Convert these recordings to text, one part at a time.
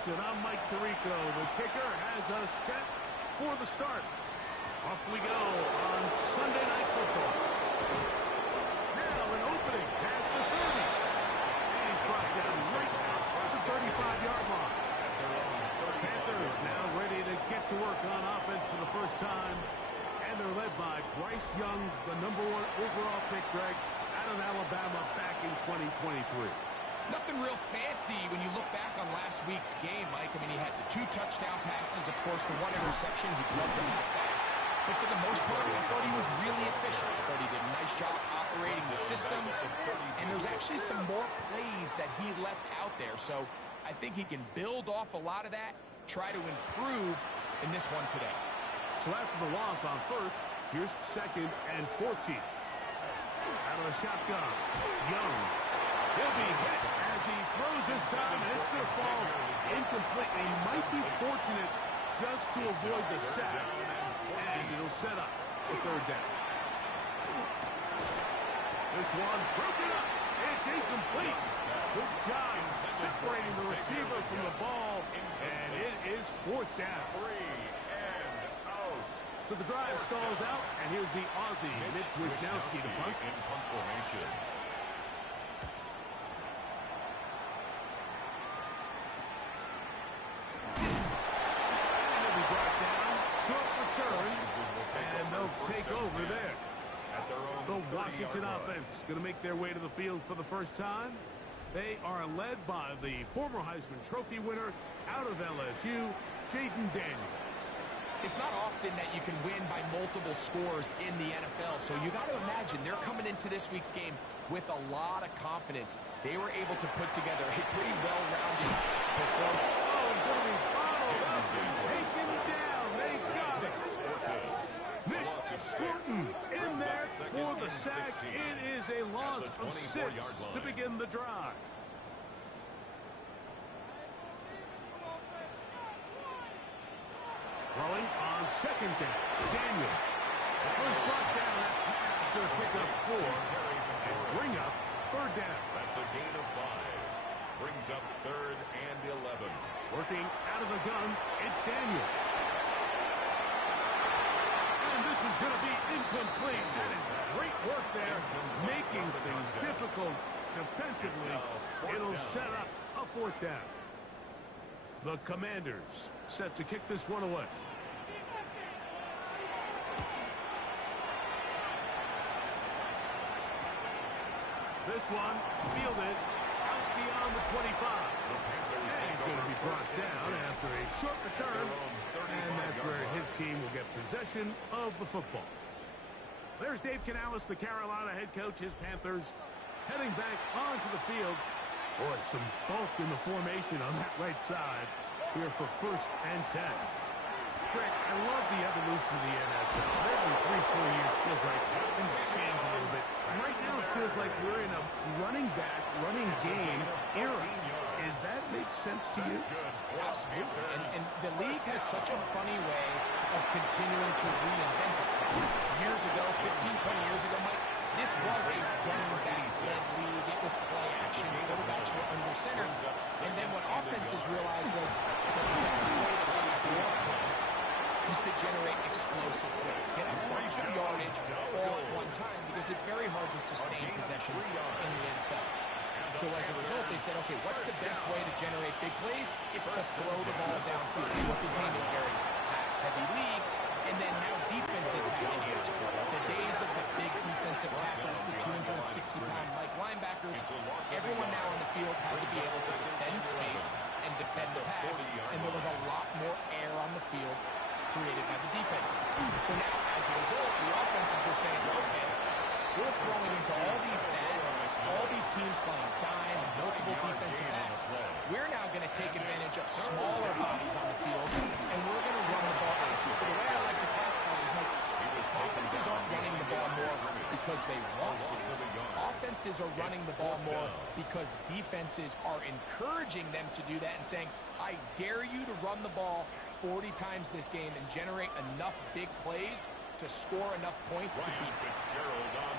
snaps it. I'm Mike Tirico. The kicker has us set for the start. Off we go on Sunday Night Football. Now an opening past the 30. And he's brought down right at the 35-yard line. Panthers now ready to get to work on offense for the first time. And they're led by Bryce Young, the #1 overall pick, Greg, out of Alabama back in 2023. Nothing real fancy when you look back on last week's game, Mike. I mean, he had the 2 touchdown passes, of course, the 1 interception. He'd love to have that. But for the most part, I thought he was really efficient. I thought he did a nice job operating the system. And there's actually some more plays that he left out there. So I think he can build off a lot of that, try to improve in this one today. So after the loss on first, here's 2nd and 14. Out of the shotgun, Young. He'll be hit as he throws this time, and it's going to fall incomplete. He might be fortunate just to avoid the sack, and it'll set up the 3rd down. This one broken up. It's incomplete. Good job separating the receiver from the ball, and it is 4th down. 3 and out. So the drive stalls out, and here's the Aussie, Mitch Wisnowski, to punt. In punt formation. And they'll take over there. The Washington offense going to make their way to the field for the first time. They are led by the former Heisman Trophy winner out of LSU, Jaden Daniels. It's not often that you can win by multiple scores in the NFL, so you got to imagine they're coming into this week's game with a lot of confidence. They were able to put together a pretty well-rounded performance. Oh, it's going to be bottled up and taken down. They got it. Sutton in there for the sack. It is a loss of 6 to begin the drive. Throwing on 2nd down. Daniel. The first brought down. That pass is going to pick up 4 and bring up 3rd down. That's a gain of 5. Brings up 3rd and 11. Working out of the gun, it's Daniel. This is going to be incomplete. That is great work there, making things difficult defensively. It'll set up a 4th down. The Commanders set to kick this one away. This one fielded out beyond the 25. And he's going to be brought down after a short return. And that's where his team will get possession of the football. There's Dave Canales, the Carolina head coach. His Panthers heading back onto the field. Boy, some bulk in the formation on that right side here for 1st and 10. Greg, I love the evolution of the NFL. Every 3-4 years feels like things change a little bit. Right now it feels like we're in a running back, running game era. Does that make sense to you? Absolutely. And the league has such a funny way of continuing to reinvent itself. Years ago, 15, 20 years ago, Mike, this was a running back-led league. It was play action. Quarterbacks were under center. And then what offenses realized was the best way to score points is to generate explosive plays. Get a bunch of yardage all at one time because it's very hard to sustain possessions in the NFL. So as a result, they said, okay, what's the best way to generate big plays? It's to throw the ball downfield. What became a very pass-heavy league, and then now defenses have an answer. The days of the big defensive tackles, the 260-pound Mike linebackers, everyone now on the field had to be able to defend space and defend the pass, and there was a lot more air on the field created by the defenses. So now, as a result, the offenses are saying, okay, we're throwing into all these bad runs, all these teams playing dime and multiple defensive backs. We're now going to take advantage of smaller bodies on the field, and we're going to run the ball. So the way I like to classify it is, like, offenses aren't running the ball more because they want to. Offenses are running the ball more because defenses are encouraging them to do that and saying, I dare you to run the ball 40 times this game and generate enough big plays to score enough points to beat them.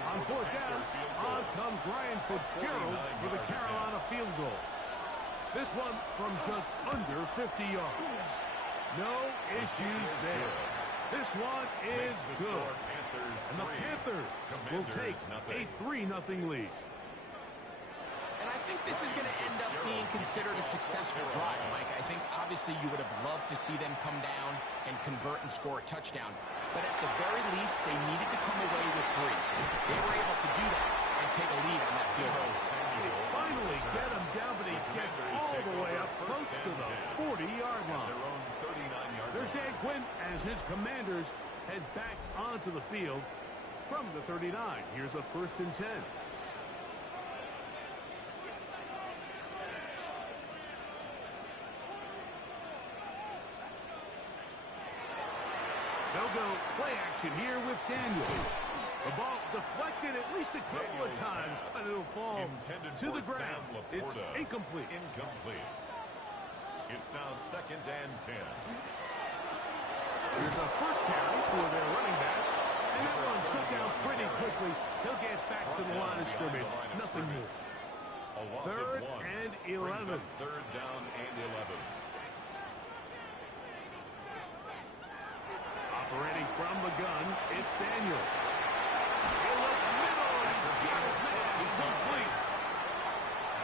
On 4th down, on comes Ryan Fitzgerald for the Carolina field goal. This one from just under 50 yards. No issues there. This one is good. And the Panthers will take a 3-0 lead. And I think this is going to end up being considered a successful drive, Mike. I think obviously you would have loved to see them come down and convert and score a touchdown. But at the very least, they needed to come away with 3. They were able to do that and take a lead on that field goal. They finally get him down, but he gets all the way up close to the 40-yard line. There's Dan Quinn as his Commanders head back onto the field from the 39. Here's a 1st and 10. They'll go play action here with Daniel. The ball deflected at least a couple of times, but it'll fall to the ground. It's incomplete. It's now 2nd and 10. Here's a first carry for their running back. And that one shut down pretty quickly. He'll get back to the line of scrimmage. Nothing more. 3rd and 11. 3rd down and 11. Operating from the gun, it's Daniel. He'll look middle, and he's got his man complete.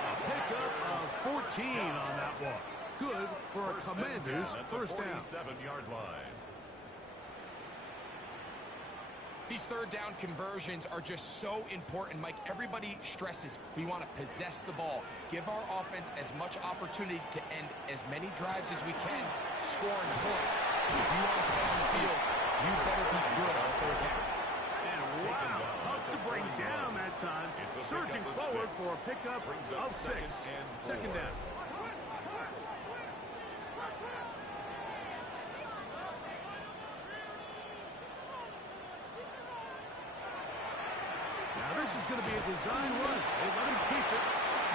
A pickup of 14 on that one. Good for a Commanders' first down. 47-yard line. These 3rd down conversions are just so important, Mike. Everybody stresses we want to possess the ball, give our offense as much opportunity to end as many drives as we can, scoring points. If you want to stay on the field, you better be good on 4th down. And wow, tough to bring down that time. Surging forward for a pickup of 6. 2nd down. Now this is going to be a design run. They let him keep it.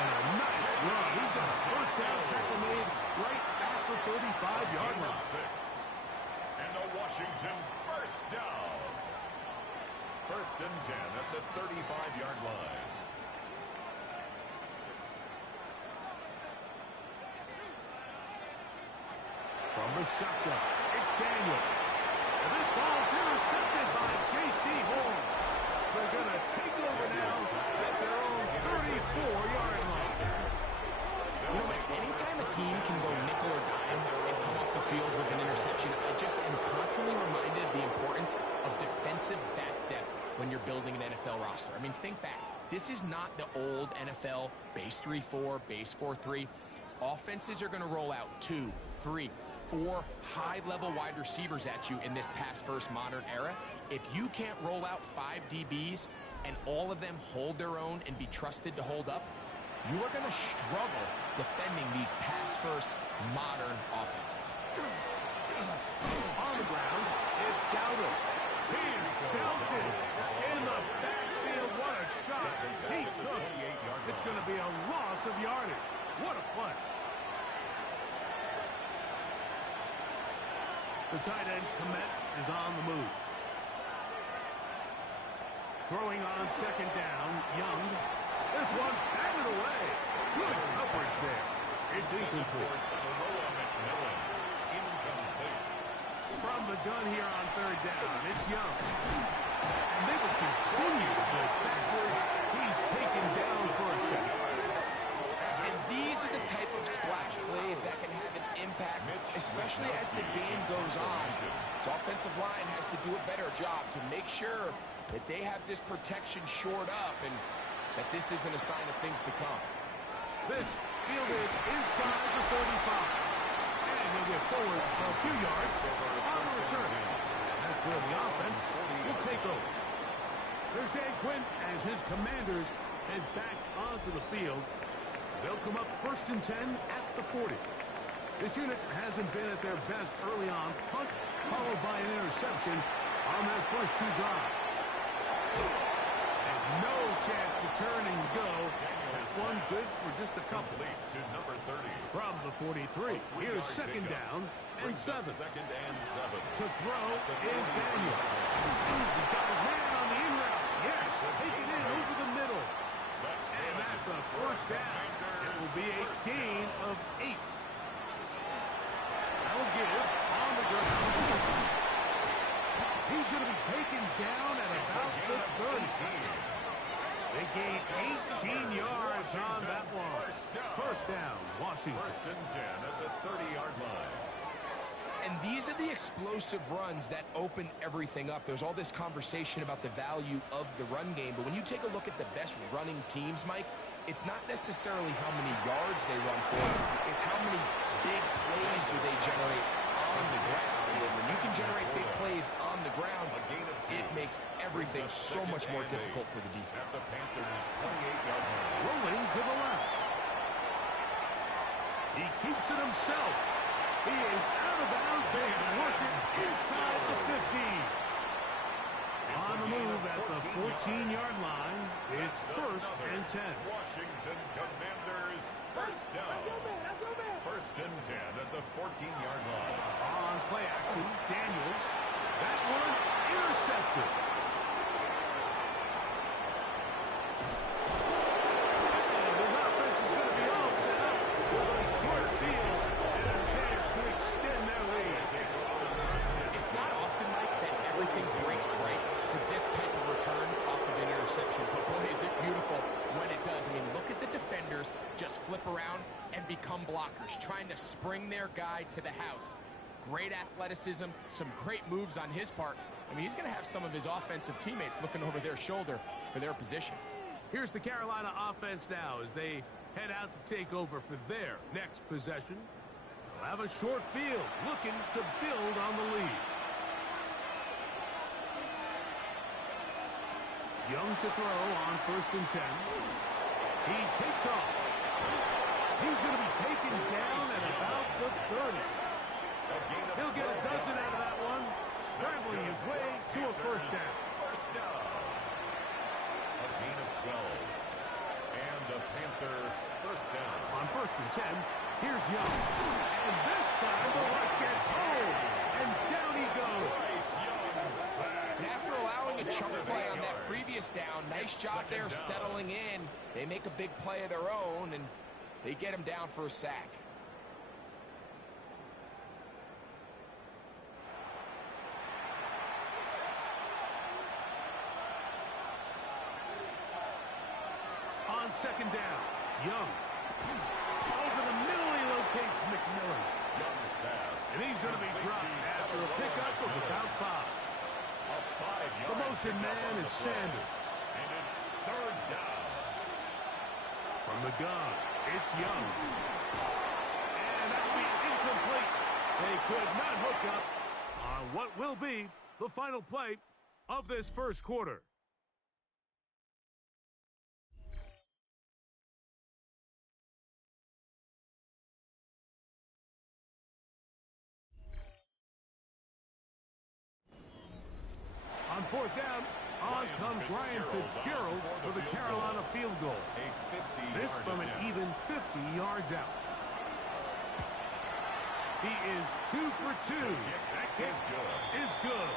And a nice run. He's got a first down tackle made right at the 35-yard line. 6. And the Washington first down. 1st and 10 at the 35-yard line. From the shotgun, it's Daniel. And this ball intercepted by J.C. Horn. They're going to take over now at their own 34-yard line. You know, anytime a team can go nickel or dime and come off the field with an interception, I just am constantly reminded of the importance of defensive back depth when you're building an NFL roster. I mean, think back. This is not the old NFL base 3-4, base 4-3. Offenses are going to roll out 2, 3, 4 high-level wide receivers at you in this pass-first modern era. If you can't roll out 5 DBs and all of them hold their own and be trusted to hold up, you are going to struggle defending these pass-first modern offenses. On the ground, it's Dowdle. He's belted in the backfield. What a shot he took. It's going to be a loss of yardage. What a play. The tight end, Komet, is on the move. Throwing on 2nd down, Young. This one batted away. Good coverage there. It's incomplete. From the gun here on 3rd down, it's Young. And they will continue to go backwards. He's taken down for a second. And these are the type of splash plays that can have an impact, especially as the game goes on. So offensive line has to do a better job to make sure that they have this protection shored up and that this isn't a sign of things to come. This fielded inside the 35. And he'll get forward for a few yards on the return. That's where the offense will take over. There's Dan Quinn as his Commanders head back onto the field. They'll come up 1st and 10 at the 40. This unit hasn't been at their best early on. Punt followed by an interception on their first 2 drives. And no chance to turn and go. That's one good for just a couple. To number 30. From the 43. Here's 2nd down and 7. 2nd and 7. To throw is Daniel. He's got his man on the in route. Yes, take it in over the middle. And that's a first down. And will be a gain of 8. That'll give on the ground. He's going to be taken down at about the 30. They gained 18 yards on that one. First down, Washington. First and 10 at the 30-yard line. And these are the explosive runs that open everything up. There's all this conversation about the value of the run game, but when you take a look at the best running teams, Mike, it's not necessarily how many yards they run for, it's how many big plays do they generate on the ground. And when you can generate big plays on the ground, it makes everything so much more difficult for the defense. That's the Panthers' 28-yard line. Rolling to the left. He keeps it himself. He is out of bounds. They have worked it inside the 50. On the move at the 14-yard line, it's first and 10. Washington Commanders first down. First and 10 at the 14-yard line. On play action, Daniels. That one intercepted. And his offense is going to be all set up with a short field and a chance to extend their lead. It's not often, Mike, that everything breaks right for this type of return off of an interception. But boy, is it beautiful when it does. I mean, look at the defenders just flip around and become blockers, trying to spring their guy to the house. Great athleticism, some great moves on his part. I mean, he's going to have some of his offensive teammates looking over their shoulder for their position. Here's the Carolina offense now as they head out to take over for their next possession. They'll have a short field looking to build on the lead. Young to throw on first and 10. He takes off. He's going to be taken down at about the 30. He'll get a dozen out of that one, scrambling his way to a first down. First down. A gain of 12. And a Panther first down. On first and 10, here's Young. And this time the rush gets home. And down he goes. Bryce Young sack. And after allowing a chunk play on that previous down, nice job there settling in. They make a big play of their own, and they get him down for a sack. On second down, Young. Over the middle, he locates McMillan. Young's pass. And he's going to be dropped after a pickup of about 5. A 5-yard The motion man is Sanders. And it's third down. From the gun, it's Young. And that'll be incomplete. They could not hook up on what will be the final play of this first quarter. On fourth down, on comes Ryan Fitzgerald for the Carolina field goal. A 50-yard This from an attempt. even 50 yards out. He is 2 for 2. That kick is good.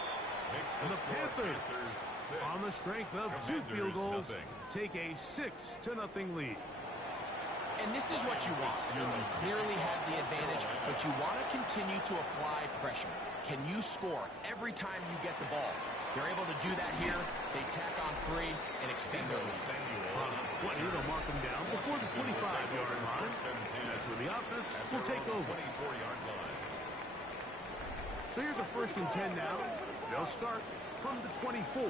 Makes And the score Panthers, 6. on the strength of 2 field goals, take a 6-0 lead. And this is what you want. I mean, you clearly have the advantage, but you want to continue to apply pressure. Can you score every time you get the ball? They're able to do that here. They tack on 3 and extend their lead. From 20, they'll mark him down before the 25-yard line. That's where the offense will take over. 24-yard line. So here's a first and 10 now. They'll start from the 24.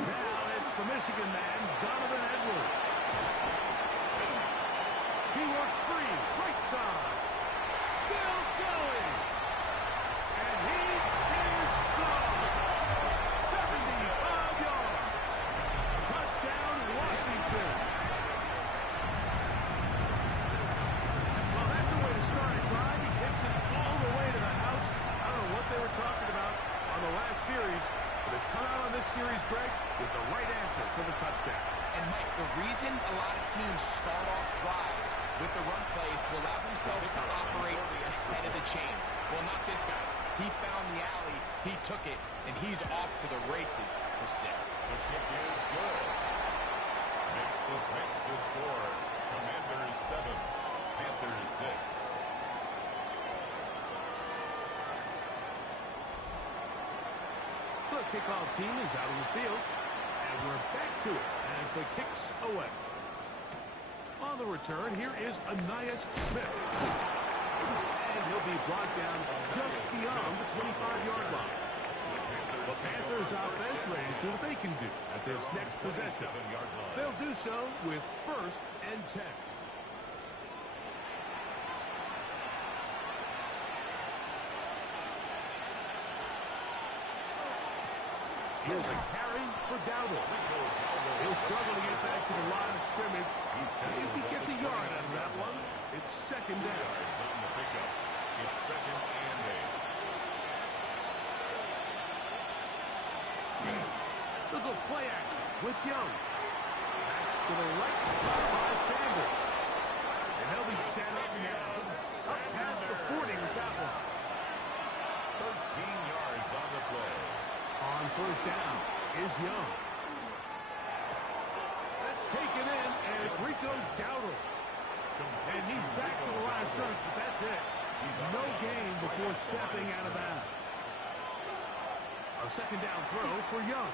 Now it's the Michigan man, Donovan Edwards. He works free, right side. Still going. And he is gone. 75 yards. Touchdown, Washington. Well, that's a way to start a drive. He takes it all the way to the house. I don't know what they were talking about on the last series, but they've come out on this series, Greg, with the right answer for the touchdown. And, Mike, the reason a lot of teams start off drives with the run plays to allow themselves to operate ahead of the chains. Well, not this guy. He He found the alley, he took it, and he's off to the races for 6. The kick is good. Makes the score. Commanders 7, Panthers 6. The kickoff team is out on the field, and we're back to it as the kick's away. On the return, here is Ainias Smith. And he'll be brought down just beyond the 25-yard line. The Panthers offense ready to see what they can do at this next possession. They'll do so with 1st and 10. Here's a carry for Dowdle. He'll struggle to get back to the line of scrimmage. If he gets a yard out of that one, it's 2nd down. On the pickup. It's 2nd and 8. Look at play action with Young. Back to the right by Sanders. And they'll be set up now. Up past the 40 with that one. 13 yards on the play. On 1st down is Young. That's taken in, and it's Rico Dowdle. And he's back to the line of scrimmage, but that's it. No gain before stepping out of bounds. A 2nd down throw for Young.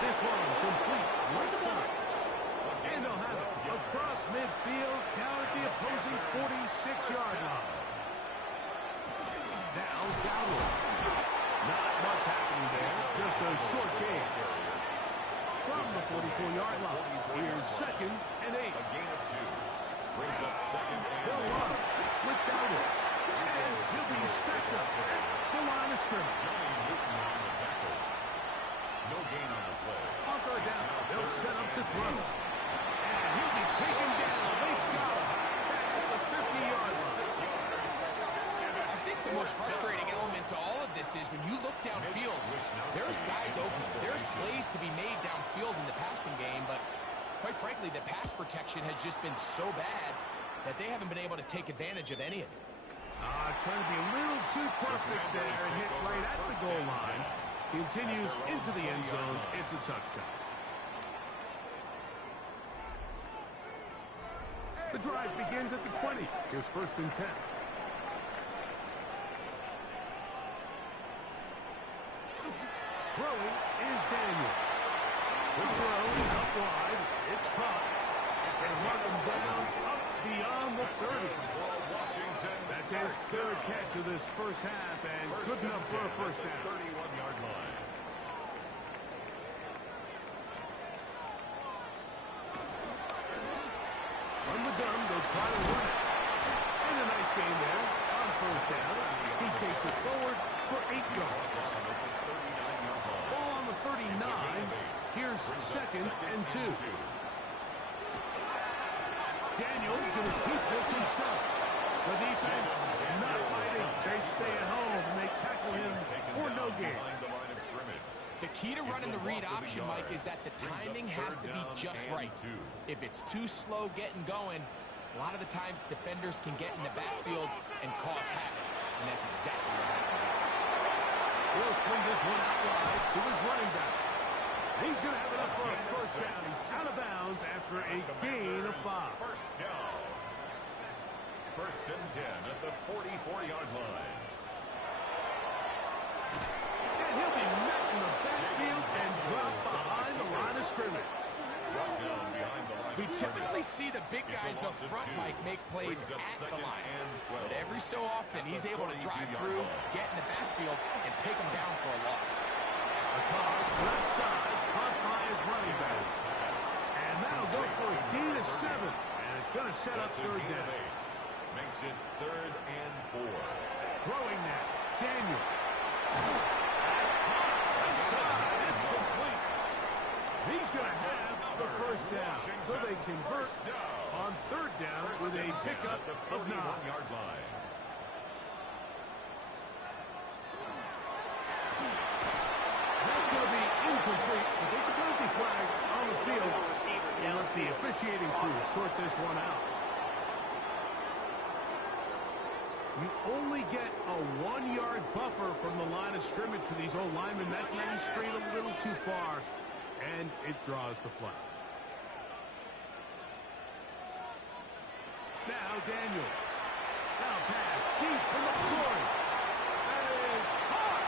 This one complete right side. And they'll have it across midfield down at the opposing 46-yard line. Now Dowdle. Not much happening there. Just a short gain. From the 44-yard line. Here's 2nd and 8. A gain of 2. Brings up 2nd and 8. They'll run with Dowdle. And he'll be stacked up at the line of scrimmage. Johnny Newton on the tackle. No gain on the play. On 3rd down, they'll set up to throw. And he'll be taken down. They've got him back at the 50-yard line. I think the most frustrating element to all of this is when you look downfield, there's guys open. There's plays to be made downfield in the passing game, but quite frankly, the pass protection has just been so bad that they haven't been able to take advantage of any of it. Trying to be a little too perfect there and hit right at the goal line. Continues into the end zone. It's a touchdown. The drive begins at the 20. Here's 1st and 10. Throwing is Daniel. The throw is up wide. It's caught. And mark him down up beyond the 30. That's his 3rd catch of this 1st half, and good enough for a 1st down. 31-yard line. From the gun, they'll try to run it. And a nice gain there on 1st down. He takes it forward for 8 yards. Ball on the 39. Here's 2nd and 2. Daniel's going to keep this himself. The defense not biting. They stay at home, and they tackle him for no gain. The key to running the read option, Mike, is that the timing has to be just right. If it's too slow getting going, a lot of the times defenders can get in the backfield and cause havoc, and that's exactly what happened. He'll swing this one out wide to his running back. He's going to have enough for a 1st down. He's out of bounds after a gain of 5. 1st down. 1st and 10 at the 44-yard line. And he'll be met in the backfield and dropped behind the line of scrimmage. We typically see the big guys up front, Mike, make plays at the line. But every so often, he's able to drive through, get in the backfield, and take him down for a loss. A toss left side, caught by his running back. And that'll go for a gain of 7. And it's going to set up 3rd down. Makes it 3rd and 4. Throwing now, Daniel. Left side, it's complete. He's going to have the 1st down. So they convert on 3rd down with a pickup of 9. That's going to be incomplete, but there's a penalty flag on the field. And let the officiating crew sort this one out. You only get a 1-yard buffer from the line of scrimmage for these old linemen. That's how you strayed a little too far, and it draws the flag. Now Daniels. Now pass deep from the 40. That is hard.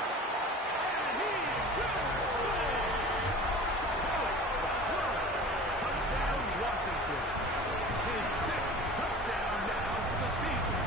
And he will score. Touchdown Washington. His 6th touchdown now for the season.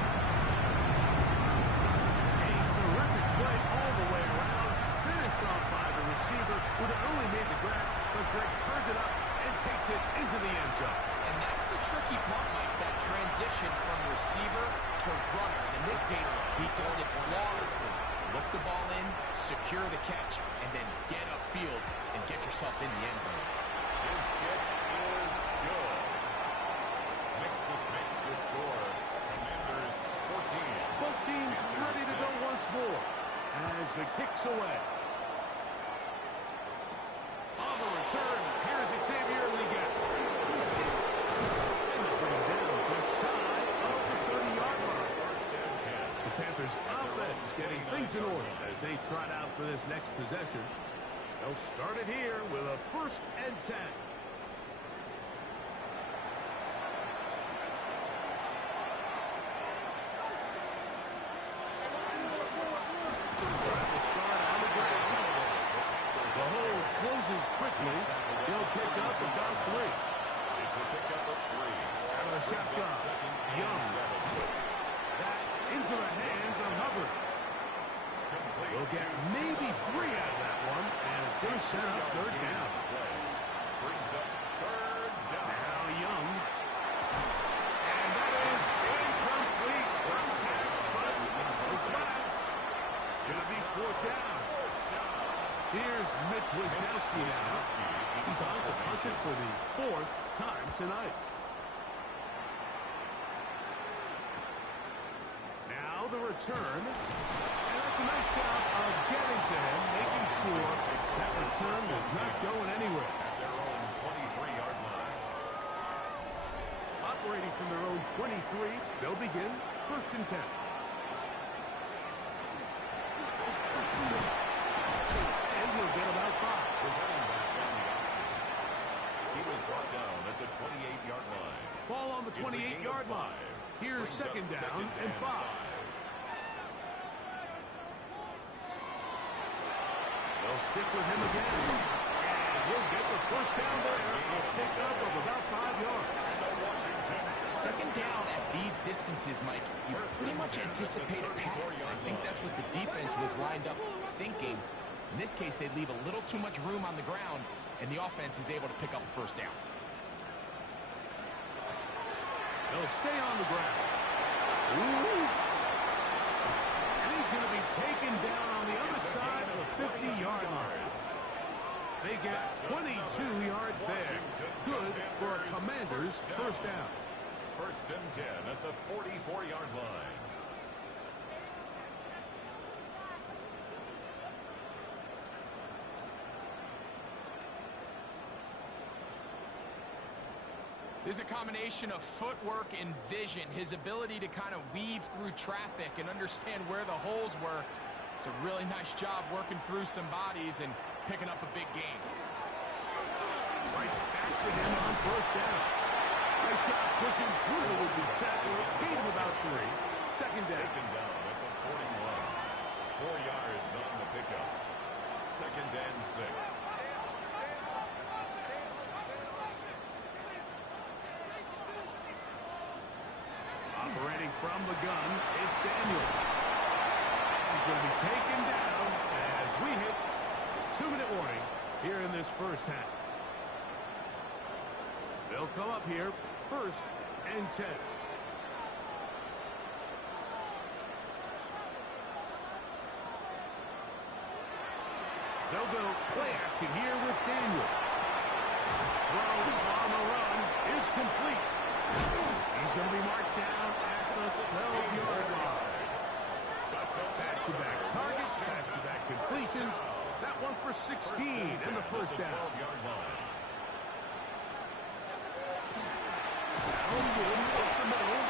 A terrific play all the way around. Finished off by the receiver who not only made the grab, but Greg turned it up and takes it into the end zone. And that's the tricky part, Mike, that transition from receiver to runner. And in this case, he does it flawlessly. Look the ball in, secure the catch, and then get upfield and get yourself in the end zone. His kick is good. Makes the score. Commanders 14. Both teams ready to go once more as the kick's away. On the return, here's Xavier Liga. And they bring him down just shy of the 30-yard line. The Panthers' offense getting things in order as they trot out for this next possession. They'll start it here with a 1st and 10. Closes quickly. He'll pick up about 3. It's a pickup of 3. Out of the shotgun. Young. That into the hands of Hubbard. We'll get maybe 3 out of that one, and it's going to set up 3rd down. Brings up 3rd down. Now Young. And that is incomplete. But no flags. Going to be 4th down. Here's Mitch Wisnowski now. He's on to punch it for the 4th time tonight. Now the return. And that's a nice job of getting to him, making sure that return is not going anywhere. At their own 23-yard line. Operating from their own 23, they'll begin 1st and 10. He'll get about 5. The running back on the option. He was brought down at the 28-yard line. Ball on the 28-yard line. Here's 2nd down and 5. They'll stick with him again. And he'll get the 1st down there. A pickup of about 5 yards. Washington. 2nd down at these distances, Mike, you pretty much anticipate a pass. I think that's what the defense was lined up thinking. In this case, they leave a little too much room on the ground, and the offense is able to pick up the 1st down. They'll stay on the ground. Ooh. And he's going to be taken down on the other side of the 50-yard line. They get 22 yards there. Good for a Commanders' 1st down. 1st and 10 at the 44-yard line. There's a combination of footwork and vision, his ability to kind of weave through traffic and understand where the holes were. It's a really nice job working through some bodies and picking up a big gain. Right back to him on 1st down. Nice job pushing through the would-be tackler. Gain of about 3. 2nd down. Taken down at the 41. 4 yards on the pickup. 2nd and 6. Operating from the gun, it's Daniels. He's going to be taken down as we hit 2-minute warning here in this 1st half. They'll come up here 1st and 10. They'll go play action here with Daniels. Throw on the run is complete. He's going to be marked down at the 12-yard line. Back-to-back targets, back-to-back completions. That one for 16 and the 1st down. Elwood up the middle.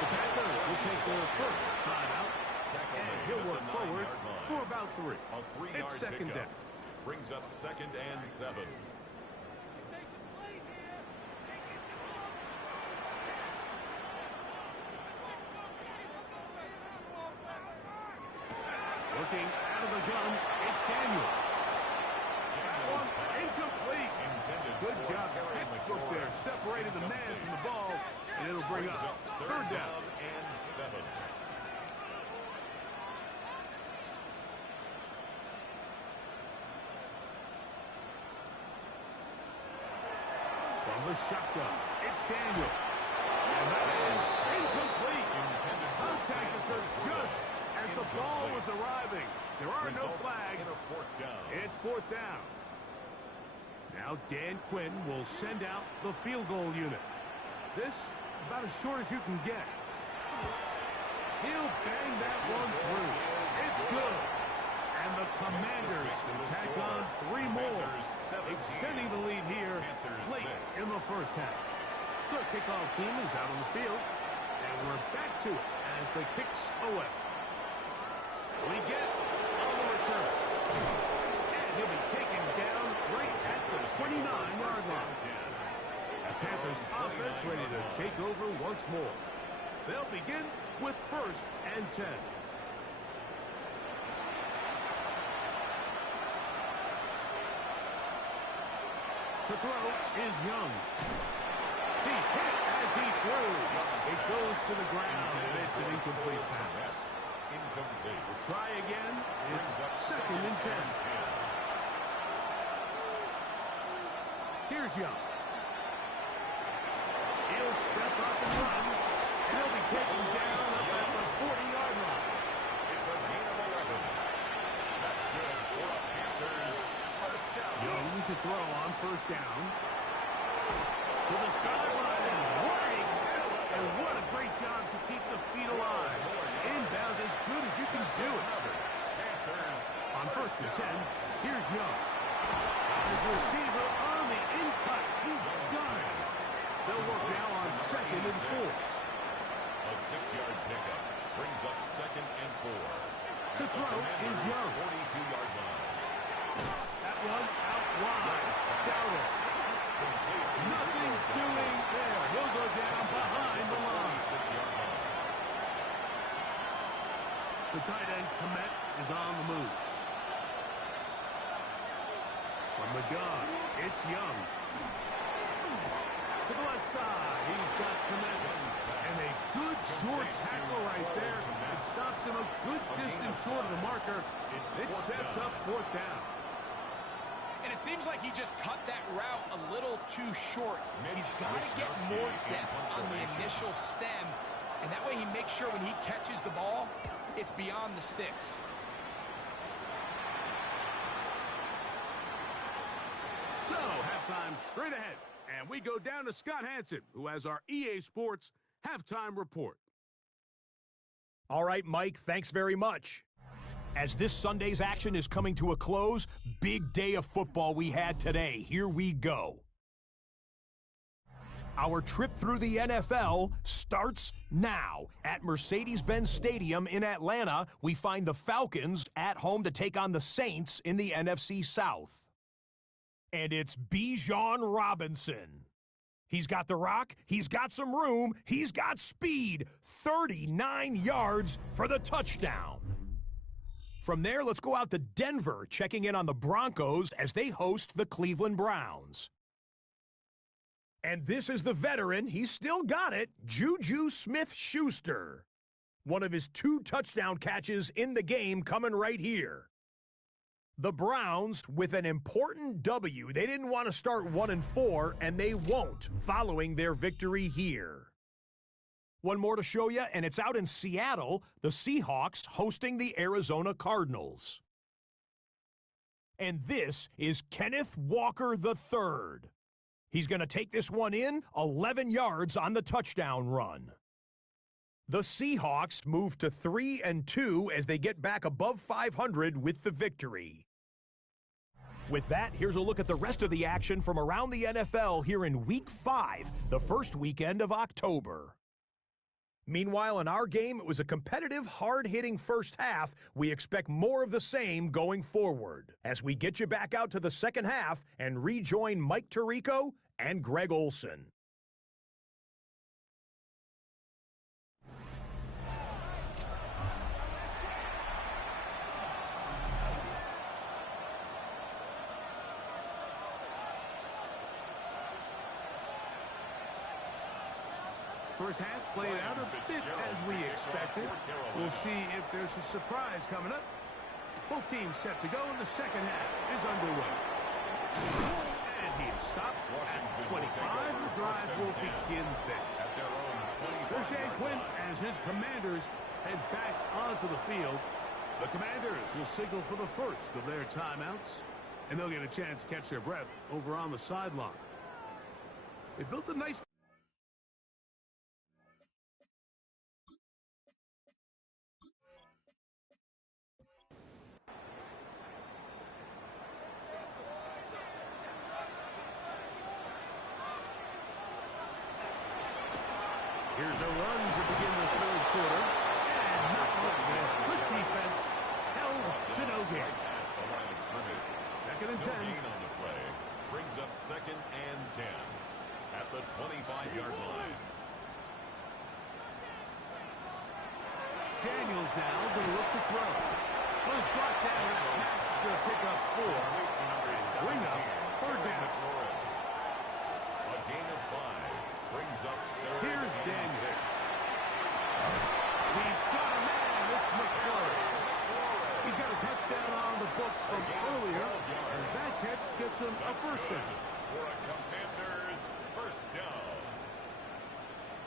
The Panthers will take their first timeout, and he'll work forward for about 3. It's second down. Brings up 2nd and 7. Looking out of the gun, it's Daniel. Incomplete. Good job. Textbook there. Separated the man from the ball, and it'll bring up 3rd down and 7. From the shotgun, it's Daniel. And that is incomplete. Contact occurred just as the ball was arriving. There are no flags. It's 4th down. Now Dan Quinn will send out the field goal unit. This about as short as you can get. He'll bang that one through. It's good. And the Commanders can tack on 3 more, extending the lead here late in the first half. The kickoff team is out on the field, and we're back to it as the kicks away. We get on the return. And he'll be taken down right at the 29-yard line. The Panthers offense ready to take over once more. They'll begin with 1st and 10. To throw is Young. He's hit as he threw. It goes to the ground, and it's an incomplete pass. Incomplete. We'll try again. It's 2nd and 10. Here's Young. He'll step up and run, and he'll be taken down up at the 40-yard line. It's a gain of 11. That's good for the Panthers. First down. Young to throw on 1st down. To the sideline and running. And what a great job to keep the feet alive. Inbounds as good as you can do it. On 1st and 10, here's Young. His receiver on the in-cut. He's got it. They'll work now on 2nd and 4. A 6-yard pickup brings up 2nd and 4. To throw is Young. 42-yard line. That one out wide. Dowdle. Nothing doing there. He'll go down behind the line. 6-yard line. The tight end, Komet, is on the move. From the gun, it's Young. To the left side, he's got Komet. And a good short tackle right there. It stops him a good distance short of the marker. It sets up 4th down. And it seems like he just cut that route a little too short. He's got to get more depth on the initial stem. And that way he makes sure when he catches the ball, it's beyond the sticks. So, halftime straight ahead. And we go down to Scott Hansen, who has our EA Sports halftime report. All right, Mike, thanks very much. As this Sunday's action is coming to a close, big day of football we had today. Here we go. Our trip through the NFL starts now. At Mercedes-Benz Stadium in Atlanta, we find the Falcons at home to take on the Saints in the NFC South. And it's Bijan Robinson. He's got the rock, he's got some room, he's got speed. 39 yards for the touchdown. From there, let's go out to Denver, checking in on the Broncos as they host the Cleveland Browns. And this is the veteran, he's still got it, Juju Smith-Schuster. One of his 2 touchdown catches in the game coming right here. The Browns with an important W. They didn't want to start 1-4, and they won't following their victory here. One more to show you, and it's out in Seattle, the Seahawks hosting the Arizona Cardinals. And this is Kenneth Walker III. He's going to take this one in, 11 yards on the touchdown run. The Seahawks move to 3-2 as they get back above 500 with the victory. With that, here's a look at the rest of the action from around the NFL here in Week 5, the first weekend of October. Meanwhile, in our game, it was a competitive, hard-hitting first half. We expect more of the same going forward as we get you back out to the second half and rejoin Mike Tirico and Greg Olson. First half played out a bit as we expected. We'll see if there's a surprise coming up. Both teams set to go, and the second half is underway. And he is stopped at 25. The drive will begin there. There's Dan Quinn as his Commanders head back onto the field. The Commanders will signal for the first of their timeouts, and they'll get a chance to catch their breath over on the sideline. They built a nice... Here's a run to begin this third quarter. And not much there. Good defense. Held to no gain. Second and 10. On the play. Brings up second and 10 at the 25-yard line. Daniels now going to look to throw. Was brought down. He's going to pick up 4. Bring up third down. A gain of 5 brings up third. Here's Daniels. He's got a man. It's McClure. He's got a touchdown on the books from earlier, and that catch gets him a first down. For a Commanders first down.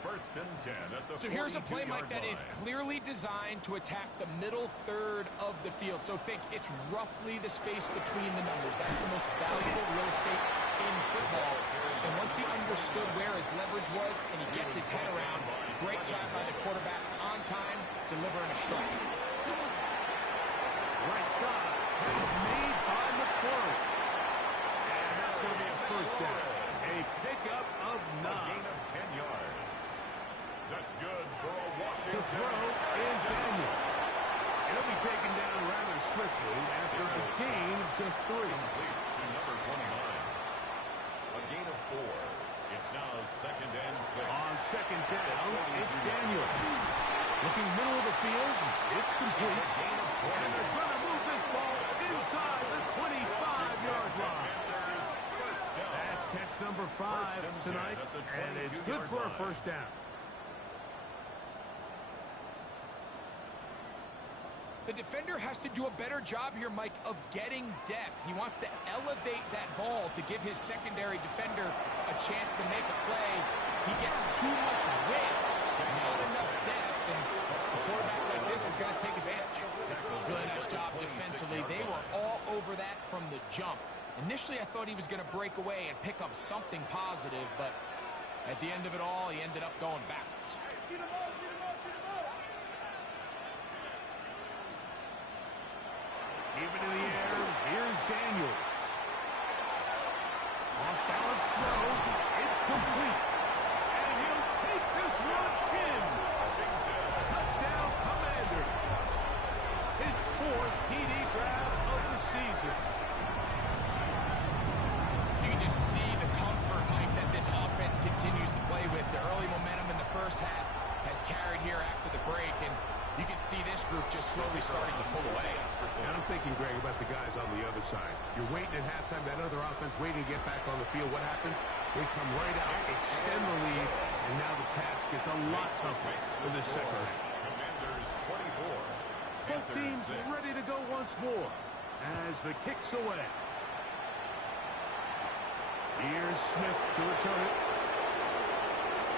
First and 10 at the So here's a play, Mike, that is line. clearly designed to attack the middle third of the field. So think it's roughly the space between the numbers. That's the most valuable real estate in football. And once he understood where his leverage was and he gets his head around, great job by the quarterback on time, delivering a strike. Right side is made by McClure. And that's going to be a first down. A pickup of 9. A gain of 10 yards. That's good for a Washington. To throw is Daniels. He'll be taken down rather swiftly after a gain of just 3. Complete to number 29. A gain of 4. It's now second and 6. On second down, it's Daniels. Looking middle of the field, it's complete. And they're going to move this ball inside the 25-yard line. That's catch number 5 tonight, and it's good for a first down. The defender has to do a better job here, Mike, of getting depth. He wants to elevate that ball to give his secondary defender a chance to make a play. He gets too much width, not enough depth, and a quarterback like this is going to take advantage. Really nice job defensively. They were all over that from the jump. Initially, I thought he was going to break away and pick up something positive, but at the end of it all, he ended up going backwards. Keep it in the air. Here's Daniels. Off-balance throw. It's complete. And he'll take this one in. Touchdown, Commanders. His 4th TD grab of the season. You can just see the comfort, Mike, that this offense continues to play with. The early momentum in the first half has carried here after the break, and you can see this group just slowly starting to pull away. And I'm thinking, Greg, about the guys on the other side. You're waiting at halftime, that other offense waiting to get back on the field. What happens? They come right out, extend the lead, and now the task gets a lot tougher for this second half. Commanders 24. Both teams ready to go once more as the kick's away. Here's Smith to return it.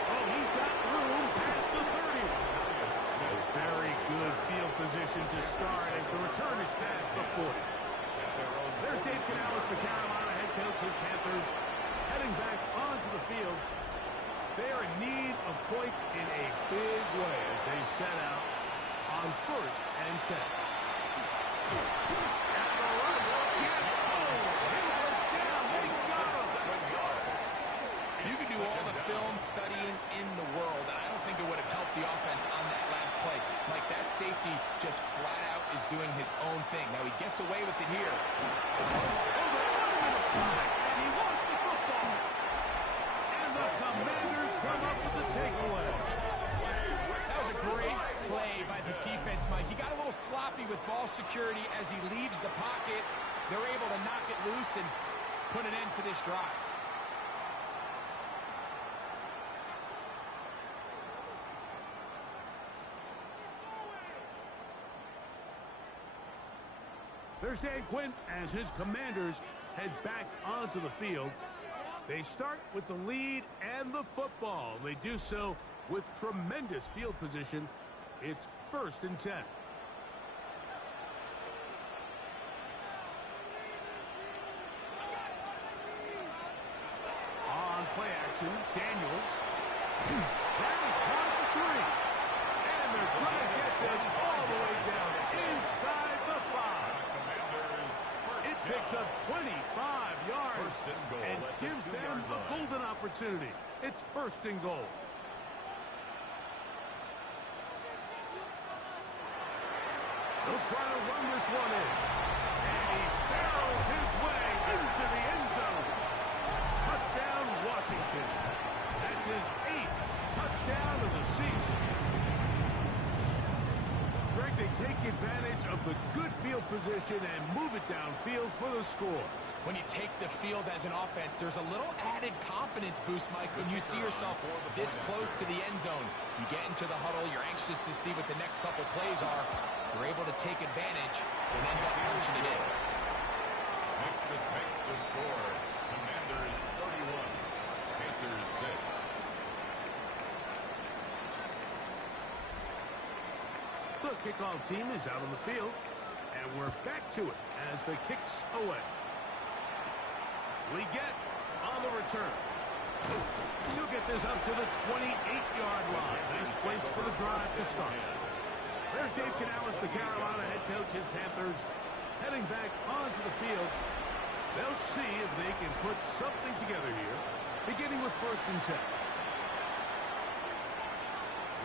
Oh, he's got room past the 30. Very good field position to start as the return is past the 40. There's Dave Canales, the Carolina head coach. His Panthers heading back onto the field. They are in need of points in a big way as they set out on first and 10. And the run gets You can do all the film studying in the world, and I don't think it would have helped the offense safety just flat out is doing his own thing. Now he gets away with it here. And he lost the football. And the Commanders come up with the takeaway. That was a great play by the defense, Mike. He got a little sloppy with ball security as he leaves the pocket. They're able to knock it loose and put an end to this drive. There's Dan Quinn as his Commanders head back onto the field. They start with the lead and the football. They do so with tremendous field position. It's 1st and 10. On play action, Daniels. That is caught at the 3. And they're going to get this all the way down inside the 5. It picks up 25 yards and gives them a golden opportunity. It's 1st and goal. They'll try to run this one in. And he barrels his way into the end zone. Touchdown, Washington. That's his 8th touchdown of the season. Greg, they take advantage of the good field position and move it downfield for the score. When you take the field as an offense, there's a little added confidence boost, Mike, when you see yourself this close to the end zone. You get into the huddle, you're anxious to see what the next couple plays are. You're able to take advantage and end up punching it in. Makes the score. Commanders 31, Panthers 6. The kickoff team is out on the field, and we're back to it as the kicks away. Leggett on the return. He'll get this up to the 28-yard line. Nice place for the drive to start. There's Dave Canales, the Carolina head coach. His Panthers heading back onto the field. They'll see if they can put something together here, beginning with 1st and 10.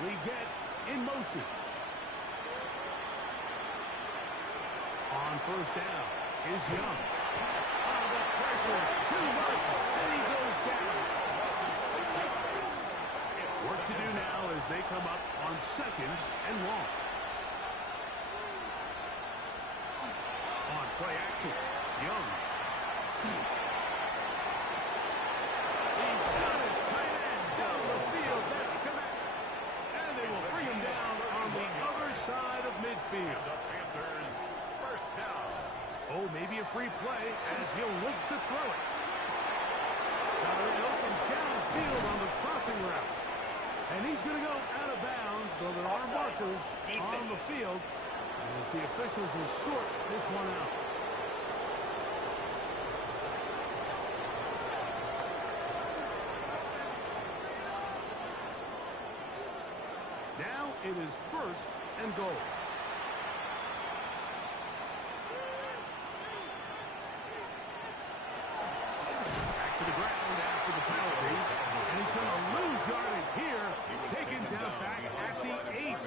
Leggett in motion. On 1st down is Young. Oh, the pressure too much, and he goes down. Work to do now as they come up on 2nd and long. On play action, Young. He's got his tight end down the field. That's connect. And they will bring him down on the other side of midfield. The Panthers 1st down. Oh, maybe a free play as he'll look to throw it. Got it open downfield on the crossing route. And he's going to go out of bounds, though there are markers on the field as the officials will sort this one out. Now it is 1st and goal. To the ground after the penalty, and he's going to lose yardage here, taken down back at the 8.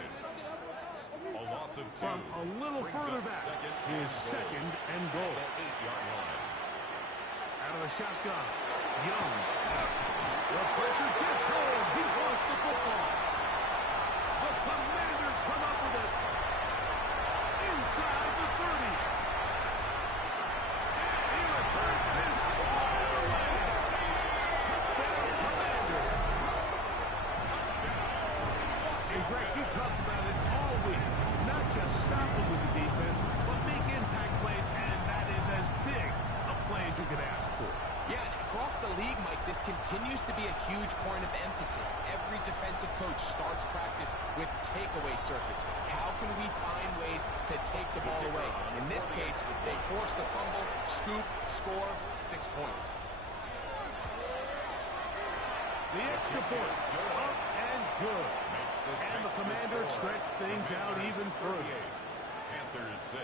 A loss of 2. From a little further back, his 2nd and goal. 8-yard line. Out of the shotgun, Young. The pressure gets home. He's lost the football. The Commanders come up with it inside the 30. And he returns this all the way. Touchdown, Commanders. And Greg, you talked about it all week. Not just stop them with the defense, but make impact plays, and that is as big a play as you could ask for. Yeah, and across the league, Mike, this continues to be a huge point of emphasis. Every defensive coach starts practice with takeaway circuits. How can we find ways to take the ball away? In this case, they force the fumble, scoop, score, 6 points. The extra point, up and good. And the Commanders stretch things out even further. Panthers 6.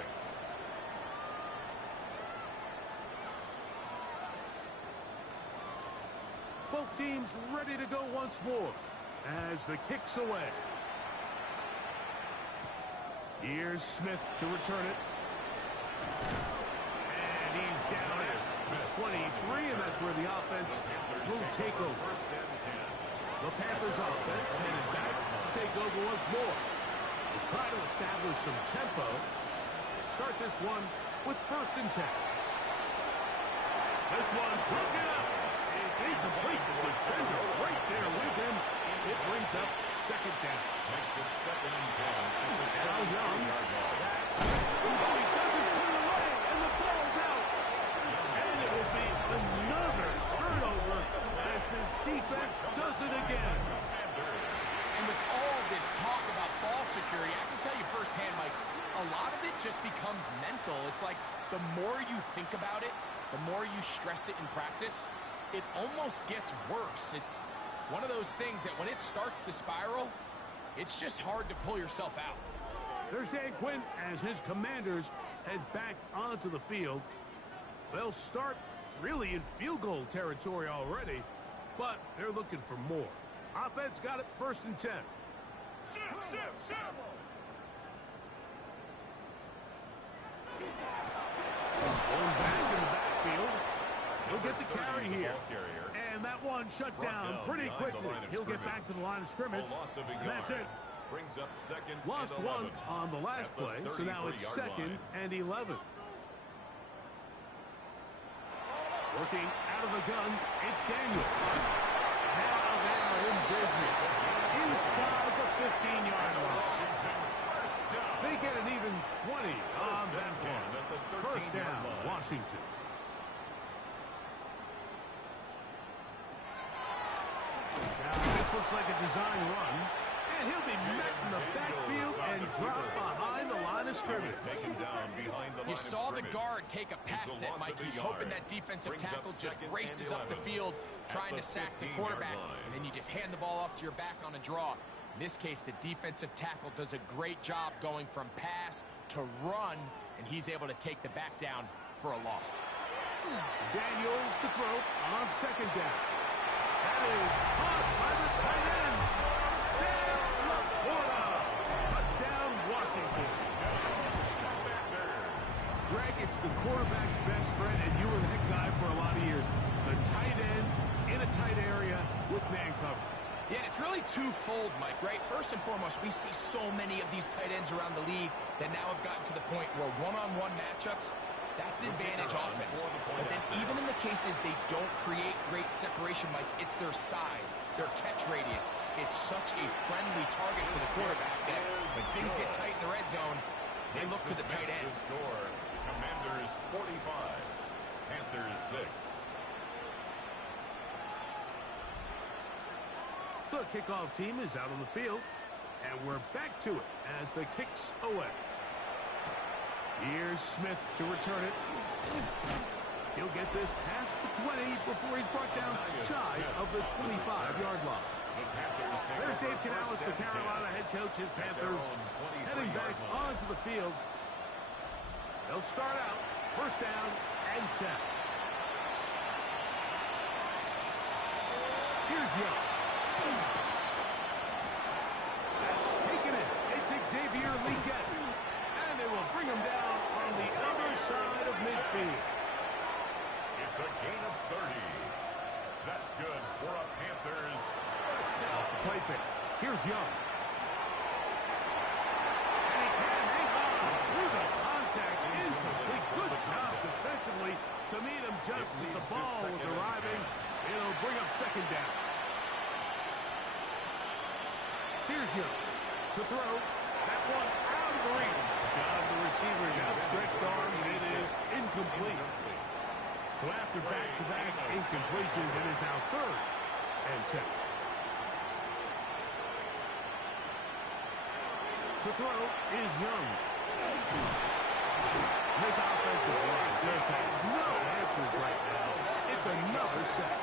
Both teams ready to go once more as the kick's away. Here's Smith to return it. And he's down at 23, and that's where the offense will take over. The Panthers offense headed back to take over once more. We'll try to establish some tempo. Start this one with 1st and 10. This one broken up. It's incomplete. The defender right there with him. It brings up 2nd down. Makes it 2nd and 10. Now Young. Oh, he doesn't put it away, and the ball's out. And it will be another turnover as this defense does it again. And with all this talk about ball security, I can tell you firsthand, Mike, a lot of it just becomes mental. It's like the more you think about it, the more you stress it in practice, it almost gets worse. It's one of those things that when it starts to spiral, it's just hard to pull yourself out. There's Dan Quinn as his Commanders head back onto the field. They'll start really in field goal territory already, but they're looking for more. Offense got it 1st and 10. Going back in the backfield. He'll get the carry here. And that one shut down pretty quickly. He'll get back to the line of scrimmage. And that's it. Brings up 2nd Lost and 11. one on the last play, so now it's 2nd and 11. Working out of the gun, it's Daniel. Now they are in business. Inside the 15-yard line. They get an even 20 on that one. 1st down, Washington. Now this looks like a design run. And he'll be met in the backfield and dropped behind the line of scrimmage. You saw the guard take a pass set, Mike. He's hoping that defensive tackle just races up the field, trying to sack the quarterback, and then you just hand the ball off to your back on a draw. In this case, the defensive tackle does a great job going from pass to run, and he's able to take the back down for a loss. Daniels to throw on 2nd down. That is caught by the tight end. Touchdown, Washington. Greg, it's the quarterback's best friend, and you were that guy for a lot of years. The tight end in a tight area with man coverage. Yeah, and it's really twofold, Mike, right? First and foremost, we see so many of these tight ends around the league that now have gotten to the point where one-on-one matchups, that's advantage offense. But then even in the cases they don't create great separation, Mike, it's their size, their catch radius. It's such a friendly target for the quarterback that when things get tight in the red zone, they look to the tight end. Commanders 45, Panthers 6. The kickoff team is out on the field, and we're back to it as the kick's away. Here's Smith to return it. He'll get this past the 20 before he's brought down shy of the 25-yard line. There's Dave Canales, the Carolina head coach. His Panthers heading back onto the field. They'll start out 1st down and 10. Here's Young. That's taken it. It's Xavier Legette. And they will bring him down on the other side of midfield. It's a gain of 30. That's good for a Panthers. Off the play fake. Here's Young. And he can't hang on through the contact. Incomplete. Good job defensively to meet him just as the ball was arriving. It'll bring up 2nd down. Here's Young to throw. That one out of the reach. Of the receiver's outstretched arms, and it is incomplete. So after back-to-back incompletions, it is now 3rd and 10. To throw is Young. This offensive line just has no answers right now. It's another sack.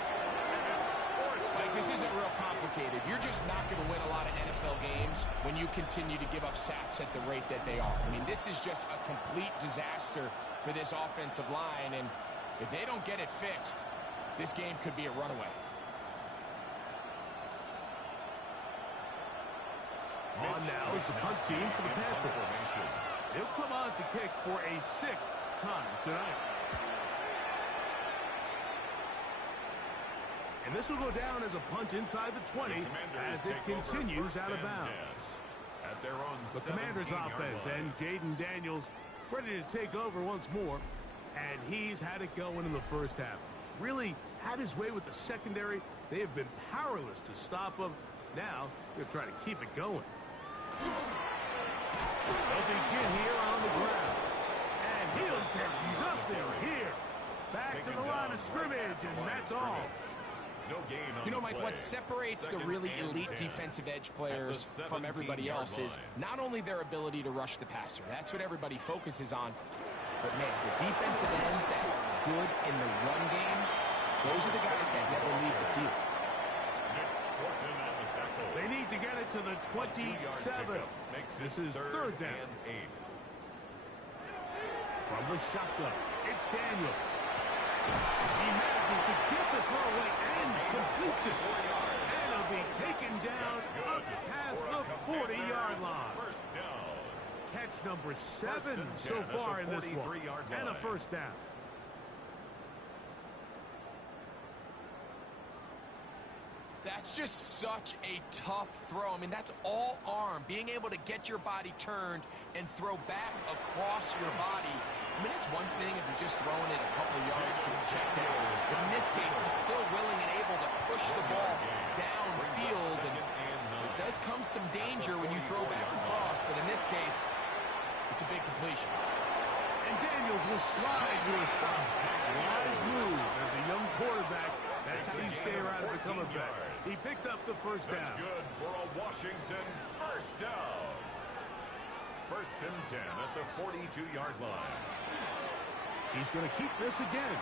Like, this isn't real complicated. You're just not going to win a lot of NFL games when you continue to give up sacks at the rate that they are. I mean, this is just a complete disaster for this offensive line, and if they don't get it fixed, this game could be a runaway. On now is the punt team for the Panthers. He'll come on to kick for a 6th time tonight. And this will go down as a punt inside the 20 as it continues out of bounds. The Commanders offense and Jaden Daniels ready to take over once more. And he's had it going in the first half. Really had his way with the secondary. They have been powerless to stop him. Now they'll try to keep it going. They'll begin here on the ground. And he'll get nothing here. Back to the line of scrimmage, and that's all. You know, Mike, what separates the really elite defensive edge players from everybody else is not only their ability to rush the passer. That's what everybody focuses on. But, man, the defensive ends that are good in the run game, those are the guys that never leave the field. They need to get it to the 27. This is 3rd down. From the shotgun, it's Daniel. He manages to get the throwaway and completes it. And he'll be taken down up past the 40-yard line. Catch number 7 so far in this one. And a first down. That's just such a tough throw. I mean, that's all arm. Being able to get your body turned and throw back across your body. I mean, it's one thing if you're just throwing it a couple yards to a check down. But in this case, he's still willing and able to push the ball downfield. And there does come some danger when you throw back across. But in this case, it's a big completion. And Daniels will slide to a stop. Wise move as a young quarterback. That's how you stay around and become effective. He picked up the first down. That's good for a Washington first down. 1st and 10 at the 42-yard line. He's going to keep this again.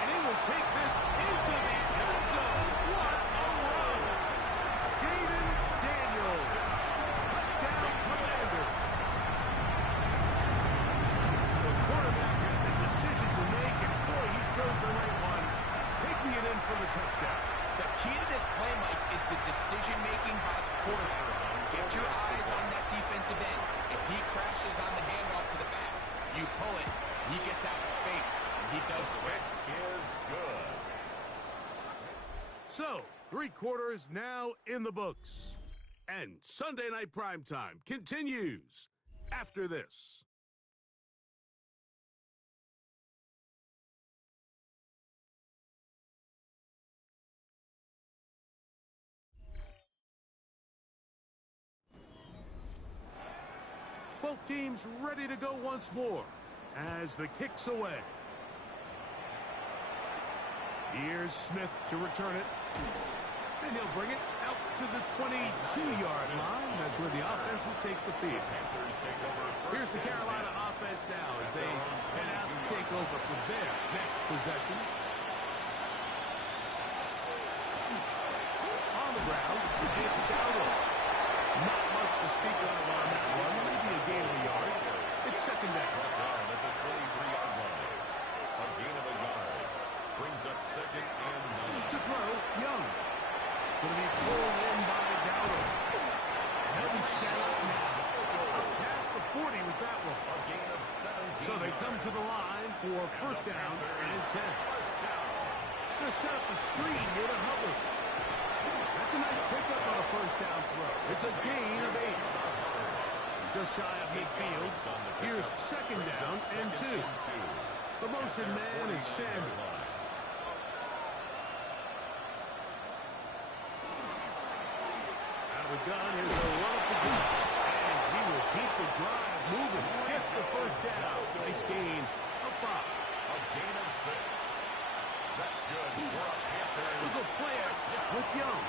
And he will take this into the end zone. What a run! Jaden Daniels. Touchdown, Commander. The quarterback had the decision to make, and boy, he chose the right one, taking it in for the touchdown. The key to this play, Mike, is the decision-making by the quarterback. Get your eyes on that defensive end. If he crashes on the handoff to the back, you pull it, he gets out in space, and he does the rest. Is good. So, 3 quarters now in the books. And Sunday Night Primetime continues after this. Both teams ready to go once more as the kick's away. Here's Smith to return it. And he'll bring it out to the 22-yard line. That's where the offense will take the field. Here's the Carolina offense now as they head out to take over for their next possession. On the ground, it's Dowdle. Not much to speak of on that one. Maybe a gain of a yard. It's 2nd down. At the 23-yard line. A gain of a yard. Brings up 2nd and 9. To throw, Young. It's going to be pulled in by Dowdle. And he'll be set up now. Past the 40 with that one. A gain of 17. So they come to the line for first down and 10. Going to set up the screen here to Hubbard. That's a nice pickup on a first down throw. It's a gain of 8. Just shy of midfield. Here's 2nd down and 2. The motion man is Sanders. Out of the gun, here's a run up the gut. And he will keep the drive moving. Gets the first down. Nice gain of 5. A gain of 6. That's good for a Panthers. There's a play with Young.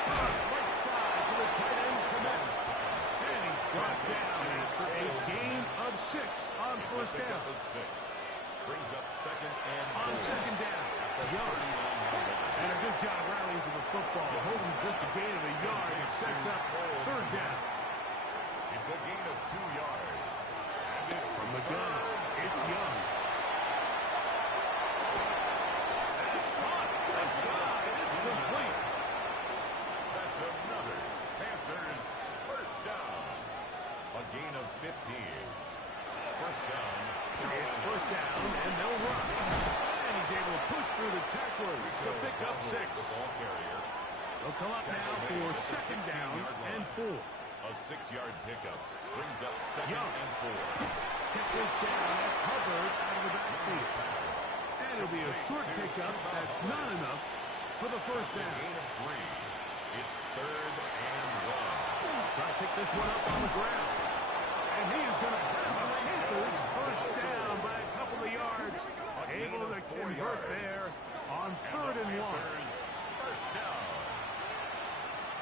Right side to the tight end, Komet. And he's brought down after a gain of 6 on first down. Brings up 2nd and 4. On 2nd down, Young. And a good job rallying to the football. Holding just a gain of a yard. It sets up 3rd down. It's a gain of 2 yards. And it's from the gun, it's Young. That's caught. Offside. It's complete. to pick up 6. They'll come up now for second down and 4. A 6-yard pickup brings up second and 4. Kick this down. That's Hubbard out of the backfield. And it'll be a short pickup. That's not enough for the first down. Gain of 3. It's third and 1. Try to pick this one up on the ground. And he is going to have the Panthers first down by a couple of yards. Able to convert there on third and 1. First down.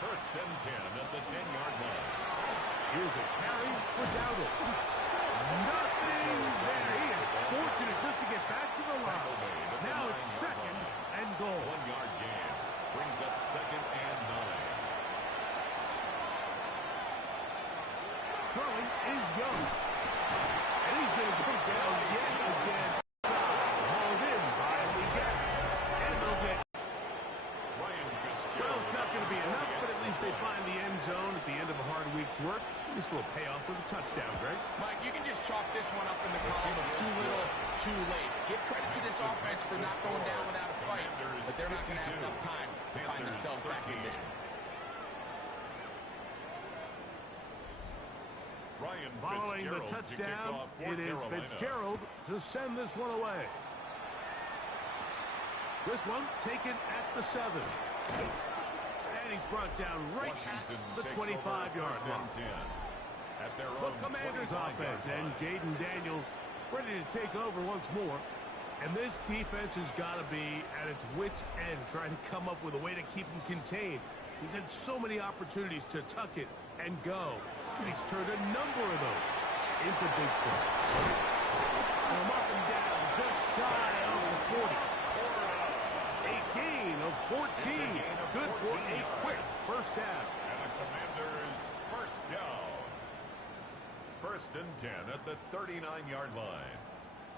First and 10 at the 10-yard line. Here's a carry for Dowdle. Nothing there. He is fortunate just to get back to the line. Now it's second and goal. 1-yard gain brings up second and 9. Throwing is Young. And he's going to go down yet again. Hauled in by Leggett. And they'll get... Well, it's not going to be enough, but at least they find the end zone at the end of a hard week's work. This will pay off with a touchdown, Greg. Mike, you can just chalk this one up in the column of too little, too late. Give credit to this offense for not going down without a fight, but they're not going to have enough time to find themselves back in this one. Following the touchdown, it is Fitzgerald to send this one away. This one taken at the 7. And he's brought down right at the 25-yard line. The Commanders offense and Jaden Daniels ready to take over once more. And this defense has got to be at its wits' end, trying to come up with a way to keep him contained. He's had so many opportunities to tuck it and go. He's turned a number of those into big plays. From up and down, just shy of the 40. A gain of 14. Good for a quick first down. And the Commanders first down. First and 10 at the 39-yard line.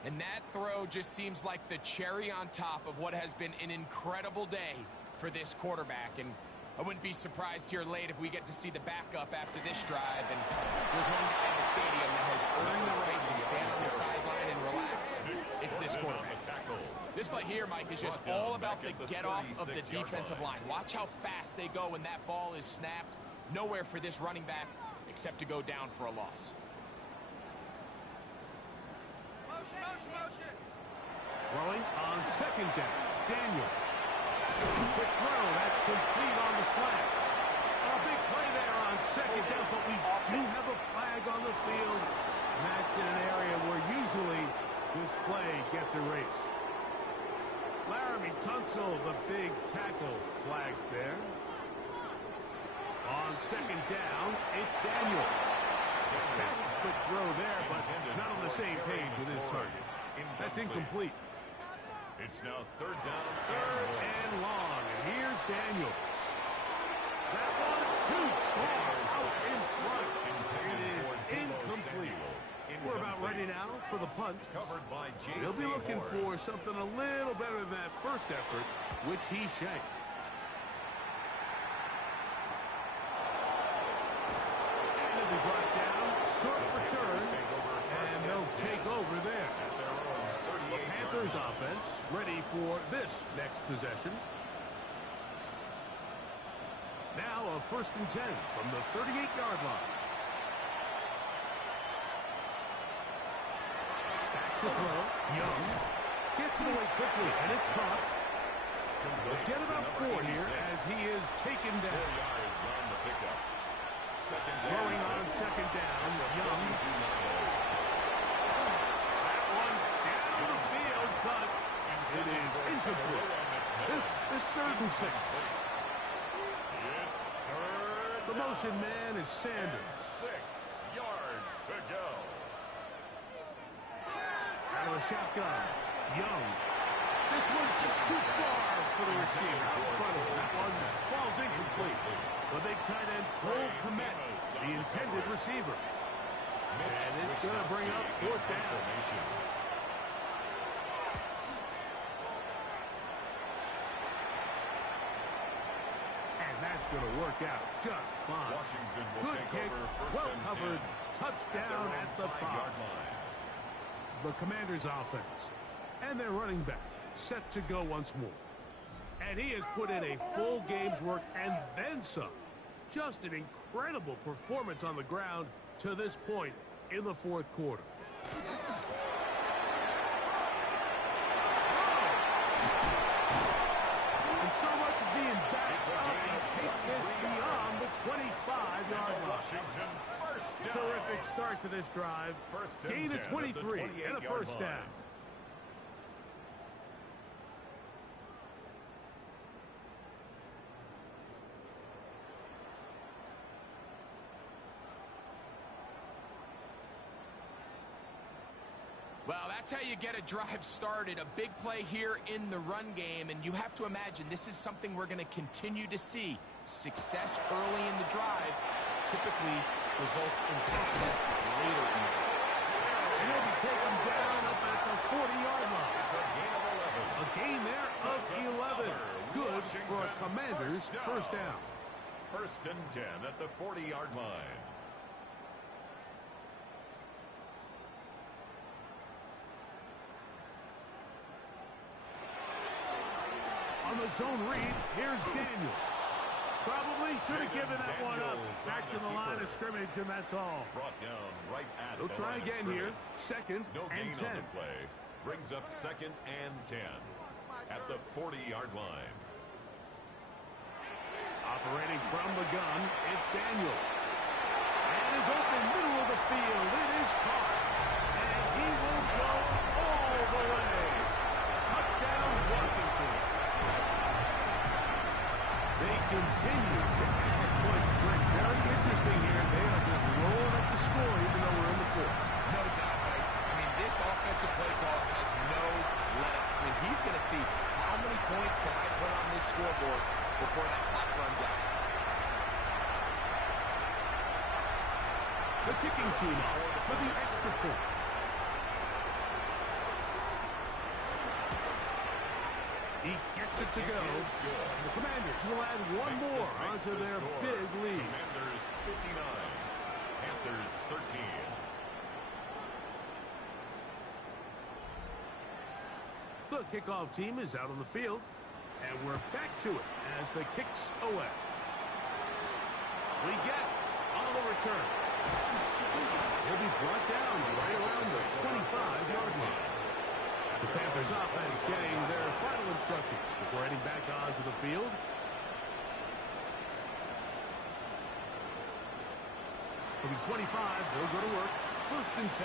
And that throw just seems like the cherry on top of what has been an incredible day for this quarterback. And I wouldn't be surprised here late if we get to see the backup after this drive. And there's one guy in the stadium that has earned the right to stand on the sideline and relax. It's this quarterback. This play here, Mike, is just all about the get-off of the defensive line. Watch how fast they go when that ball is snapped. Nowhere for this running back except to go down for a loss. Throwing on second down. Daniel. Quick throw. That's complete on the slant. A big play there on second down, but we do have a flag on the field. And that's in an area where usually this play gets erased. Laramie Tunsil, the big tackle, flagged there. On second down, it's Daniel. That's a quick throw there, but not on the same page with his target. That's incomplete. It's now third down. Third and long. And here's Daniels. That one too far out in front. It is incomplete. We're about ready now for the punt. Covered by J.C. They'll be looking for something a little better than that first effort, which he shanked. And it'll be brought down. Short return. And they'll take over there. The Panthers offense ready for this next possession. Now a first and 10 from the 38-yard line. Back to throw. Young gets it away quickly, and it's caught. They'll get about 4 here as he is taken down. 4 yards on the pickup. Throwing on second down. Young. It is incomplete. This third and 6. The motion man is Sanders. 6 yards to go. Out of the shotgun. Young. This one just too far for the receiver. Out in front of him. That one falls incomplete. The big tight end, Cole Kmet, the intended receiver. And it's going to bring up fourth down. That's going to work out just fine. Washington will Good take kick, over first well and covered, 10 touchdown at the 5. The Commanders offense and their running back set to go once more. And he has put in a full game's work and then some. Just an incredible performance on the ground to this point in the fourth quarter. And so much for being backed up and takes this beyond the 25-yard line. Washington, first down. Terrific start to this drive. Gain of 23 and a first down. Well, that's how you get a drive started. A big play here in the run game, and you have to imagine this is something we're going to continue to see. Success early in the drive typically results in success later in the drive. And he'll be taken down up at the 40-yard line. It's a gain of 11. A gain there of 11. Good for a Commanders first down. First and 10 at the 40-yard line. On the zone read, here's Daniels. Probably should have given that one up. Back to the line of scrimmage, and that's all. Brought down right at They'll try again here. Second and 10. No play. Brings up second and 10 at the 40-yard line. Operating from the gun, it's Daniels. And is open middle of the field. It is caught. And he will go all the way. Touchdown, Washington. They continue to add points. Greg, very interesting here. They are just rolling up the score even though we're in the fourth. No doubt, Mike. I mean, this offensive play call has no let-up. I mean, he's going to see how many points can I put on this scoreboard before that clock runs out. The kicking team out for the extra point. He gets it to go. And the Commanders will add one more onto their big lead. Commanders 59, Panthers 13. The kickoff team is out on the field. And we're back to it as the kicks away. We get on the return. He'll be brought down right around the 25-yard line. The Panthers offense getting their final instructions before heading back onto the field. It'll be 25. They'll go to work. First and 10.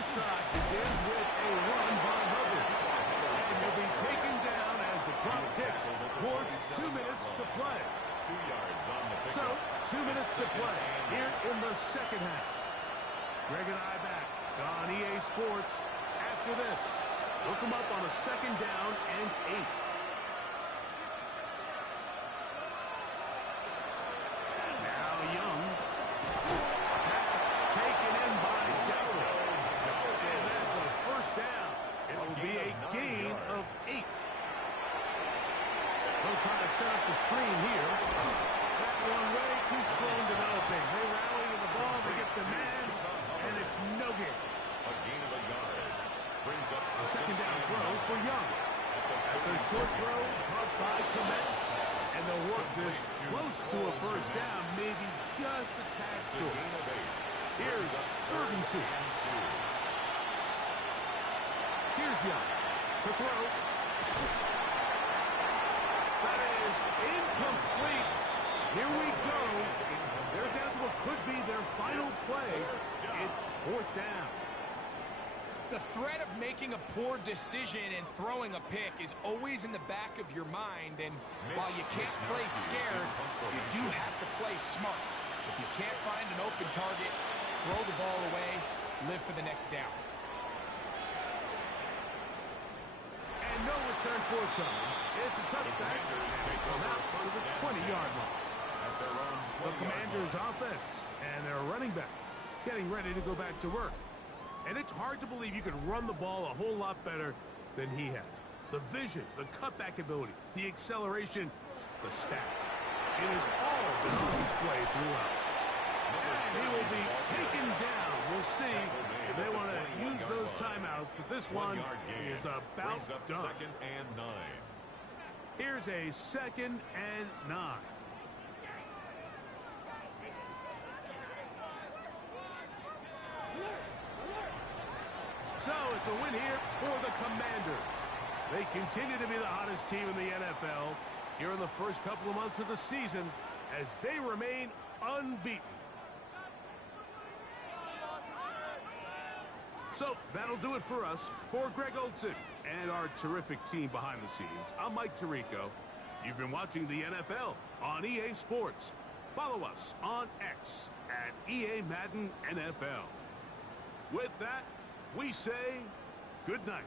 This drive begins with a run by Hubbard. And he'll be taken down as the clock ticks towards 2 minutes to play. 2 yards on the pickup. So, 2 minutes to play here in the second half. Greg and I back on EA Sports after this. Look them up on a second down and 8. Now Young. Pass taken in by Dowdle. And that's a first down. It will be a gain of 8. They'll try to set up the screen here. That one way too slow in developing. They rally to the ball, they get the man, and it's no gain. A gain of a yard. Brings up A second down throw for Young. That's a short throw caught by Komet. And they'll work this close to a first down, maybe just a tad short. Here's 3rd and 2. Here's Young to throw. That is incomplete. Here we go. They're down to what could be their final play. It's 4th down. The threat of making a poor decision and throwing a pick is always in the back of your mind, and while you can't play scared, you do have to play smart. If you can't find an open target, throw the ball away, live for the next down. And no return forthcoming. It's a touchback. Come out to the 20-yard line. The Commanders' offense and their running back getting ready to go back to work. And it's hard to believe you can run the ball a whole lot better than he has. The vision, the cutback ability, the acceleration, the stats. It has all been on display throughout. And he will be taken down. We'll see They want to use those timeouts, but this one is about done. Second and 9. Here's a 2nd and 9. So it's a win here for the Commanders. They continue to be the hottest team in the NFL here in the first couple of months of the season as they remain unbeaten. So that'll do it for us. For Greg Olson and our terrific team behind the scenes, I'm Mike Tirico. You've been watching the NFL on EA Sports. Follow us on X at EA Madden NFL. With that, we say good night.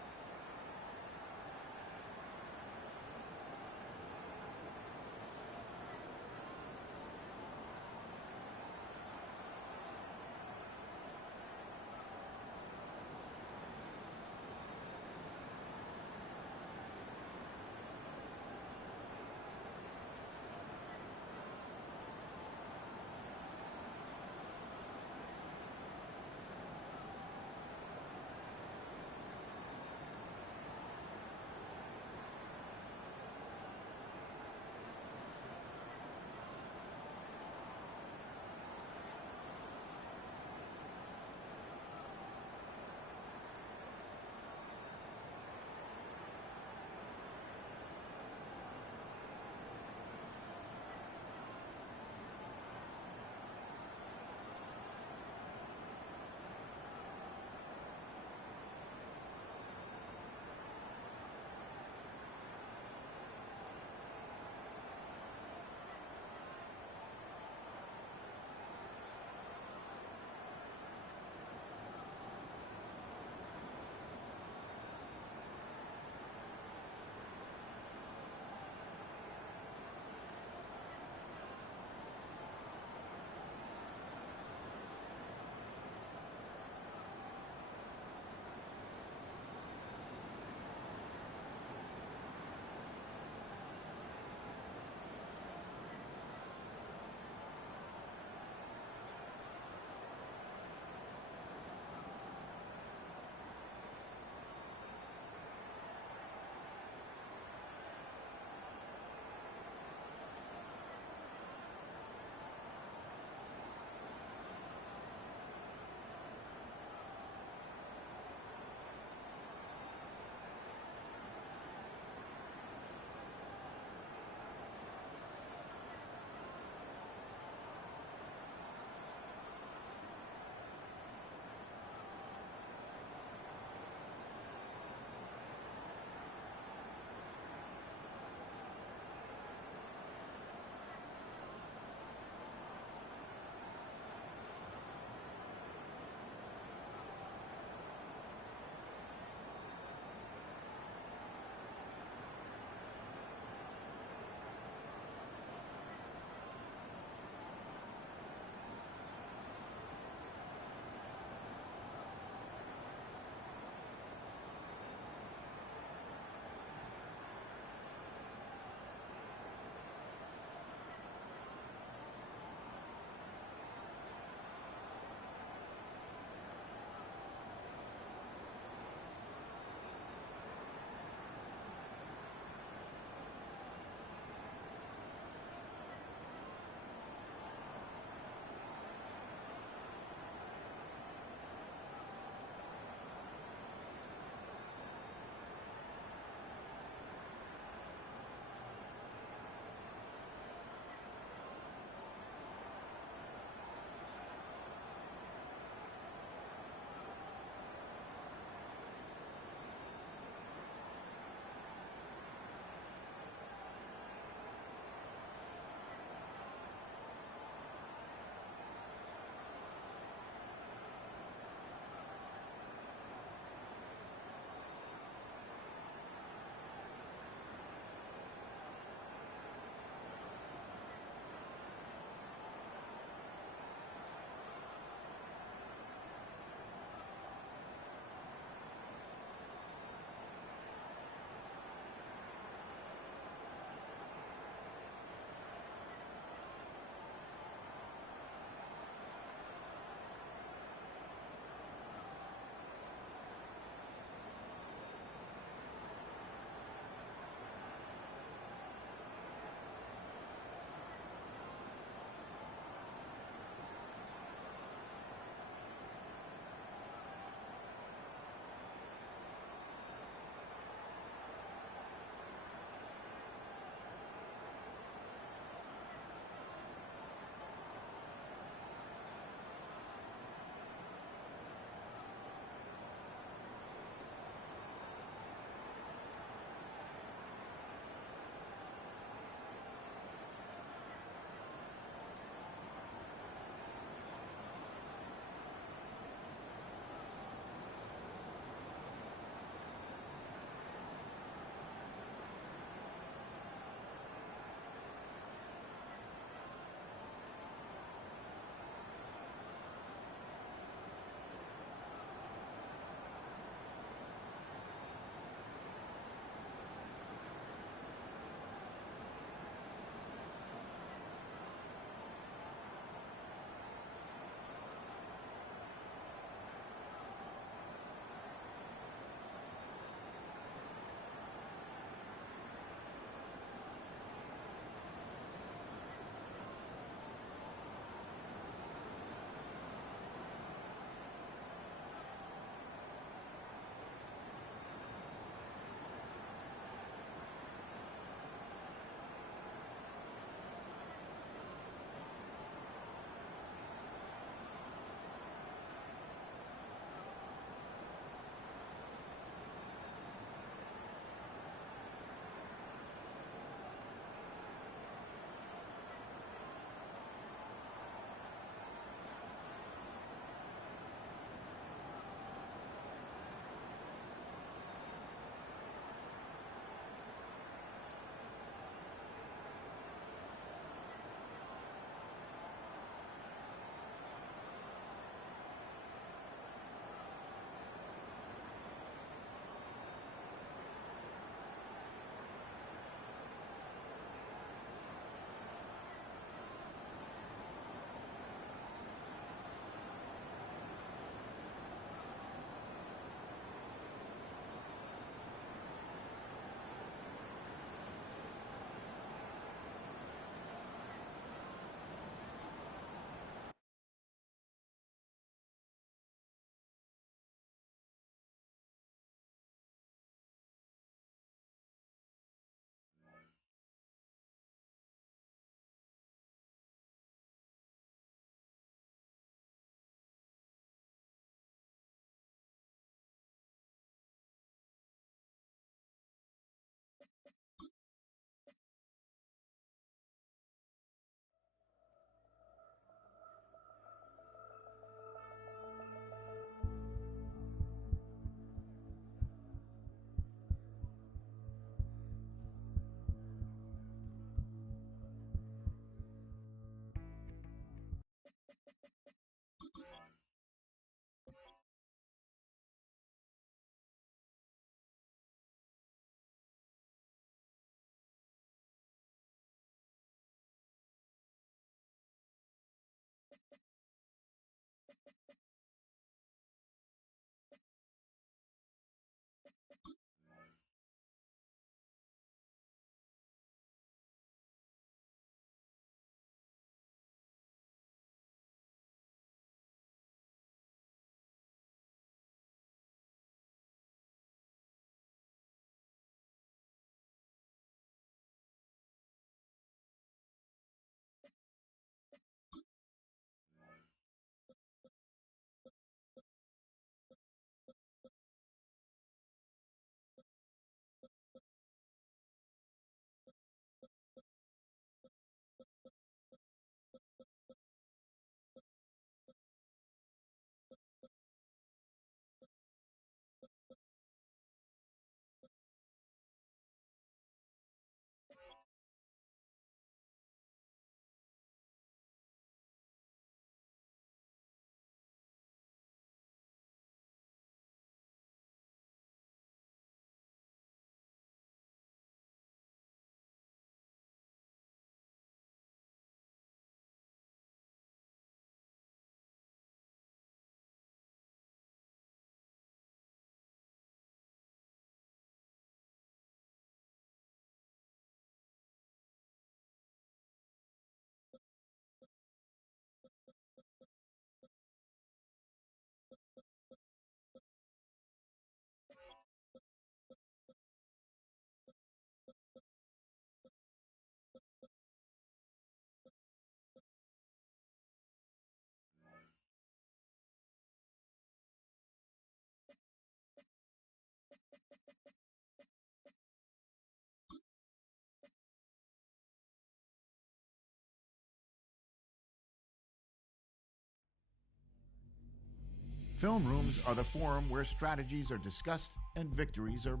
Film rooms are the forum where strategies are discussed and victories are...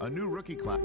A new rookie class.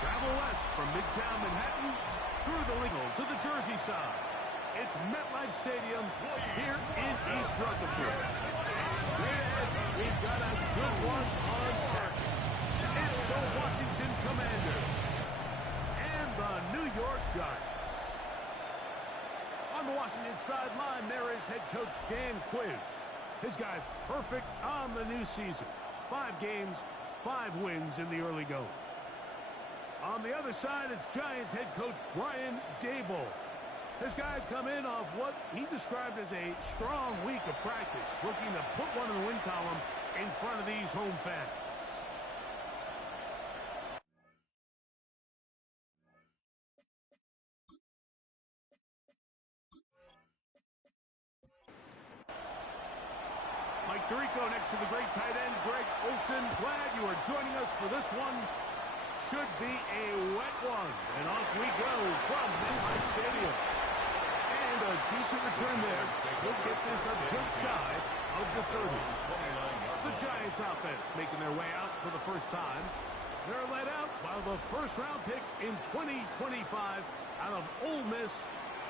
Travel west from Midtown Manhattan through the legal to the Jersey side. It's MetLife Stadium here in East Rutherford. We've got a good one on first. It's the Washington Commanders and the New York Giants. On the Washington sideline, there is head coach Dan Quinn. His guy's perfect on the new season. 5 games, 5 wins in the early going. On the other side, it's Giants head coach Brian Daboll. His guys come in off what he described as a strong week of practice, looking to put one in the win column in front of these home fans. Mike Tirico next to the great tight end, Greg Olsen. Glad you are joining us for this one. Should be a wet one. And off we go from MetLife Stadium. And a decent return there. We'll get this up just shy of the 30. The Giants offense making their way out for the first time. They're led out by the first-round pick in 2025 out of Ole Miss.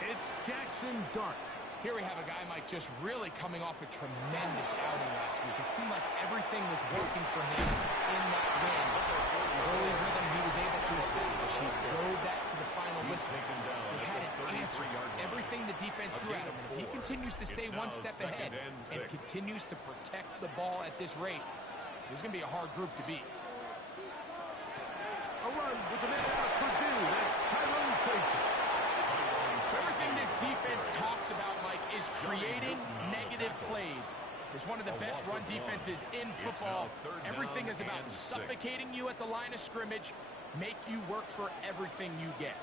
It's Jackson Dart. Here we have a guy, Mike, just really coming off a tremendous outing last week. It seemed like everything was working for him in that win. Early rhythm he was able to establish. He rode that to the final whistle. He had an answer. Everything the defense threw at him. And if he continues to stay one step ahead and continues to protect the ball at this rate, this is going to be a hard group to beat. A run with the man out of Purdue. That's Tyrone Tracy. So everything this defense talks about, Mike, is creating negative plays. It's one of the best run defenses in football. Everything is about suffocating you at the line of scrimmage, make you work for everything you get.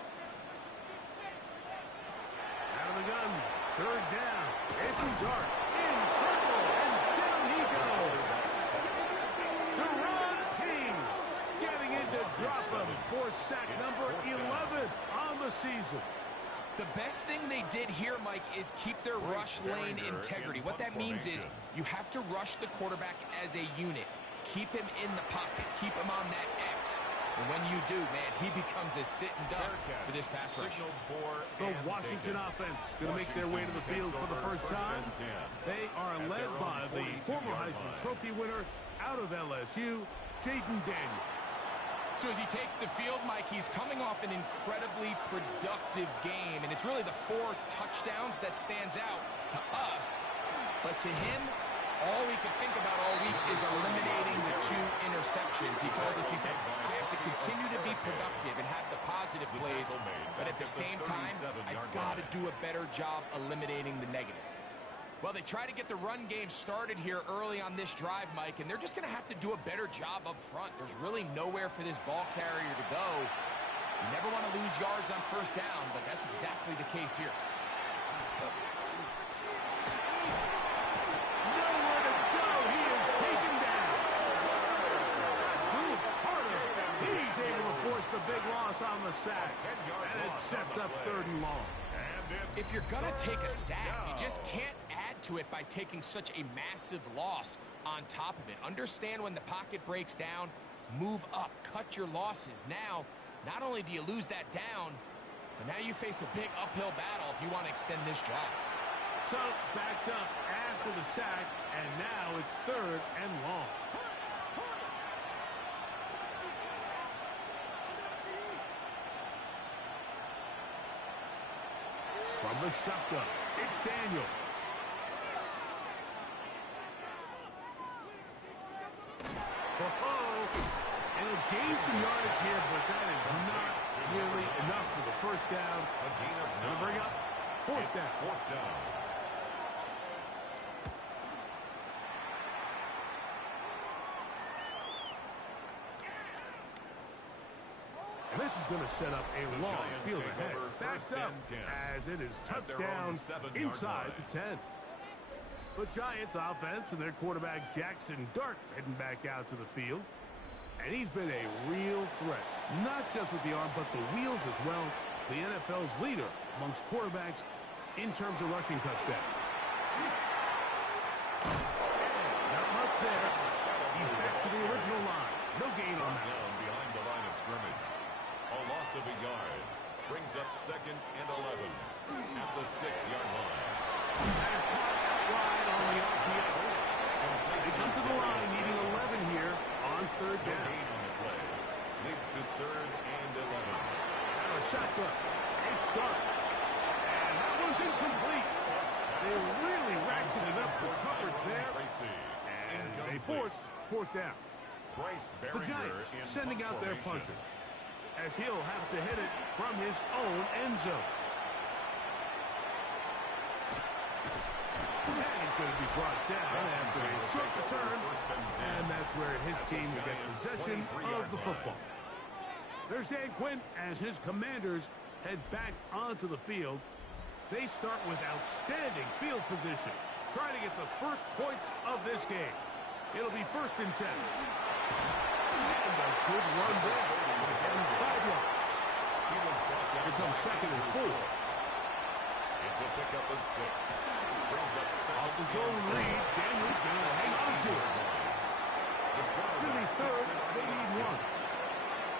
Out of the gun, third down. It's Dart in trouble, and down he goes. Deron King getting in to drop him for sack number 11 on the season. The best thing they did here, Mike, is keep their rush lane integrity. What that means is you have to rush the quarterback as a unit. keep him in the pocket. Keep him on that X. And when you do, man, he becomes a sit-and duck for this pass rush. The Washington offense going to make their way to the field for the first time. They are led by the former Heisman Trophy winner out of LSU, Jaden Daniels. So as he takes the field, Mike, he's coming off an incredibly productive game, and it's really the 4 touchdowns that stands out to us. But to him, all he could think about all week is eliminating the 2 interceptions. He told us, he said, I have to continue to be productive and have the positive plays, but at the same time, I've got to do a better job eliminating the negative. Well, they try to get the run game started here early on this drive, Mike, and they're just going to have to do a better job up front. There's really nowhere for this ball carrier to go. You never want to lose yards on first down, but that's exactly the case here. Nowhere to go. He is taken down. Blue Carter. He's able to force the big loss on the sack, and it sets up 3rd and long. If you're going to take a sack, you just can't add to it by taking such a massive loss on top of it. Understand when the pocket breaks down, move up, cut your losses. Now, not only do you lose that down, but now you face a big uphill battle if you want to extend this drive. So, backed up after the sack, and now it's 3rd and long. From the shotgun, it's Daniels. And he'll gain some yardage here, but that is not nearly enough for the first down. It's going to bring up 4th down. And this is going to set up a long field ahead. Backs up as it is touchdown inside the 10. The Giants offense and their quarterback Jackson Dart heading back out to the field. And he's been a real threat, not just with the arm, but the wheels as well. The NFL's leader amongst quarterbacks in terms of rushing touchdowns. Not much there. He's back to the original line. No gain on that. Down behind the line of scrimmage. A loss of a yard brings up 2nd and 11 at the 6-yard line. That is caught wide on the RPO. They come to the line needing 11 here on 3rd down. Gain on the play leads to 3rd and 11. Now a shotgun. It's Dart. And that one's incomplete. They really ratcheted up the coverage there. And they force 4th down. The Giants sending out their puncher, as he'll have to hit it from his own end zone. And he's going to be brought down after a short return, and that's where his team will get possession of the football. There's Dan Quinn as his Commanders head back onto the field. They start with outstanding field position, trying to get the first points of this game. It'll be 1st and 10. And a good run there. And 5 yards. Here comes 2nd and 4. It's a pickup of 6. Brings up 7. Off the zone read, Daniels going to hang on to it. Going to be 3rd. They need 1.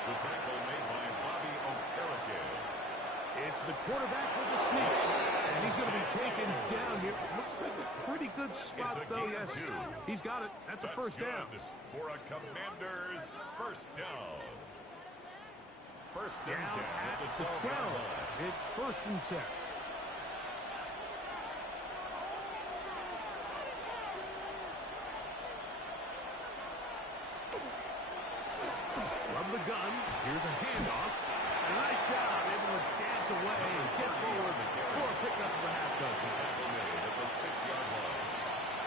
The tackle made by Bobby Okereke. It's the quarterback with the sneak. And he's going to be taken down here. Looks like a pretty good spot, though, yes. He's got it. That's a 1st down. For a Commanders 1st down. 1st and Down 10 at at the 12. 12-yard line. It's 1st and 10. From the gun, here's a handoff. A nice job, able to dance away and get forward for a pickup of a half dozen. Tackle made at the 6-yard line.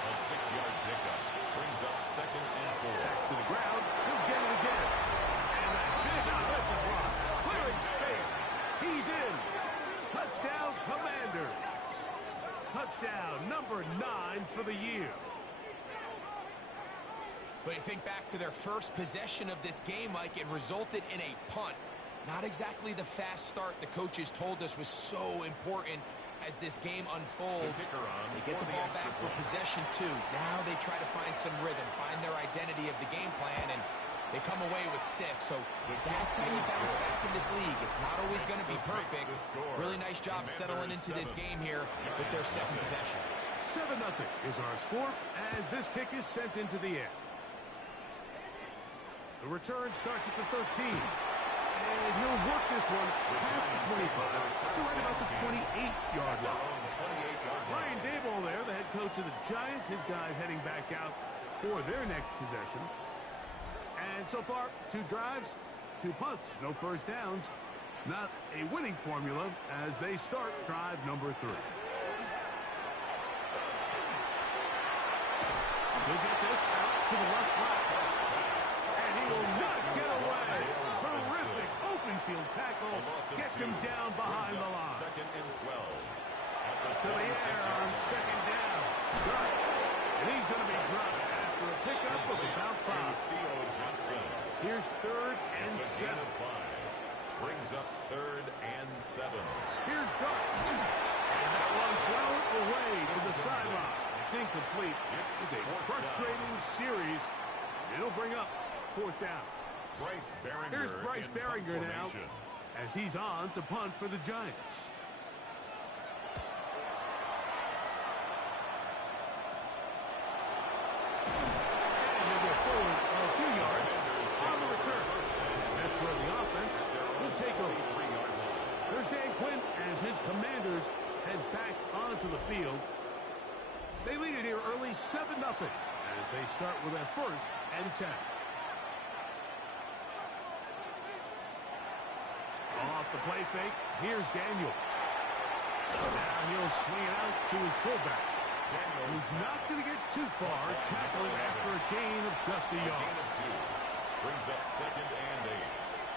A 6-yard pickup brings up 2nd and 4. Back to the ground, he'll get it again. And that big offensive block, clearing space. He's in. Touchdown, Commanders. Touchdown number 9 for the year. But you think back to their first possession of this game, Mike, it resulted in a punt. Not exactly the fast start the coaches told us was so important As this game unfolds, they get the ball back for possession 2. Now they try to find some rhythm, find their identity of the game plan, and they come away with 6. So that's how you bounce back in this league. It's not always going to be perfect. Really nice job settling into this game here with their second possession. 7-0 is our score as this kick is sent into the air. The return starts at the 13. And he'll work this one past the 25 to right about the 28-yard line. Brian Daboll there, the head coach of the Giants. His guys heading back out for their next possession. And so far, 2 drives, 2 punts, no first downs. Not a winning formula as they start drive number 3. He'll get this out to the left flat. And he will not get away. Terrific open field tackle. Gets him down behind the line. Second and 12. To the air on second down. Right. And he's going to be dropped after a pickup of about 5. Here's 3rd and 7. Brings up 3rd and 7. Here's Dart. And that one thrown away to the sideline. It's incomplete. It's a frustrating series. It'll bring up 4th down. Here's Bryce Behringer now as he's on to punt for the Giants. And they go forward a few yards on the return. That's where the offense will take over. There's Dan Quinn as his Commanders head back onto the field. They lead it here early 7-0 as they start with a 1st and 10. Off the play fake, here's Daniels. Now he'll swing it out to his fullback. He's not going to get too far, tackling after a gain of just a yard. Brings up 2nd and 8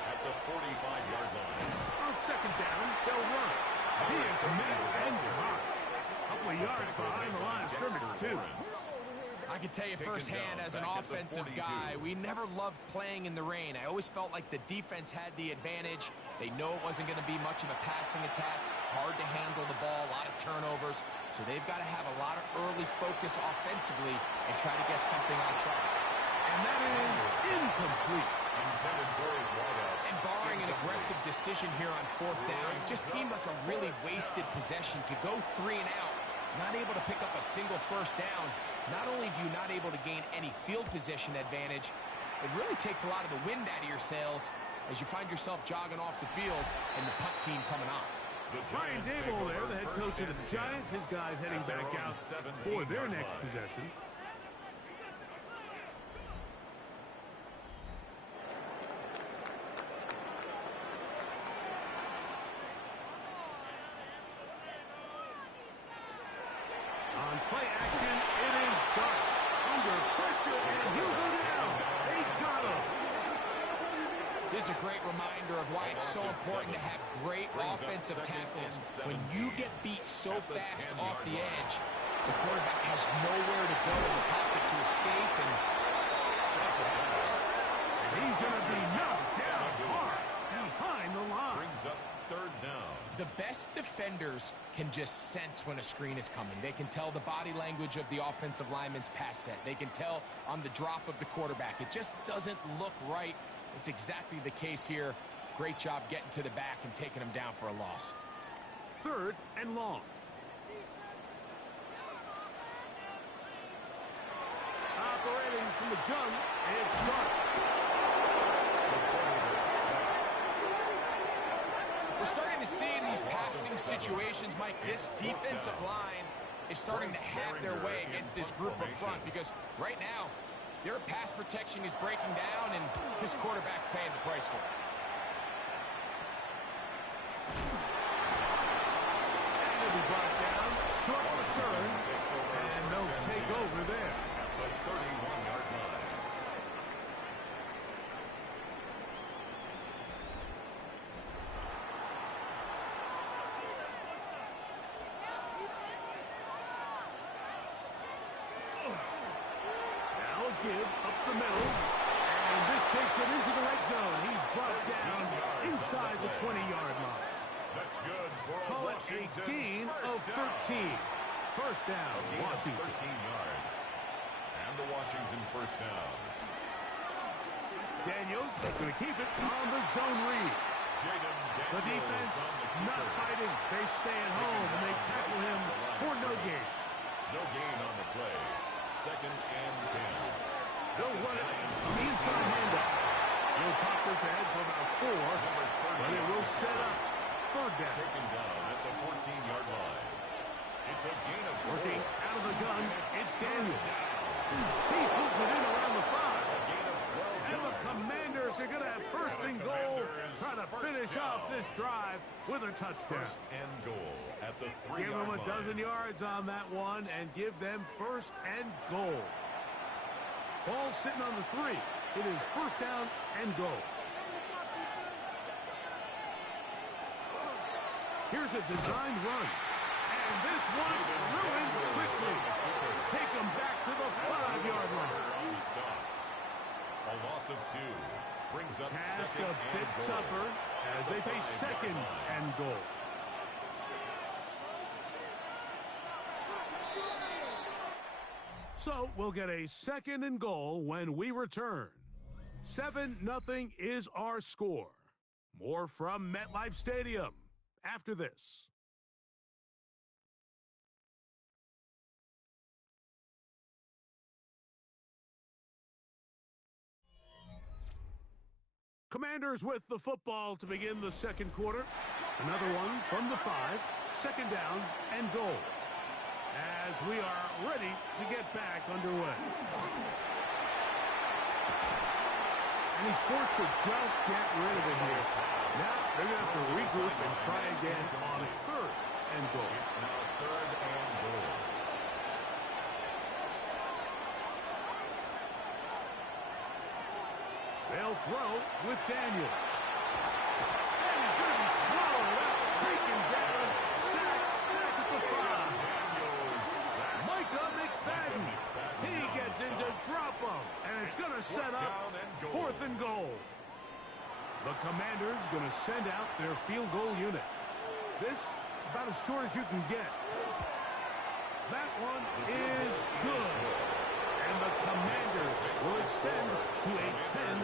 at the 45-yard line. On 2nd down, they'll run. He is met and dropped. A couple of yards behind the line of scrimmage, too. I can tell you firsthand as an offensive guy, we never loved playing in the rain. I always felt like the defense had the advantage. They know it wasn't going to be much of a passing attack. Hard to handle the ball, a lot of turnovers. So they've got to have a lot of early focus offensively and try to get something on track. And that is incomplete. And barring an aggressive decision here on 4th down, it just seemed like a really wasted possession to go 3 and out. Not able to pick up a single first down. Not only do you not able to gain any field position advantage, it really takes a lot of the wind out of your sails as you find yourself jogging off the field and the punt team coming on. Brian Daboll there, the head coach of the Giants. His guys heading back out for their next possession. On play action, it is Dart. Under pressure, and he'll go down. They got him. This is a great reminder of why it's so important to have great offensive tackles. When you get beat so fast off the edge, the quarterback has nowhere to go in the pocket to escape, and that's what happens. He's going to be knocked down hard behind the line. Brings up 3rd down. The best defenders can just sense when a screen is coming. They can tell the body language of the offensive lineman's pass set. They can tell on the drop of the quarterback. It just doesn't look right. It's exactly the case here. Great job getting to the back and taking him down for a loss. 3rd and long. Operating from the gun, it's Dart. We're starting to see in these passing situations, Mike, this defensive line is starting to have their way against this group up front because right now, their pass protection is breaking down and this quarterback's paying the price for it. And he'll be brought down, short return, and they'll take over there. At the 31-yard line. Give up the middle, and this takes him into the red zone. He's brought down inside the 20-yard line. That's good for a Call it Washington a gain of 13. First down, A gain of Washington. 13 yards. And the Washington first down. Daniels going to keep it on the zone read. The defense not fighting. They stay at home, and they tackle him for no gain. No gain on the play. Second and 10. They'll run it. Inside handoff. He'll pop this ahead for about 4, but it will set up third down. Taken down at the 14-yard line. It's a gain of 4. Working out of the gun, it's Daniels. He pulls it in around the 5. And the Commanders are going to have first and goal, try to finish off this drive with a touchdown. First and goal at the 3-yard line. Give them a dozen yards on that one and give them first and goal. Ball sitting on the 3. It is first down and goal. Here's a designed run. And this one ruined quickly. Take them back to the 5-yard line. A loss of 2 brings up Task second a bit and goal. tougher as they face second and goal. So we'll get a second and goal when we return. 7-0 is our score. More from MetLife Stadium after this. Commanders with the football to begin the second quarter. Another one from the 5. Second down and goal. As we are ready to get back underway. And he's forced to just get rid of it here. Now they're going to have to regroup and try again on a third and goal. It's now third and goal. They'll throw with Daniels. And he's going to be swallowed up, taken down, sacked back at the 5. Micah McFadden. He gets into drop him, and it's going to set up fourth and goal. The Commanders going to send out their field goal unit. This about as short as you can get. That one is good. And the Commanders will extend to a 10-0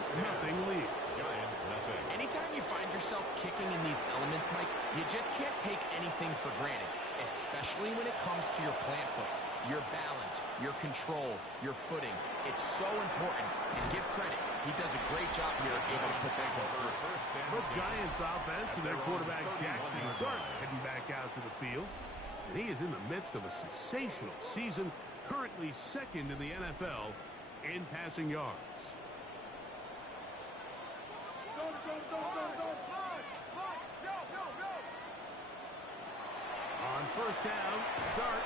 lead. Giants nothing. Anytime you find yourself kicking in these elements, Mike, you just can't take anything for granted, especially when it comes to your plant foot, your balance, your control, your footing. It's so important. And give credit, he does a great job here able to put that one through. The Giants offense and their quarterback Jackson Dart heading back out to the field. And he is in the midst of a sensational season, currently second in the NFL in passing yards. On first down, Dart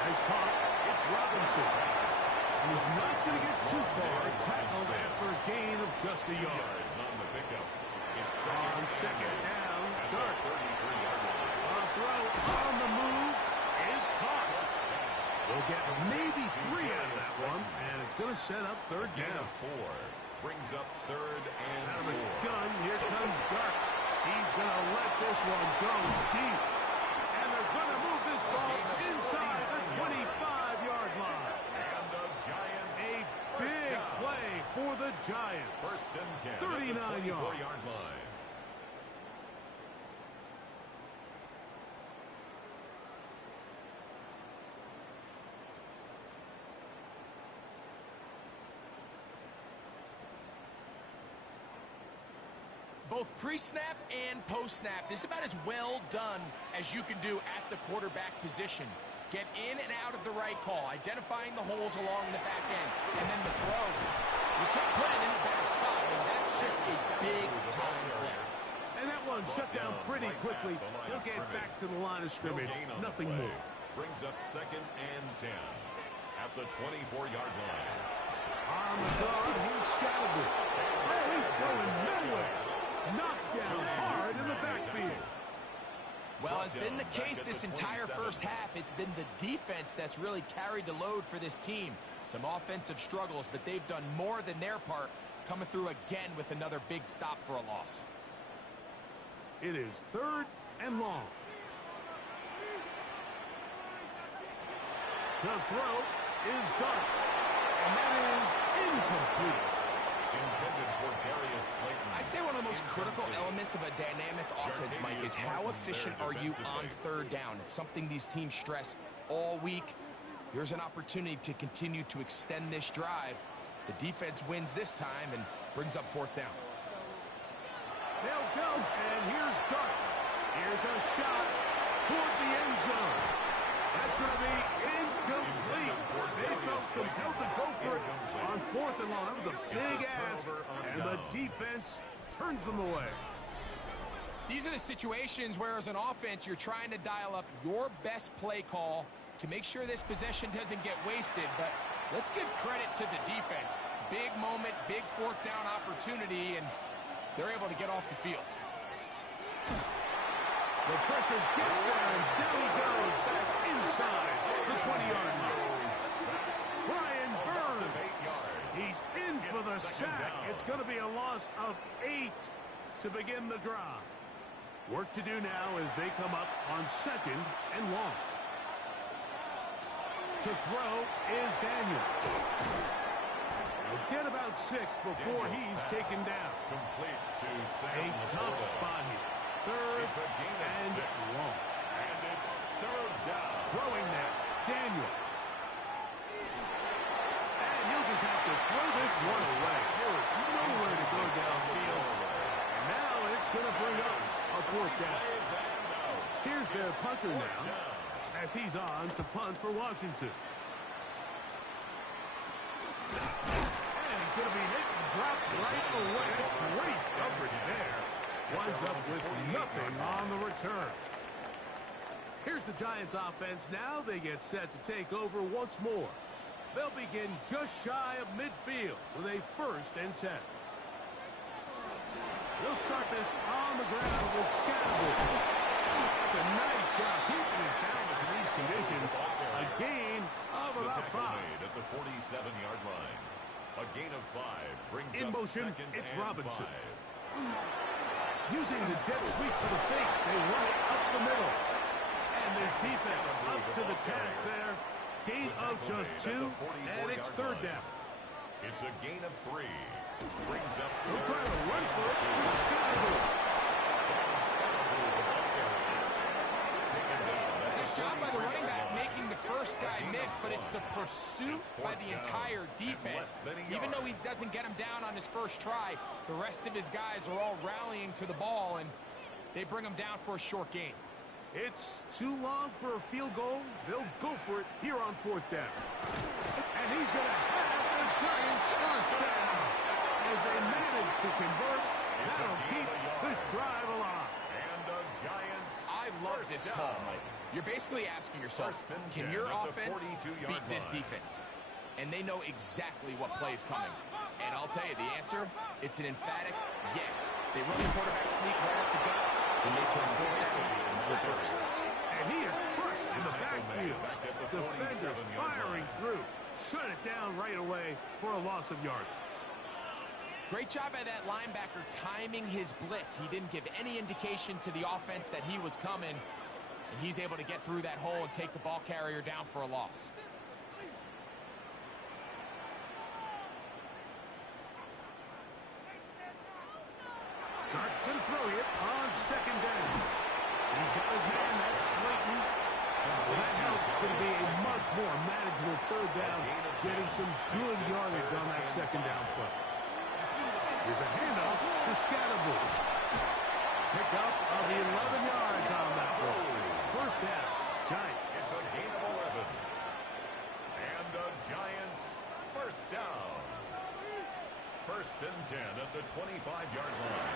has caught. It's Robinson. And he's not going to get too far. Tackled after a gain of just a yard. On the pickup. It's On second down, Dart. 33-yard line. A throw on the move is caught. We'll get maybe 3 out of that one, and it's going to set up third Gain down. of 4 brings up third and Out of the 4. gun, here comes Dart. He's going to let this one go deep. And they're going to move this ball inside the 25-yard line. And the Giants. A big play for the Giants. First and 10. 39 at the yards. 24-yard line. Both pre-snap and post-snap, this is about as well done as you can do at the quarterback position. Get in and out of the right call, identifying the holes along the back end, and then the throw. You can't put it in a better spot. I mean, that's just a big-time play. And that one shut down pretty quickly. He'll get back to the line of scrimmage. Nothing more. Brings up second and 10 at the 24-yard line. On the guard, he's scattered it. Oh, he's going nowhere. Knocked down hard in the backfield. Well, as been the case this entire first half, it's been the defense that's really carried the load for this team. Some offensive struggles, but they've done more than their part, coming through again with another big stop for a loss. It is third and long. The throw is Dark, and that is incomplete. Intended for Darius Slayton. I'd say one of the most critical elements of a dynamic offense, Mike, is how efficient are you on third down. It's something these teams stress all week. Here's an opportunity to continue to extend this drive. The defense wins this time and brings up fourth down. They'll go, and here's Dark. Here's a shot toward the end zone. That's going to be incomplete. They felt compelled to go for it on fourth and long. That was a big ask, and the defense turns them away. These are the situations where, as an offense, you're trying to dial up your best play call to make sure this possession doesn't get wasted. But let's give credit to the defense. Big moment, big fourth down opportunity, and they're able to get off the field. The pressure gets there, and down he goes back inside the 20-yard line. Brian Burns. He's in for the sack. It's going to be a loss of 8 to begin the drive. Work to do now as they come up on second and long. To throw is Daniel. He'll get about 6 before he's taken down. Complete to A tough spot here. Third and long. And it's third down. Throwing that, Daniel. And he'll just have to throw this one away. There is nowhere to go downfield. And now it's going to bring up a fourth down. Here's their punter now, as he's on to punt for Washington. And he's going to be hit and dropped right away. That's great coverage there. Winds up with nothing on the return. Here's the Giants offense now. They get set to take over once more. They'll begin just shy of midfield with a 1st and 10. They'll start this on the ground with Scattergood. That's a nice job keeping his balance in these conditions. A gain of about 5. At the 47-yard line. A gain of 5 brings in up motion, second it's and Robinson. 5. Using the jet sweep for the fake, they run it up the middle. And this defense up to the task there. Gain of just 2, and it's third down. It's a gain of 3. Brings up They'll try to run for it with Scattergood. Nice job by the running back making the first guy miss, but it's the pursuit by the entire defense. Even though he doesn't get him down on his first try, the rest of his guys are all rallying to the ball, and they bring him down for a short gain. It's too long for a field goal. They'll go for it here on fourth down. And he's going to have the Giants first down. As they manage to convert, that'll keep this drive alive. And the Giants. I love this call, Mike. You're basically asking yourself, can your offense beat this defense? And they know exactly what play is coming. And I'll tell you the answer, it's an emphatic yes. They run the quarterback sneak right up the gut, and they turn fourth into a first. And he is crushed in the backfield. Defenders firing through. Shut it down right away for a loss of yardage. Great job by that linebacker timing his blitz. He didn't give any indication to the offense that he was coming. And he's able to get through that hole and take the ball carrier down for a loss. Dark going to throw it on second down. He's got his man, that's Slayton. Well, that helps. It's going to be a much more manageable third down, getting some good yardage on that second down play. Here's a handoff to Scattergood. Pick up of 11 yards on that one. First down, Giants. It's a gain of 11. And the Giants first down. First and 10 at the 25-yard line.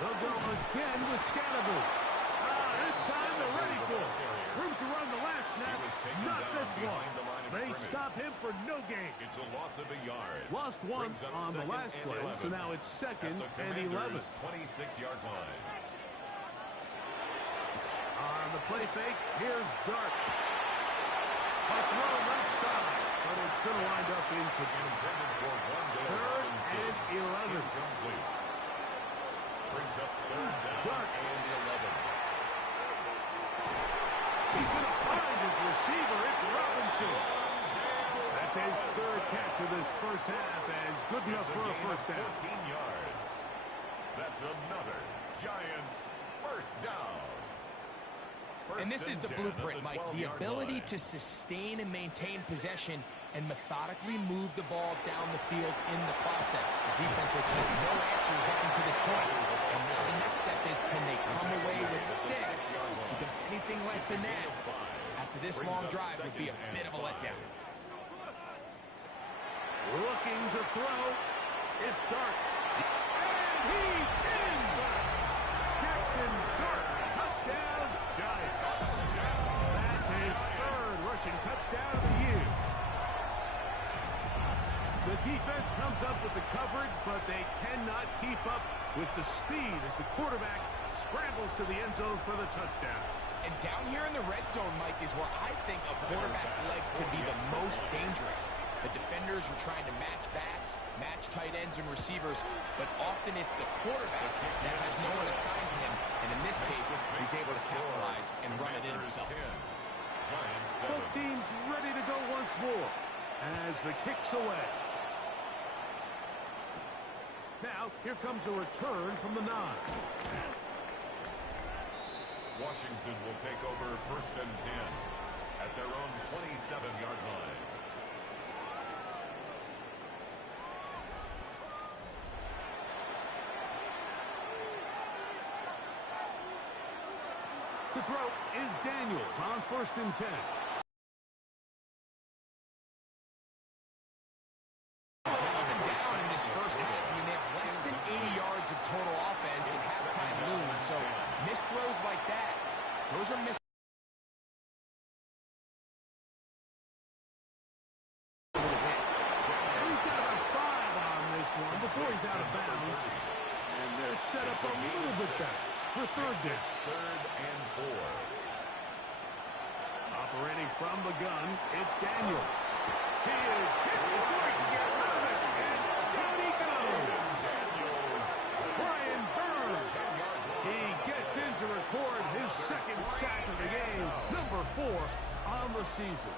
They'll go again with Scattergood. This time they're ready for it. Room to run the last snap. Not this one. They stop him for no gain. It's a loss of a yard. Lost one on the last play, so now it's second and 11. 26-yard line. On the play fake, here's Dark. A throw left side, but it's going to wind up incomplete. Third and 11. Incomplete. Brings up third down Dark. and 11. He's going to find his receiver. It's Robinson. That's his third catch of this first half, and good enough for a first down. 14 yards. That's another Giants first down. And this is the blueprint, Mike. The ability to sustain and maintain possession and methodically move the ball down the field in the process. The defense has had no answers up until this point. And now the next step is, can they come away with 6? Because anything less than that, after this long drive, would be a bit of a letdown. Looking to throw. It's Dart. And he's in. Jackson Dart. Touchdown, Giants. That's his third rushing touchdown of the year. The defense comes up with the coverage, but they cannot keep up with the speed as the quarterback scrambles to the end zone for the touchdown. And down here in the red zone, Mike, is where I think a quarterback's legs can be the most dangerous. The defenders are trying to match backs, match tight ends and receivers, but often it's the quarterback that has no one assigned to him, and in this case, he's able to capitalize and run it in himself. Both teams ready to go once more as the kick's away. Now, here comes a return from the 9. Washington will take over 1st and 10 at their own 27-yard line. To throw is Daniels on 1st and 10. First half. I mean, they have less than 80 yards of total offense and halftime looms. So missed throws like that, those are missed. He's got about 5 on this one before he's out of bounds. And they're set up a little bit better for 3rd down. 3rd and 4. Operating from the gun, it's Daniels. He is hit before he can get rid of it. Down he goes. Brian Burns. He gets in to record his 2nd sack of the game. Number 4 on the season.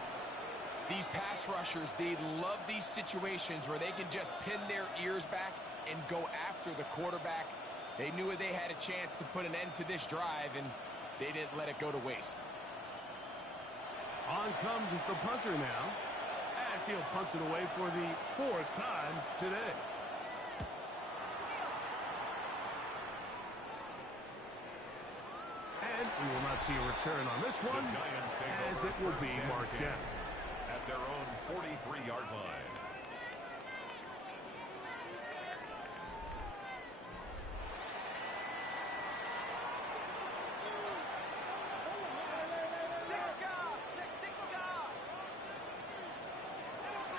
These pass rushers, they love these situations where they can just pin their ears back and go after the quarterback. They knew they had a chance to put an end to this drive, and they didn't let it go to waste. On comes the punter now, as he'll punt it away for the 4th time today. And we will not see a return on this one, as it will be marked down. At their own 43-yard line.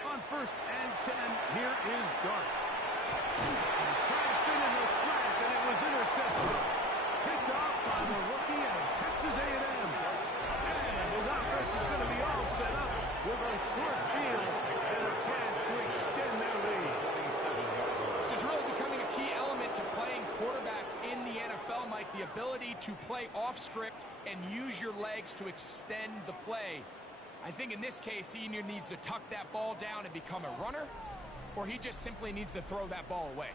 On 1st and 10, here is Dart. And trying to fit in the slant, and it was intercepted. Picked off by the rookie out of Texas A&M. And his offense is going to be all set up with a short field and a chance to extend their lead. This is really becoming a key element to playing quarterback in the NFL, Mike. The ability to play off script and use your legs to extend the play. I think in this case, he either needs to tuck that ball down and become a runner, or he just simply needs to throw that ball away.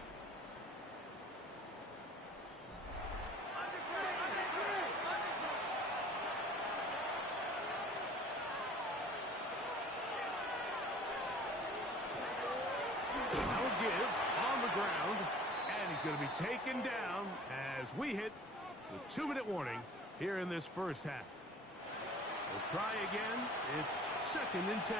No give on the ground, and he's going to be taken down as we hit the 2-minute warning here in this first half. We'll try again. It's 2nd and 10.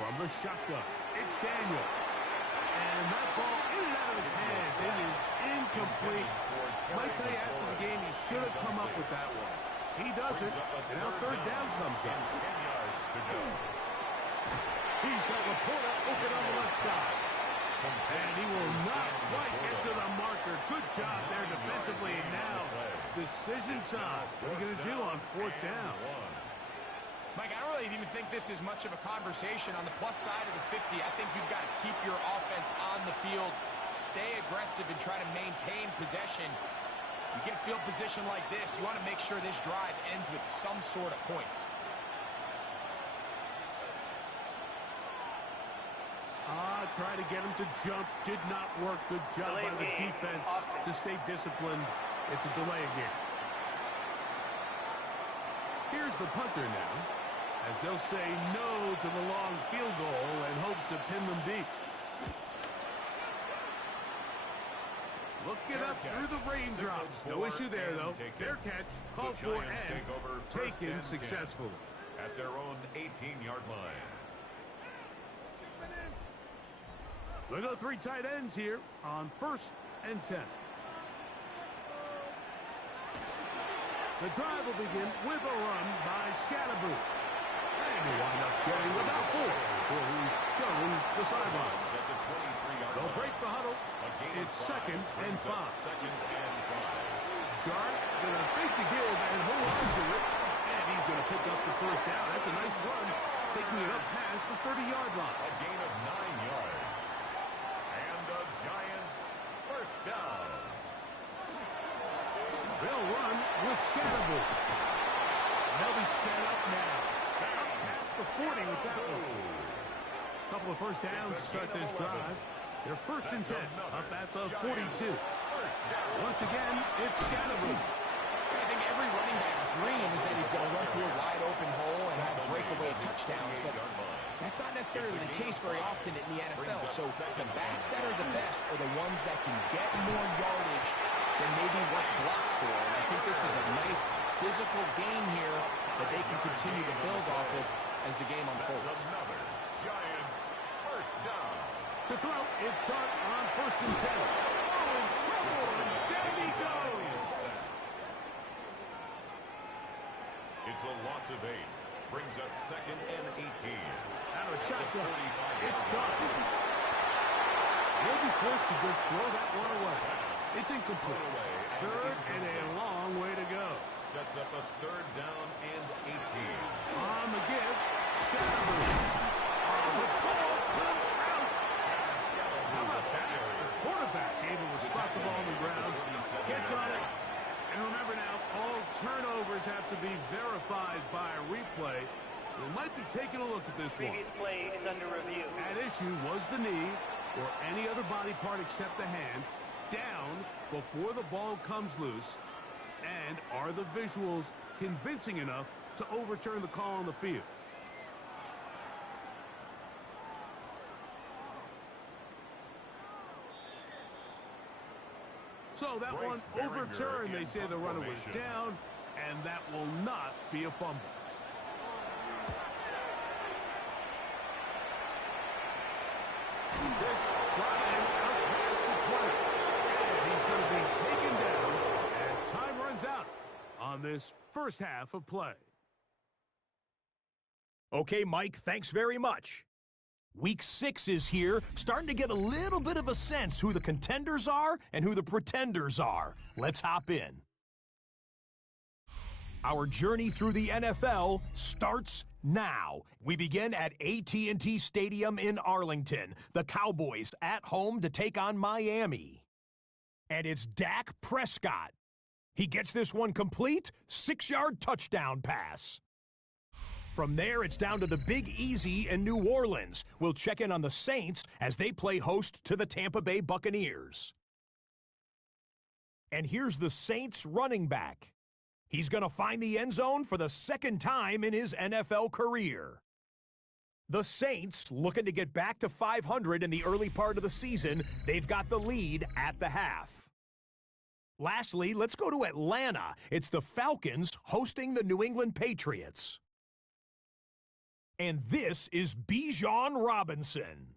From the shotgun, it's Daniel. And that ball in and out of his hands. It is incomplete. Might tell you after the game he should have come up with that one. He doesn't, and now 3rd down comes up. 10 yards to go. He's got Laporta open on the left side. And he will not quite get to the marker. Good job there defensively. And now, decision time. What are you going to do on 4th down? Mike, I don't really even think this is much of a conversation. On the plus side of the 50, I think you've got to keep your offense on the field, stay aggressive, and try to maintain possession. You get field position like this, you want to make sure this drive ends with some sort of points. Try to get him to jump. Did not work. Good job by the defense to stay disciplined. It's a delay again. Here's the punter now, as they'll say no to the long field goal and hope to pin them deep. Looking up through the raindrops. No issue there, though. Fair catch, called for and taken successfully. At their own 18-yard line. We'll go 3 tight ends here on 1st and 10. The drive will begin with a run by Scatterboot. And he'll wind up getting about 4 before he's shown the sidelines. They'll break the huddle. It's 2nd and 5. Jarrett gonna fake the give and hold on to it. And he's gonna pick up the 1st down. That's a nice run, taking it up past the 30-yard line. A gain of 9 yards. And the Giants 1st down. They'll run with Scatterboot. They'll be set up now. Up past the 40 with that one. Couple of 1st downs to start this drive. They're 1st and 10, up at the 42. Once again, it's Scatterboot. I think every running back's dream is that he's going to run through a wide open hole and have breakaway touchdowns, but that's not necessarily the case very often in the NFL. So the backs that are the best are the ones that can get more yardage than maybe what's blocked for. And I think this is a nice physical game here that they can continue to build off of as the game unfolds. Giants 1st down. To throw, it's Dart on 1st and 10. Oh, in trouble, and down he goes. It's a loss of 8. Brings up 2nd and 18. Out of shotgun. It's Dart. He'll be forced to just throw that one away. It's incomplete. 3rd and a long way to go. Sets up a 3rd down and 18. On the give, Scatterboot. The ball comes out. How about that? Quarterback able to spot the ball on the ground. Gets on it. And remember now, all turnovers have to be verified by a replay. So we might be taking a look at this one. Previous play is under review. At issue was the knee or any other body part except the hand down before the ball comes loose. And are the visuals convincing enough to overturn the call on the field? So that one overturned. They say the runner was down, and that will not be a fumble. This flying out past the 20. And he's going to be taken down as time runs out on this 1st half of play. Okay, Mike, thanks very much. Week 6 is here, starting to get a little bit of a sense who the contenders are and who the pretenders are. Let's hop in. Our journey through the NFL starts now. We begin at AT&T Stadium in Arlington. The Cowboys at home to take on Miami. And it's Dak Prescott. He gets this one complete, 6-yard touchdown pass. From there, it's down to the Big Easy in New Orleans. We'll check in on the Saints as they play host to the Tampa Bay Buccaneers. And here's the Saints running back. He's going to find the end zone for the 2nd time in his NFL career. The Saints, looking to get back to 500 in the early part of the season, they've got the lead at the half. Lastly, let's go to Atlanta. It's the Falcons hosting the New England Patriots. And this is Bijan Robinson.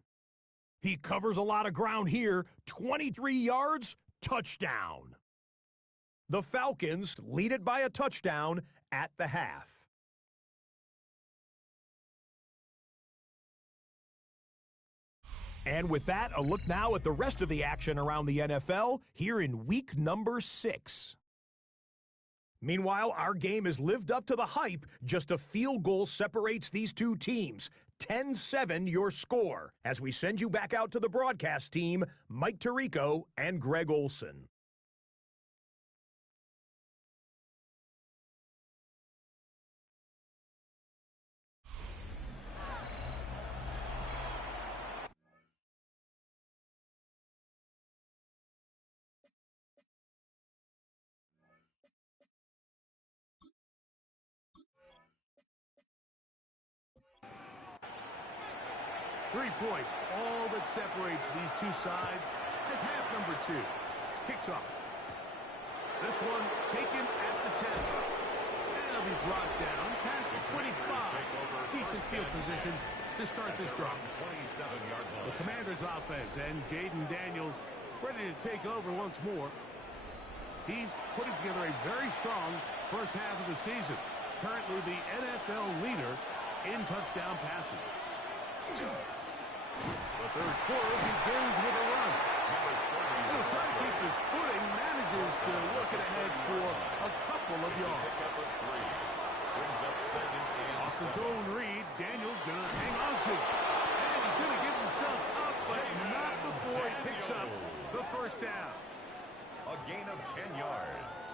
He covers a lot of ground here, 23 yards, touchdown. The Falcons lead it by a touchdown at the half. And with that, a look now at the rest of the action around the NFL here in week number 6. Meanwhile, our game has lived up to the hype. Just a field goal separates these two teams. 10-7 your score. As we send you back out to the broadcast team, Mike Tirico and Greg Olson. 3 points, all that separates these two sides as half number 2 kicks off. This one taken at the 10. And it'll be brought down past the 25. Decent field position to start this drive. The Commanders' offense and Jaden Daniels ready to take over once more. He's putting together a very strong first half of the season. Currently the NFL leader in touchdown passes. The third quarter begins with a run. He'll try to keep his footing, manages to work it ahead for a couple of yards. Off the zone read, Daniels gonna hang on to it. And he's gonna give himself up, but not before he picks up the first down. A gain of 10 yards.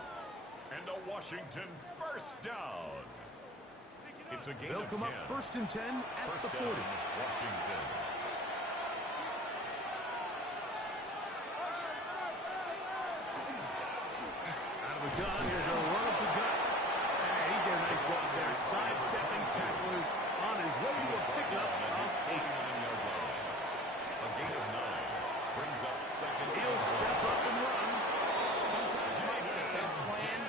And a Washington first down. It's a gain They'll of come 10. up first and 10 at First the 40. down, Washington. Out of the gun, here's a run up the gut. And he did a nice job there, sidestepping tacklers on his way to a pickup of 8. A gain of 9 brings up second. He'll step up and run. Sometimes, Mike, the best plan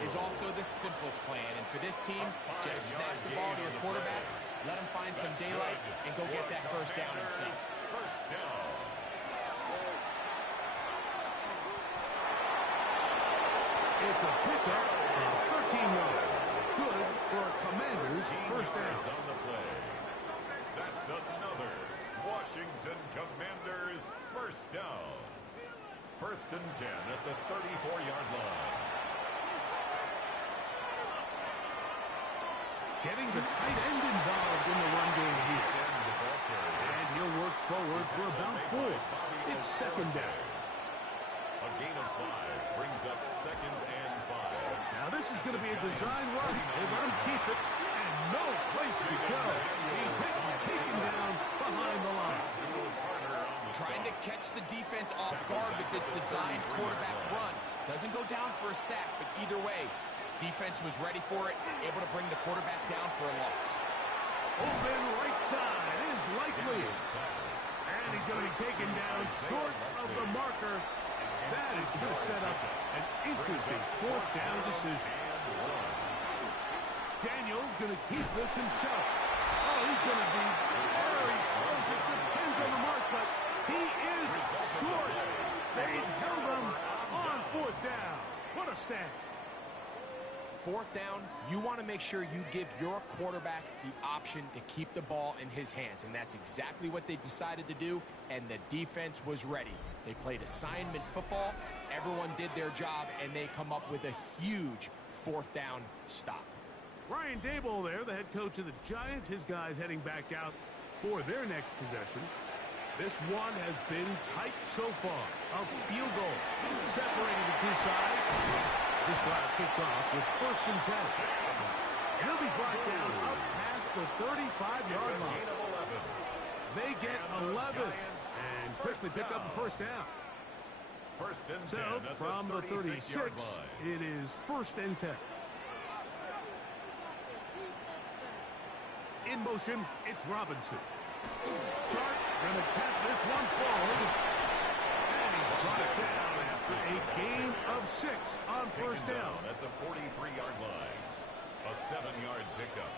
is also the simplest plan. And for this team, just snap the ball to your quarterback, let him find some daylight, and go get that first down himself. First down. It's a pickup of 13 yards. Good for a Commanders first down. On the play. That's another Washington Commanders first down. First and 10 at the 34-yard line. Getting the tight end involved in the run game here. And he'll work forward for about 4. It's second down. A gain of 5 brings up second and 5. Now this is going to be a design run. They let him keep it, and no place to go. He's hit and taken down behind the line. Trying to catch the defense off guard with this designed quarterback run. Doesn't go down for a sack, but either way, defense was ready for it, able to bring the quarterback down for a loss. Open right side is likely. And he's going to be taken down short of the marker. That is going to set up an interesting fourth down decision. Daniels going to keep this himself. Oh, he's going to be very close. It depends on the mark, but he is short. They held him on fourth down. What a stand. Fourth down, you want to make sure you give your quarterback the option to keep the ball in his hands, and that's exactly what they decided to do, and the defense was ready. They played assignment football, everyone did their job, and they come up with a huge fourth down stop. Brian Daboll there, the head coach of the Giants. His guys heading back out for their next possession. This one has been tight so far. A field goal separating the two sides. This drive kicks off with first and 10. He'll be brought down up past the 35-yard line. They get 11 and quickly pick up a first down. First and 10 So at from the 36, 36-yard line. it is first and 10. In motion, it's Robinson. Dart going to tap this one forward. And he's brought it down after a gain of 6 on first down. At the 43-yard line. A 7-yard pickup.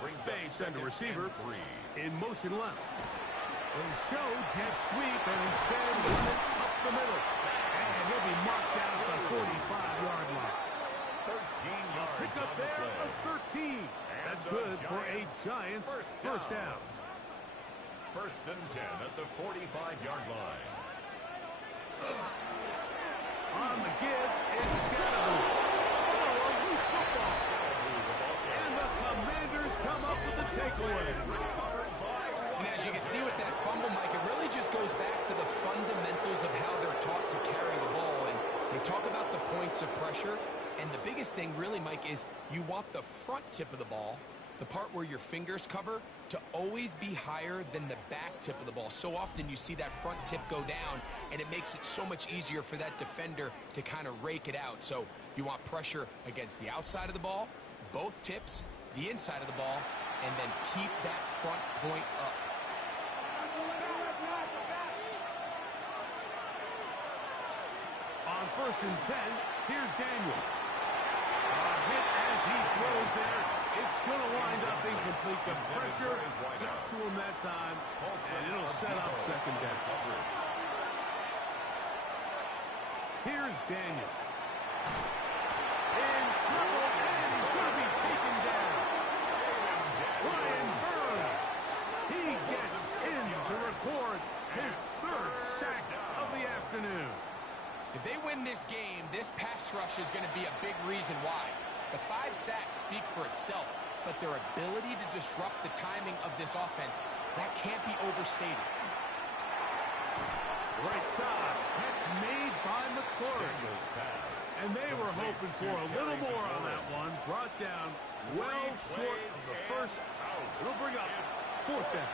Brings They up send a second receiver and 3. in motion left. They show jet sweep and instead run it up the middle. And he'll be marked down at the 45-yard line. 13 yards Pick up on the there play. of 13. That's good for a Giants first down. First and 10 at the 45-yard line. On the give, it's Scattergood. Oh, a loose football. And the Commanders come up with the takeaway. And as you can see with that fumble, Mike, it really just goes back to the fundamentals of how they're taught to carry the ball. And they talk about the points of pressure. And the biggest thing really, Mike, is you want the front tip of the ball, the part where your fingers cover, to always be higher than the back tip of the ball. So often you see that front tip go down, and it makes it so much easier for that defender to kind of rake it out. So you want pressure against the outside of the ball, both tips, the inside of the ball, and then keep that front point up. first and 10. Here's Daniel. A hit as he throws there. It's going to wind up incomplete. The pressure got to him that time, and it'll set up second down. Here's Daniel. In trouble, and he's going to be taken down. Ryan Burns. He gets in to record his third sack of the afternoon. If they win this game, this pass rush is going to be a big reason why. The 5 sacks speak for itself, but their ability to disrupt the timing of this offense, that can't be overstated. Right side, catch made by McClure. And they were hoping for a little more on that one. Brought down well short of the first. It'll bring up fourth down.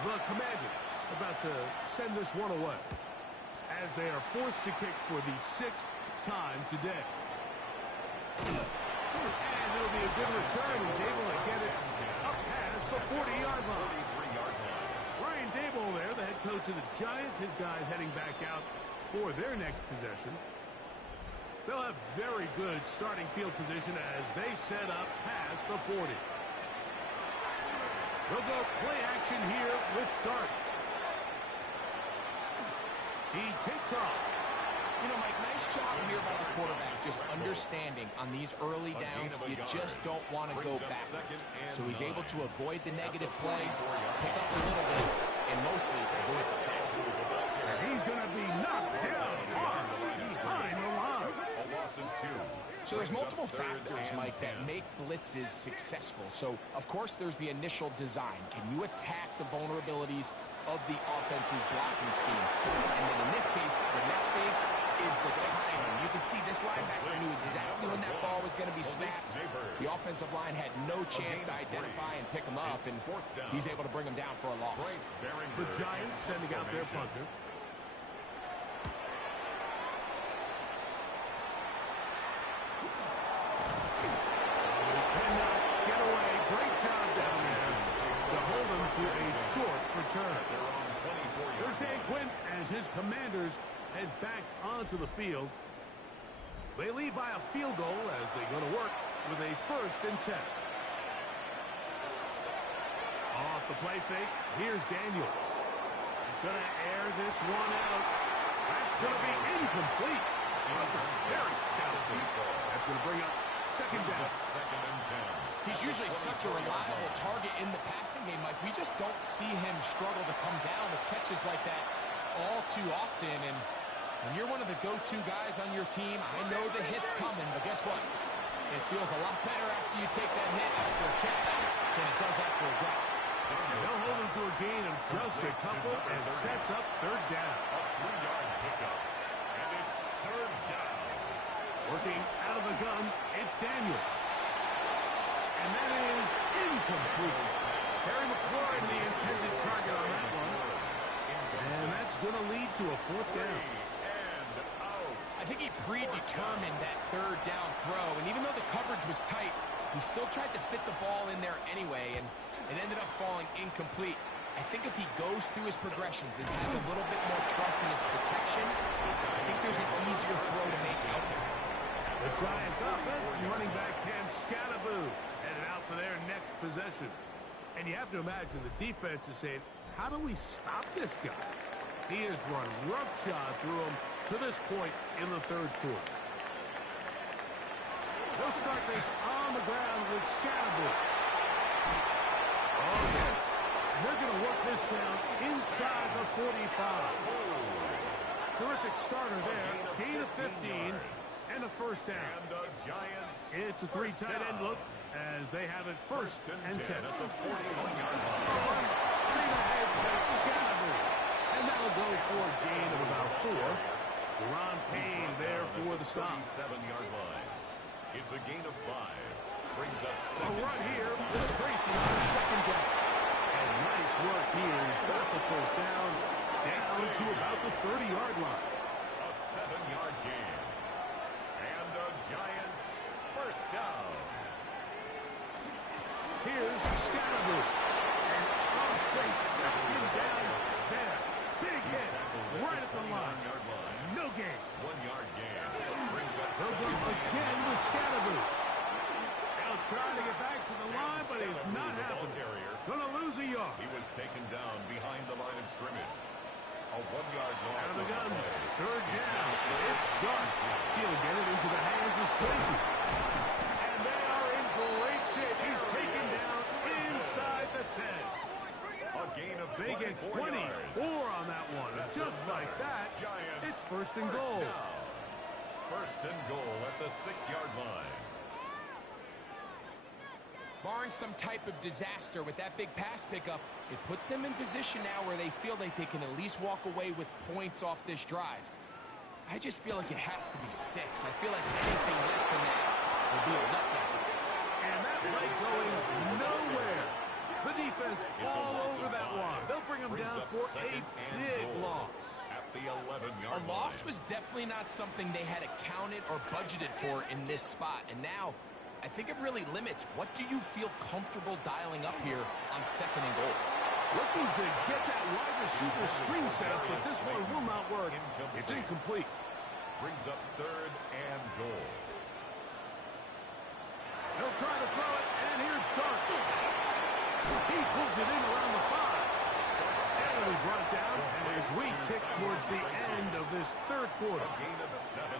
The Commanders about to send this one away, as they are forced to kick for the 6th time today. And it'll be a good return. He's able to get it up past the 40-yard line. Ryan Daboll there, the head coach of the Giants. His guys heading back out for their next possession. They'll have very good starting field position as they set up past the 40. They'll go play action here with Dart. He takes off. You know, Mike, nice job here by the quarterback, just understanding on these early downs, you just don't want to go backwards. So he's able to avoid the negative play, pick up a little bit, and mostly avoid the sack. And he's going to be knocked down hard behind the line. So there's multiple factors, Mike, that make blitzes successful. So, of course, there's the initial design. Can you attack the vulnerabilities of the offense's blocking scheme? And then in this case, the next phase is the timing. You can see this linebacker knew exactly when that ball was going to be snapped. The offensive line had no chance to identify and pick him up, and he's able to bring him down for a loss. The Giants sending out their punter. To a short return. There's Dan Quinn as his Commanders head back onto the field. They lead by a field goal as they go to work with a first and 10. Off the play fake, here's Daniels. He's going to air this one out. That's going to be incomplete. Very stout. That's going to bring up second down. Second and 10. He's usually such a reliable target in the passing game, Mike. We just don't see him struggle to come down with catches like that all too often. And when you're one of the go-to guys on your team, I know the hit's coming, but guess what? It feels a lot better after you take that hit after a catch than it does after a drop. They'll hold him to a gain of just a couple and sets up third down. A 3-yard pickup. And it's third down. Working out of the gun, it's Daniels. And that is incomplete. Terry McLaurin, the intended target on that one. And that's going to lead to a fourth down. I think he predetermined that third down throw, and even though the coverage was tight, he still tried to fit the ball in there anyway, and it ended up falling incomplete. I think if he goes through his progressions and has a little bit more trust in his protection, I think there's an easier throw to make out there. The Giants offense, running back Cam Scattaboo headed out for their next possession. And you have to imagine the defense is saying, how do we stop this guy? He has run roughshod through him to this point in the third quarter. They'll start this on the ground with Scattaboo. Oh, yeah. They're going to work this down inside the 45. Terrific starter there. Gain of 15 and a first down. It's a 3 tight end look as they have it first and 10. At the 41-yard Straight ahead to Scattaboo. And that'll go for a gain of about 4. Deron Payne there for the stop. 7-yard line. It's a gain of 5. Brings up A second. run here with Tracy on second down. And nice work here. He's got the first down to about the 30-yard line. A 7-yard gain. And the Giants first down. Here's Scattaboo. And they smacked him down there. Big hit right at the line. No gain. 1 yard gain. Brings up He'll go again with Scatterboo. He'll try to get back to the line, but he's not happening. Gonna lose a yard. He was taken down behind the line of scrimmage. A 1-yard loss. Out of the gun. Third down. It's dark. He'll get it into the hands of Slayton. And they are in great shape. He's taken down inside the 10. A gain of They get 24 on that one. And just like that, it's first and goal. First and goal at the 6-yard line. Barring some type of disaster with that big pass pickup, it puts them in position now where they feel like they can at least walk away with points off this drive. I just feel like it has to be 6. I feel like anything less than that will be a letdown. And that play going nowhere. The defense all over that one. They'll bring them down for a big loss. At the 11-yard A loss was definitely not something they had accounted or budgeted for in this spot. And now, I think it really limits what do you feel comfortable dialing up here on 2nd and goal. Looking to get that wide receiver screen set up, but this one will not work. It's incomplete. Brings up 3rd and goal. He'll try to throw it, and here's Dart. He pulls it in around the 5. And it was brought down as we tick towards the end of this 3rd quarter. Gain of 7.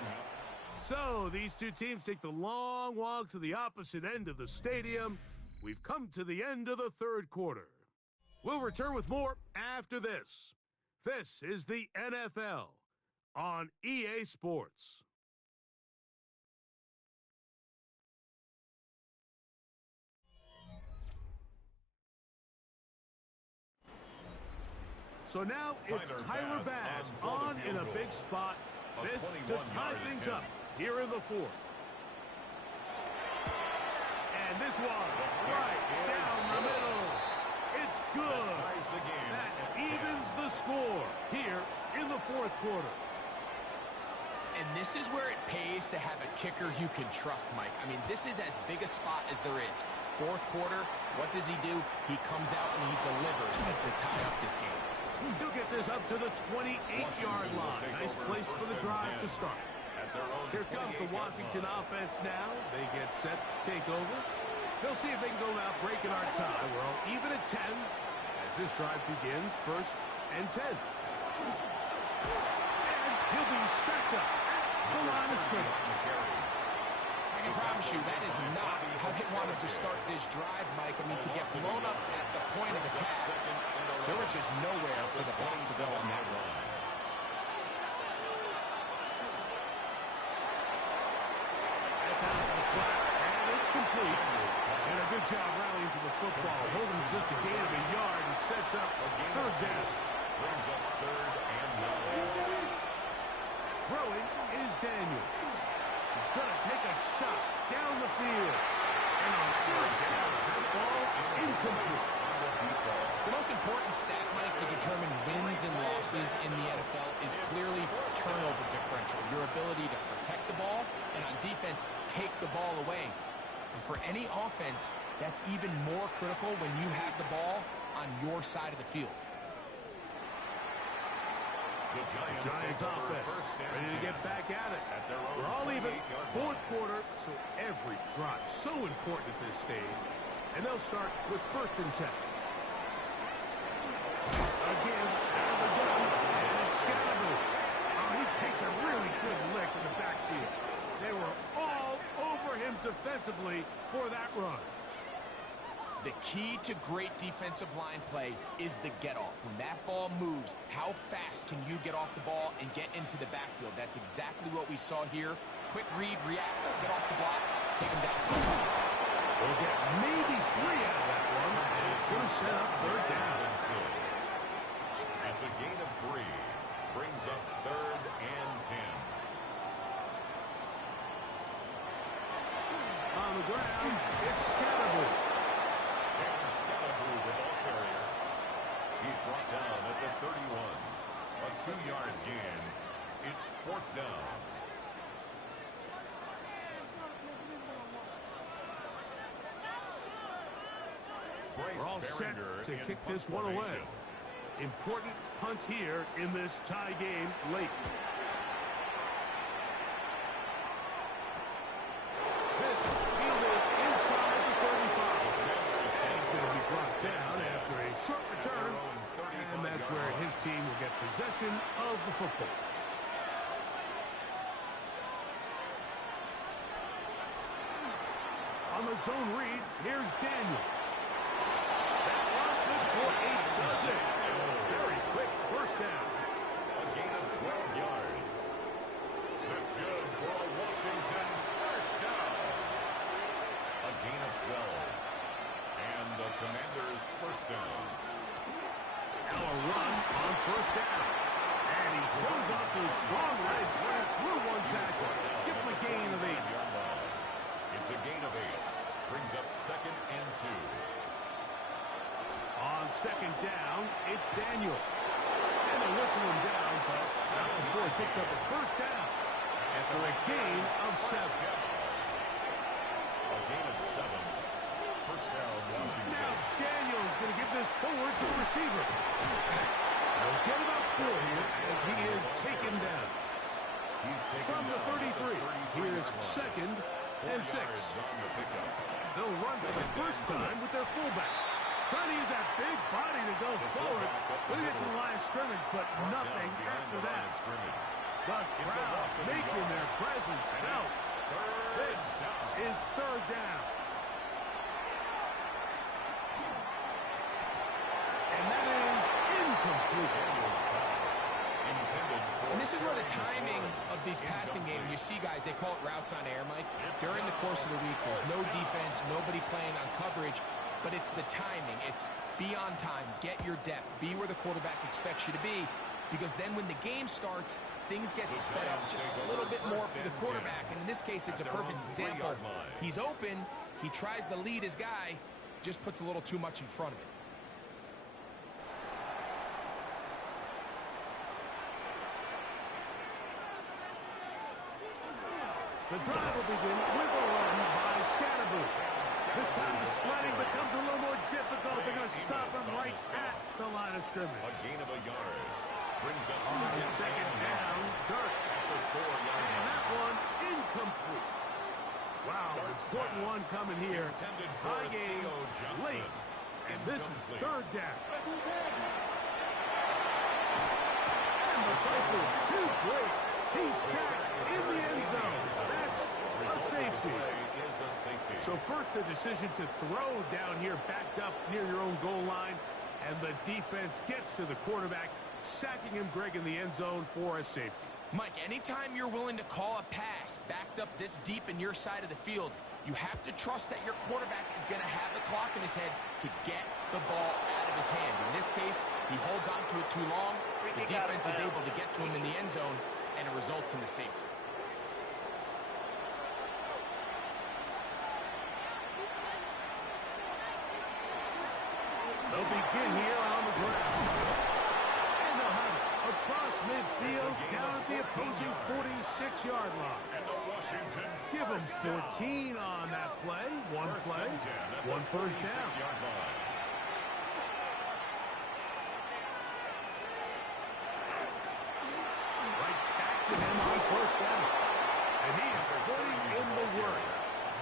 So these two teams take the long walk to the opposite end of the stadium. We've come to the end of the 3rd quarter. We'll return with more after this. This is the NFL on EA Sports. So now it's Tyler Bass on in a big spot. This to tie things up here in the 4th. And this one right down the middle. It's good. That evens the score here in the 4th quarter. And this is where it pays to have a kicker you can trust, Mike. I mean, this is as big a spot as there is. 4th quarter, what does he do? He comes out and he delivers to tie up this game. He'll get this up to the 28-yard line. Nice place for the drive to start. Here comes the Washington offense now. They get set to take over. They'll see if they can go out breaking our tie. We're all even at 10 as this drive begins. 1st and 10. And he'll be stacked up at the line of scrimmage. I can promise you that is not how they wanted to start this drive, Mike. I mean, to get blown up at the point of attack, there was just nowhere for the ball to go on that run. That's out of the flat, and it's complete. And a good job rallying to the football. Holding just a gain of a yard and sets up 3rd down. Brings up 3rd and goal. Throwing is Daniel. He's going to take a shot down the field. And on 3rd down, that ball incomplete. The most important stat, Mike, to determine wins and losses in the NFL is clearly turnover differential. Your ability to protect the ball and on defense, take the ball away. And for any offense, that's even more critical when you have the ball on your side of the field. The Giants offense ready to get back at it. We're all even. 4th quarter, so every drive so important at this stage. And they'll start with 1st and 10. Again, out of the gun, and it's Scatterboo. He takes a really good lick in the backfield. They were all over him defensively for that run. The key to great defensive line play is the get-off. When that ball moves, how fast can you get off the ball and get into the backfield? That's exactly what we saw here. Quick read, react, get off the block, take him down. We'll get maybe 3 out of that one, and it's going to set up 3rd down. That's a gain of 3. Brings up 3rd and 10. On the ground, it's Scatterboo. And Scatterboo, the ball carrier. He's brought down at the 31. A 2-yard gain. It's 4th down. We're all set to kick this one away. Important punt here in this tie game late. This fielded inside the 35. He's going to be brought down after a short return, and that's where his team will get possession of the football. On the zone read, here's Daniels. That one is for a dozen. Very quick first down. A gain of 12 yards. That's good for a Washington first down. A gain of 12. And the Commanders first down. Now a run on first down. And he shows off those strong legs right through one tackle. Give him a gain of 8. It's a gain of 8. Brings up 2nd and 2. On second down, it's Daniel. And they whistle him down, but not before he picks up a first down. After a gain of 7. A gain of 7. First down, Washington. Now Daniel's going to give this forward to the receiver. They'll get about 4 here as he is taken down. He's taken From the 33, here's 2nd and 6. They'll run for the first time with their fullback. Trying to use that big body to go forward. Going to get to the line of scrimmage, but nothing after that. The crowd making their presence felt. This is 3rd down. And that is incomplete. And this is where the timing of these passing games, you see guys, they call it routes on air, Mike. During the course of the week, there's no defense, nobody playing on coverage, but it's the timing. It's be on time, get your depth, be where the quarterback expects you to be, because then when the game starts, things get sped up just a little bit more for the quarterback, and in this case, it's a perfect example. He's open, he tries to lead his guy, just puts a little too much in front of it. The drive will begin with a run by Scatterboo. This time the sledding becomes a little more difficult. They're going to stop him right at the line of scrimmage. A gain of a yard. Brings up second down, Dirk. And that one incomplete. Wow, important one coming here. Tie game late. And this is 3rd down. And the pressure too great. He's sacked in the end zone. That's a safety. So first the decision to throw down here backed up near your own goal line. And the defense gets to the quarterback, sacking him, Greg, in the end zone for a safety. Mike, anytime you're willing to call a pass backed up this deep in your side of the field, you have to trust that your quarterback is going to have the clock in his head to get the ball out of his hand. In this case, he holds on to it too long. The defense is able to get to him in the end zone, and it results in the safety. They'll begin here on the ground. And they'll have it across midfield down at the opposing 46-yard line. Give them 14 on that play. One play, one first down. Right back to him on first down. And he is putting in the work.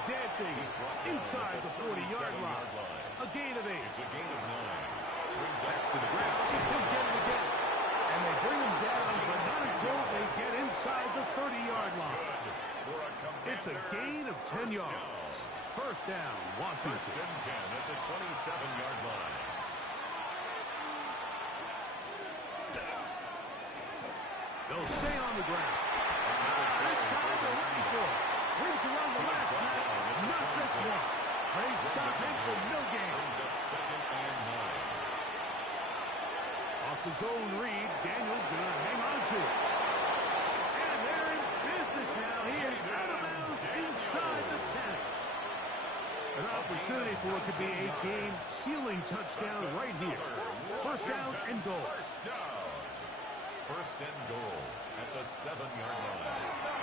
Dancing inside the 40-yard line. A gain of 8. It's a gain of 9. Back to the ground. He'll get it again. And they bring him down, but not until they get inside the 30-yard line. It's a gain of 10 yards. First down, Washington. First and 10 at the 27-yard line. They'll stay on the ground. This time they're ready for it. Win to run the last snap, not this one. They stop him for no gain. Second and 9. Off the zone read, Daniels going to hang on to it. And they're in business now. He is out of bounds inside the 10. An opportunity for what could be a game-sealing touchdown right here. First down and goal. First and goal at the 7-yard line.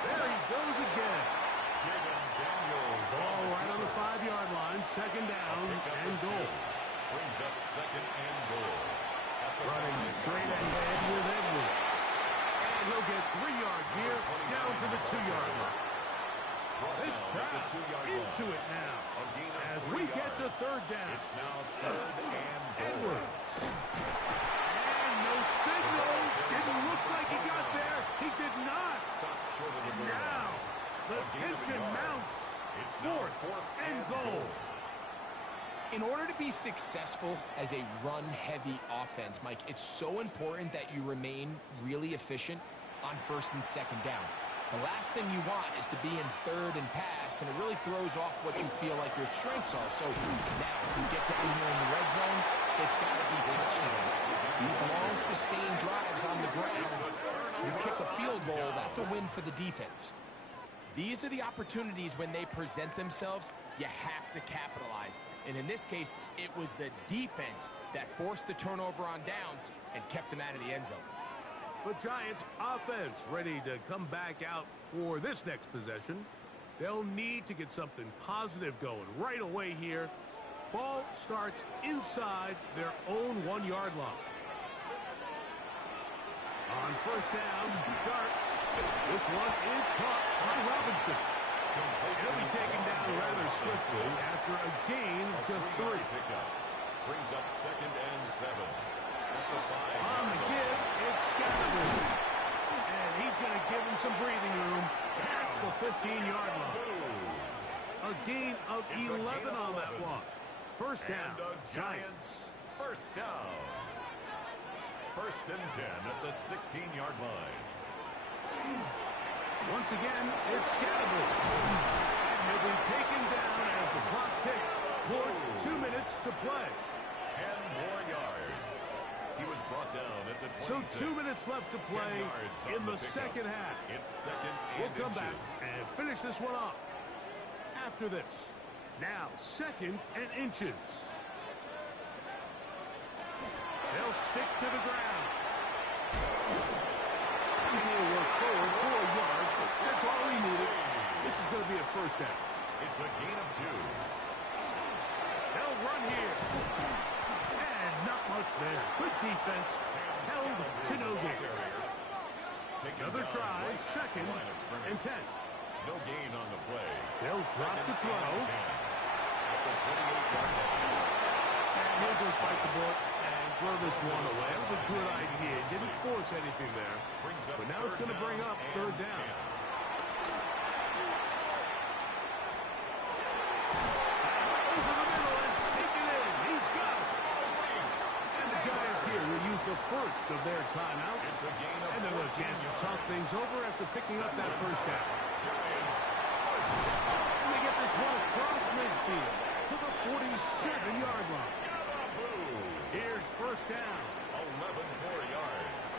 There he goes again. Ball right on the 5-yard line. Second down and goal. Brings up second and goal at the Running straight ahead with Edwards. And he'll get 3 yards here, down to the 2-yard line. This crowd into it now as we get to 3rd down. It's now 3rd and Edwards. And no signal. Didn't look like he got there. He did not. Stop short of the And goal now the line. tension mounts. It's now 4th and goal. In order to be successful as a run-heavy offense, Mike, it's so important that you remain really efficient on 1st and 2nd down. The last thing you want is to be in 3rd and pass, and it really throws off what you feel like your strengths are. So now, if you get down here in the red zone, it's got to be touchdowns. These long, sustained drives on the ground, you kick a field goal, that's a win for the defense. These are the opportunities when they present themselves, you have to capitalize. And in this case, it was the defense that forced the turnover on downs and kept them out of the end zone. The Giants offense ready to come back out for this next possession. They'll need to get something positive going right away here. Ball starts inside their own 1-yard line. On 1st down, Dart. This one is caught by Robinson. He'll be taken down rather swiftly after a gain of just 3. Brings up 2nd and 7. On the give, it's Scattergood. And he's going to give him some breathing room past the 15-yard line. A gain of 11 on that one. 1st down, Giants. 1st down. 1st and 10 at the 16-yard line. Once again, it's Scattergood. And he'll be taken down as the clock ticks towards 2 minutes to play. 10 more yards. He was brought down at the 26. So 2 minutes left to play in the second half. It's 2nd and We'll come back and finish this one off after this. Now 2nd and inches. They'll stick to the ground. He'll work forward for a yard. That's all he needed. This is going to be a 1st down. It's a gain of 2. They'll run here. And not much there. Good defense. Held to no gain. Another try. 2nd and 10. No gain on the play. They'll drop to throw. At the 28-yard line. And he'll just bite the bullet and throw this one away. That was a good idea. Didn't force anything there. But now it's going to bring up 3rd down. Over the middle and take it in. He's got it. And the Giants here will use the first of their timeouts. It's a gain of And they'll have a chance to talk things over after picking up that 1st down. Giants. And they get this one across midfield to the 47-yard line. Here's 1st down. 11 more yards.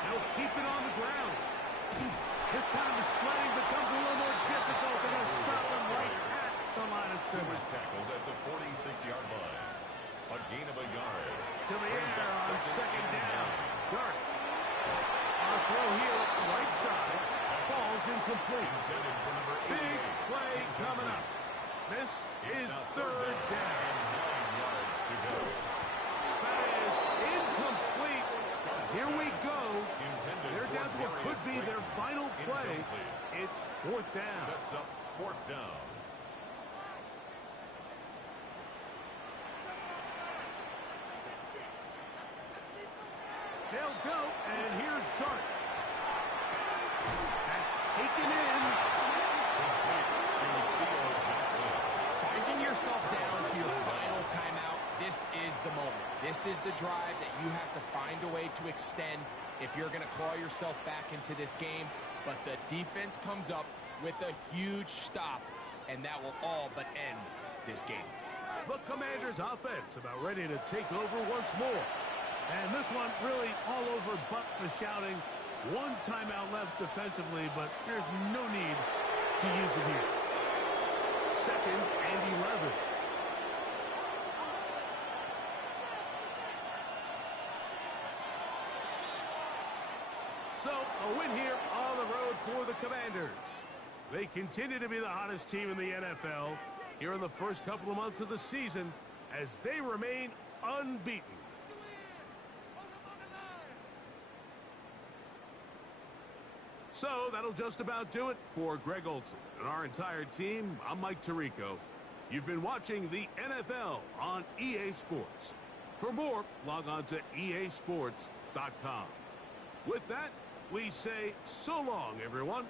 They'll keep it on the ground. This time the sledding becomes a little more difficult. They're going to stop them right at the line of He was scrimmage. tackled at the 46-yard line. A gain of a yard. To the Brings air up on 2nd down. Dart. On a throw here, right side. Falls incomplete. Intended for number 88. Big play coming up. This is 3rd down. 9 yards to go. That is incomplete. Here we go. Intended They're for down to what could Darius be their Slayton. final play. Incomplete. It's 4th down. Sets up 4th down. They'll go, and here's Dart. That's taken in. Finding yourself down to your final timeout, this is the moment. This is the drive that you have to find a way to extend if you're going to claw yourself back into this game. But the defense comes up with a huge stop, and that will all but end this game. The Commanders' offense about ready to take over once more. And this one really all over but the shouting. 1 timeout left defensively, but there's no need to use it here. 2nd and 11. So, a win here on the road for the Commanders. They continue to be the hottest team in the NFL here in the first couple of months of the season as they remain unbeaten. So that'll just about do it for Greg Olson and our entire team. I'm Mike Tirico. You've been watching the NFL on EA Sports. For more, log on to easports.com. With that, we say so long, everyone.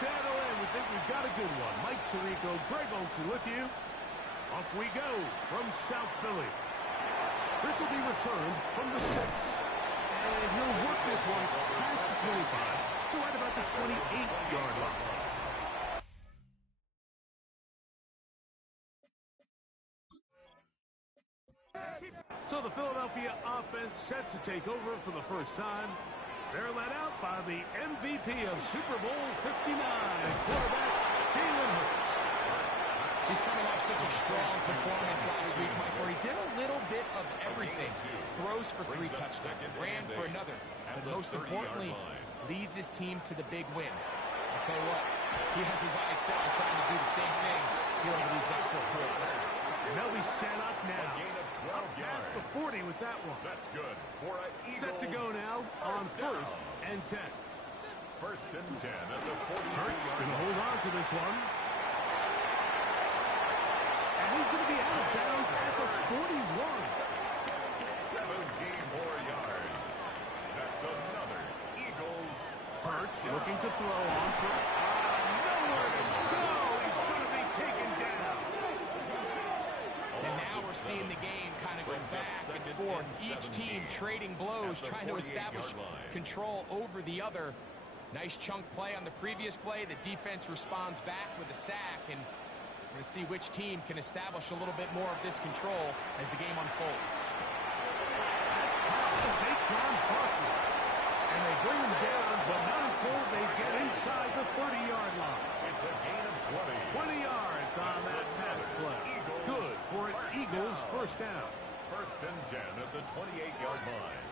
Settle in. We think we've got a good one. Mike Tirico, Greg Olsen with you. Off we go from South Philly. This will be returned from the 6. And he'll work this one past the 25 to right about the 28-yard line. So the Philadelphia offense set to take over for the first time. They're led out by the MVP of Super Bowl 59, quarterback Jalen Hurts. He's coming off such a strong performance last week, Mike, where he did a little bit of everything. Throws for 3 touchdowns, ran for another, but most importantly, leads his team to the big win. I'll tell you what, he has his eyes set on trying to do the same thing here over these next 4 quarters. And they'll be set up now. Up past the 40 with that one. That's good for an Eagles. Set to go now on first and 10. First and 10 at the 42. Hurts going to hold on to this one. And he's going to be out of bounds at the 41. 17 more yards. That's another Eagles. Hurts looking to throw on for nowhere to go. He's going to be taken down. And now we're seeing the game kind of go back and forth. Each team trading blows, trying to establish control over the other. Nice chunk play on the previous play. The defense responds back with a sack, and we're going to see which team can establish a little bit more of this control as the game unfolds. That's Saquon Barkley. And they bring him down, but not until they get inside the 30-yard line. It's a gain of 20 yards on that pass play. Good for an Eagles first down. First and 10 at the 28-yard line.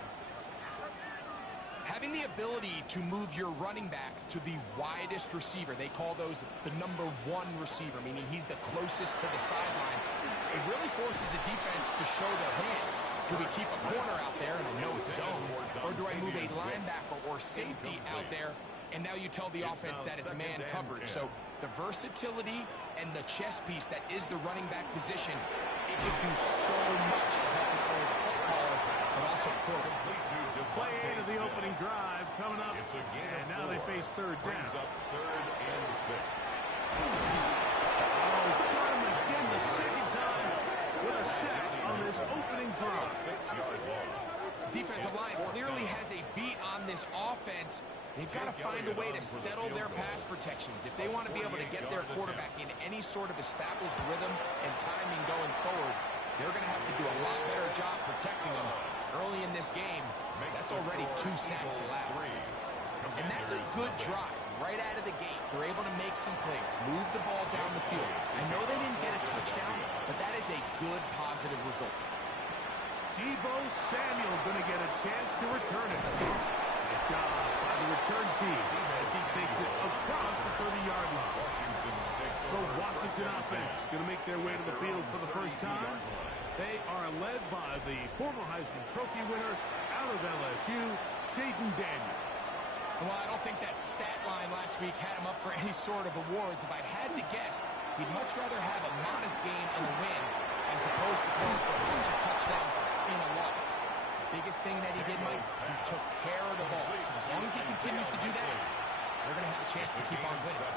Having the ability to move your running back to the widest receiver, they call those the #1 receiver, meaning he's the closest to the sideline. It really forces a defense to show their hand. Do we keep a corner out there in a no zone, or do I move a linebacker or safety out there? And now you tell the offense that it's man coverage. So the versatility and the chess piece that is the running back position, it can do so much to help not only the play caller, but also the quarterback. Play into the opening drive coming up. And now they face third down. Up third and 6. Oh, got him again the second time with a sack on this opening drive. 6-yard loss. This defensive line clearly has a beat on this offense. They've got to find a way to settle their pass protections. If they want to be able to get their quarterback in any sort of established rhythm and timing going forward, they're going to have to do a lot better job protecting them. Early in this game, that's already 2 sacks allowed. And that's a good drive right out of the gate. They're able to make some plays, move the ball down the field. I know they didn't get a touchdown, but that is a good positive result. Deebo Samuel going to get a chance to return it. Nice job by the return team as he takes it across the 30-yard line. The Washington offense going to make their way to the field for the first time. They are led by the former Heisman Trophy winner out of LSU, Jaden Daniels. Well, I don't think that stat line last week had him up for any sort of awards. If I had to guess, he'd much rather have a modest game and a win as opposed to going for a bunch of touchdowns in a loss. The biggest thing that he did, Mike, he took care of the ball. So as long as he continues to do that, they're going to have a chance to keep on winning.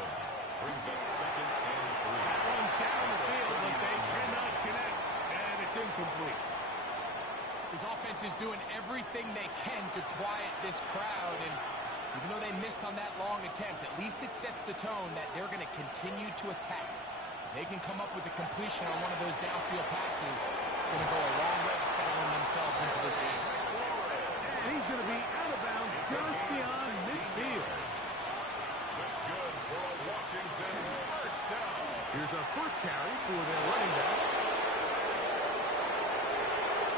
Brings up second and 3. That one down the field, but they cannot connect, and it's incomplete. His offense is doing everything they can to quiet this crowd, and even though they missed on that long attempt, at least it sets the tone that they're going to continue to attack. If they can come up with a completion on one of those downfield passes, it's going to go a long way to settling themselves into this game. And he's going to be out of bounds just beyond midfield. That's good for a Washington first down. Here's a first carry for their running back.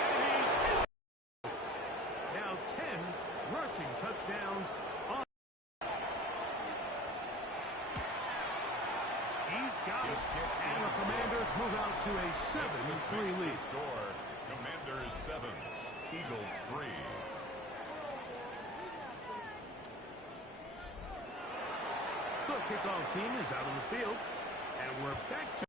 And he's in. Now 10 rushing touchdowns on. He's got it. And the Commanders move out to a 7-3 lead. Score. Commanders 7, Eagles 3. The kickoff team is out on the field, and we're back to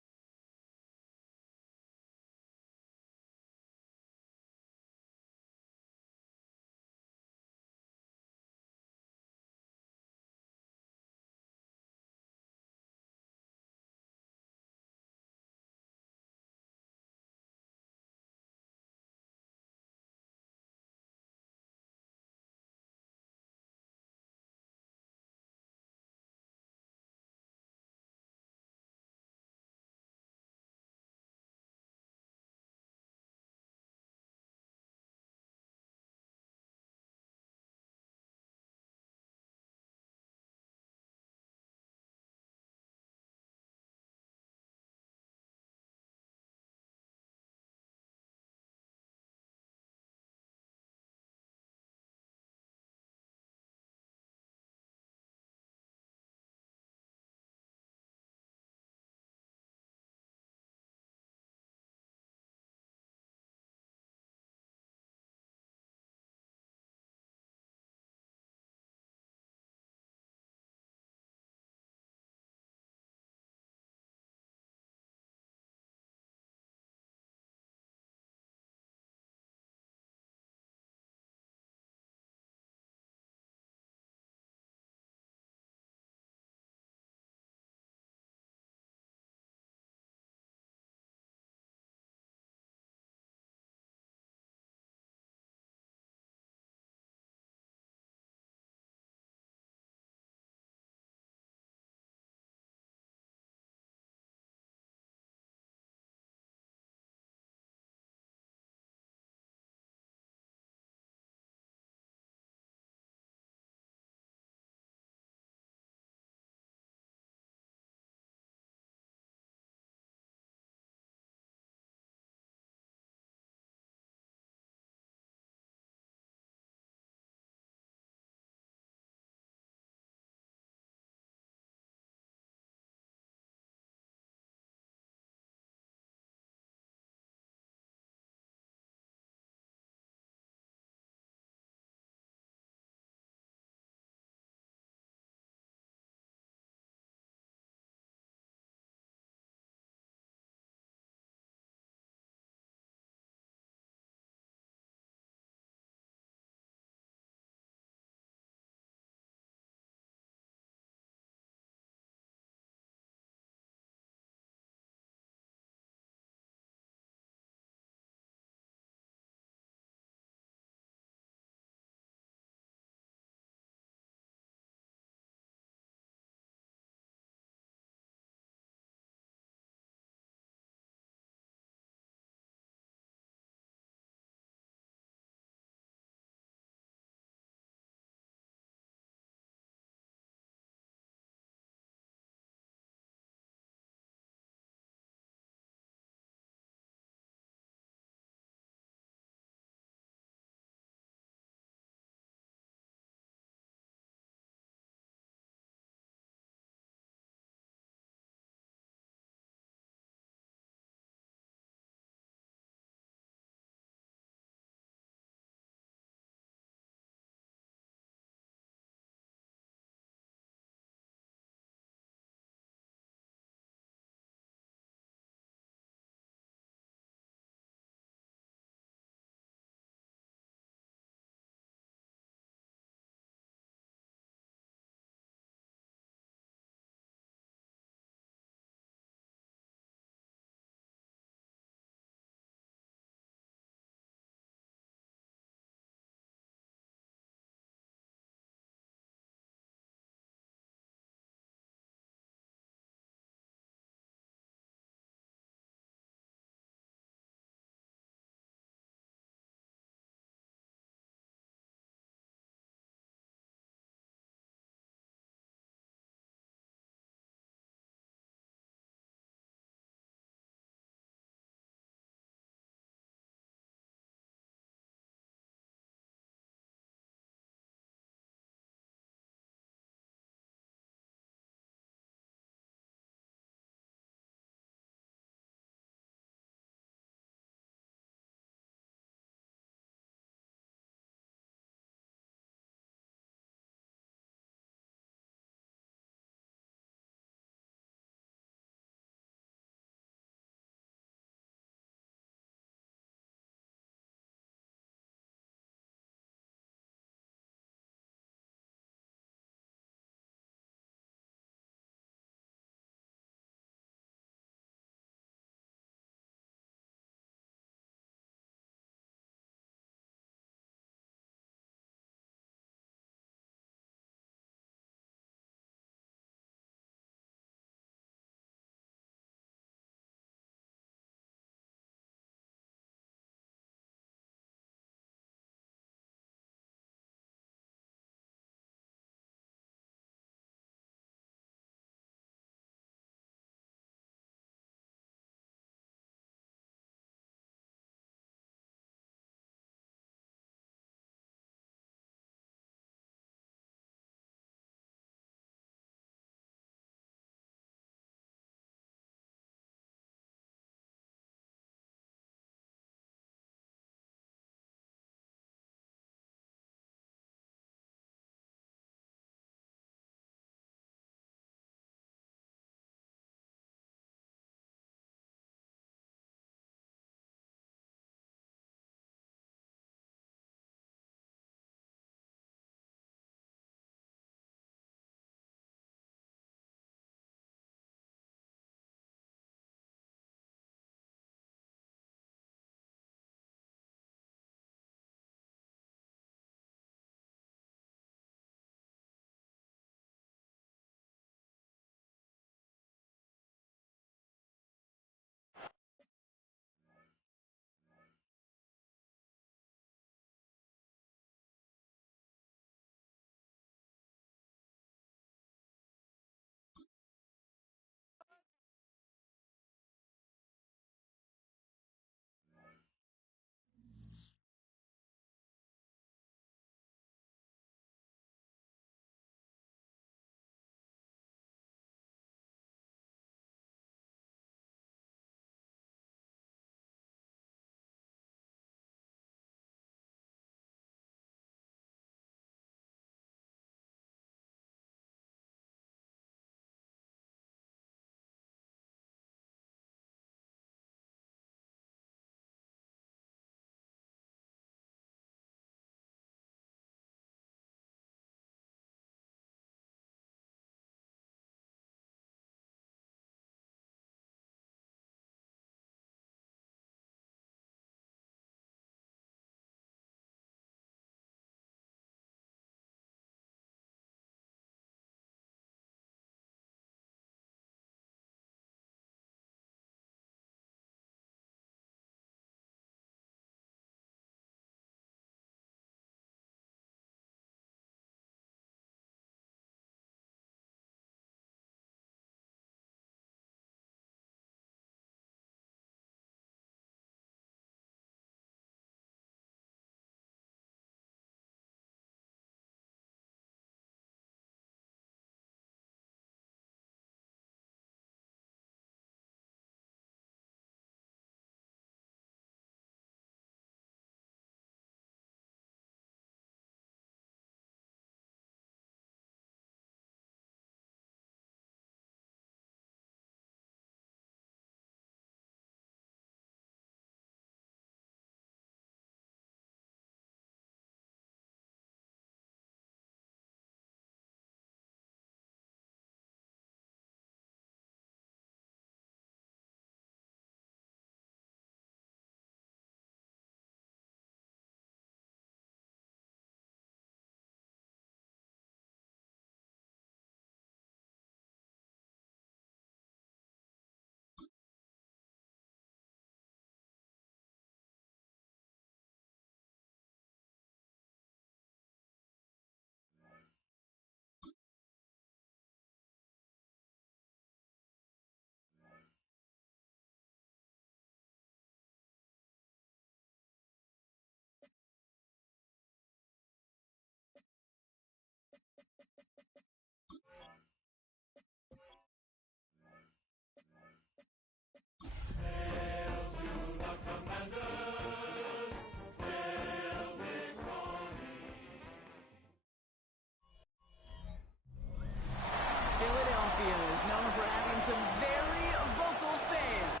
is known for having some very vocal fans.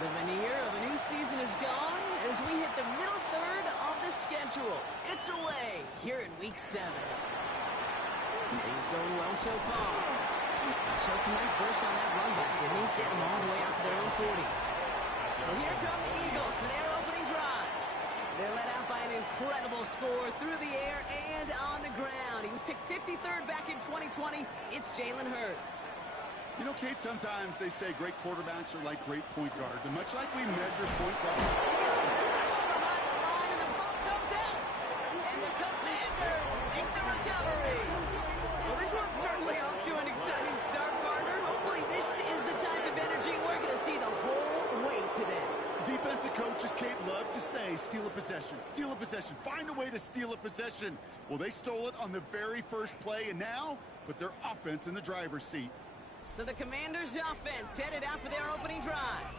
The veneer of a new season is gone as we hit the middle third of the schedule. It's away here in Week 7. Things going well so far. Showed some nice bursts on that run back, and he's getting them all the way out to their own 40. So here come the Eagles for their opening drive. They're led out by an incredible score through the air and on the ground. He was picked 53rd back in 2020. It's Jalen Hurts. You know, Kate, sometimes they say great quarterbacks are like great point guards. And much like we measure point guards... He gets crushed behind the line, and the ball comes out. And the Commanders make the recovery. Well, this one's certainly off to an exciting start, partner. Hopefully this is the type of energy we're going to see the whole way today. Defensive coaches, Kate, love to say, steal a possession, find a way to steal a possession. Well, they stole it on the very first play, and now put their offense in the driver's seat. So the Commanders' offense headed out for their opening drive.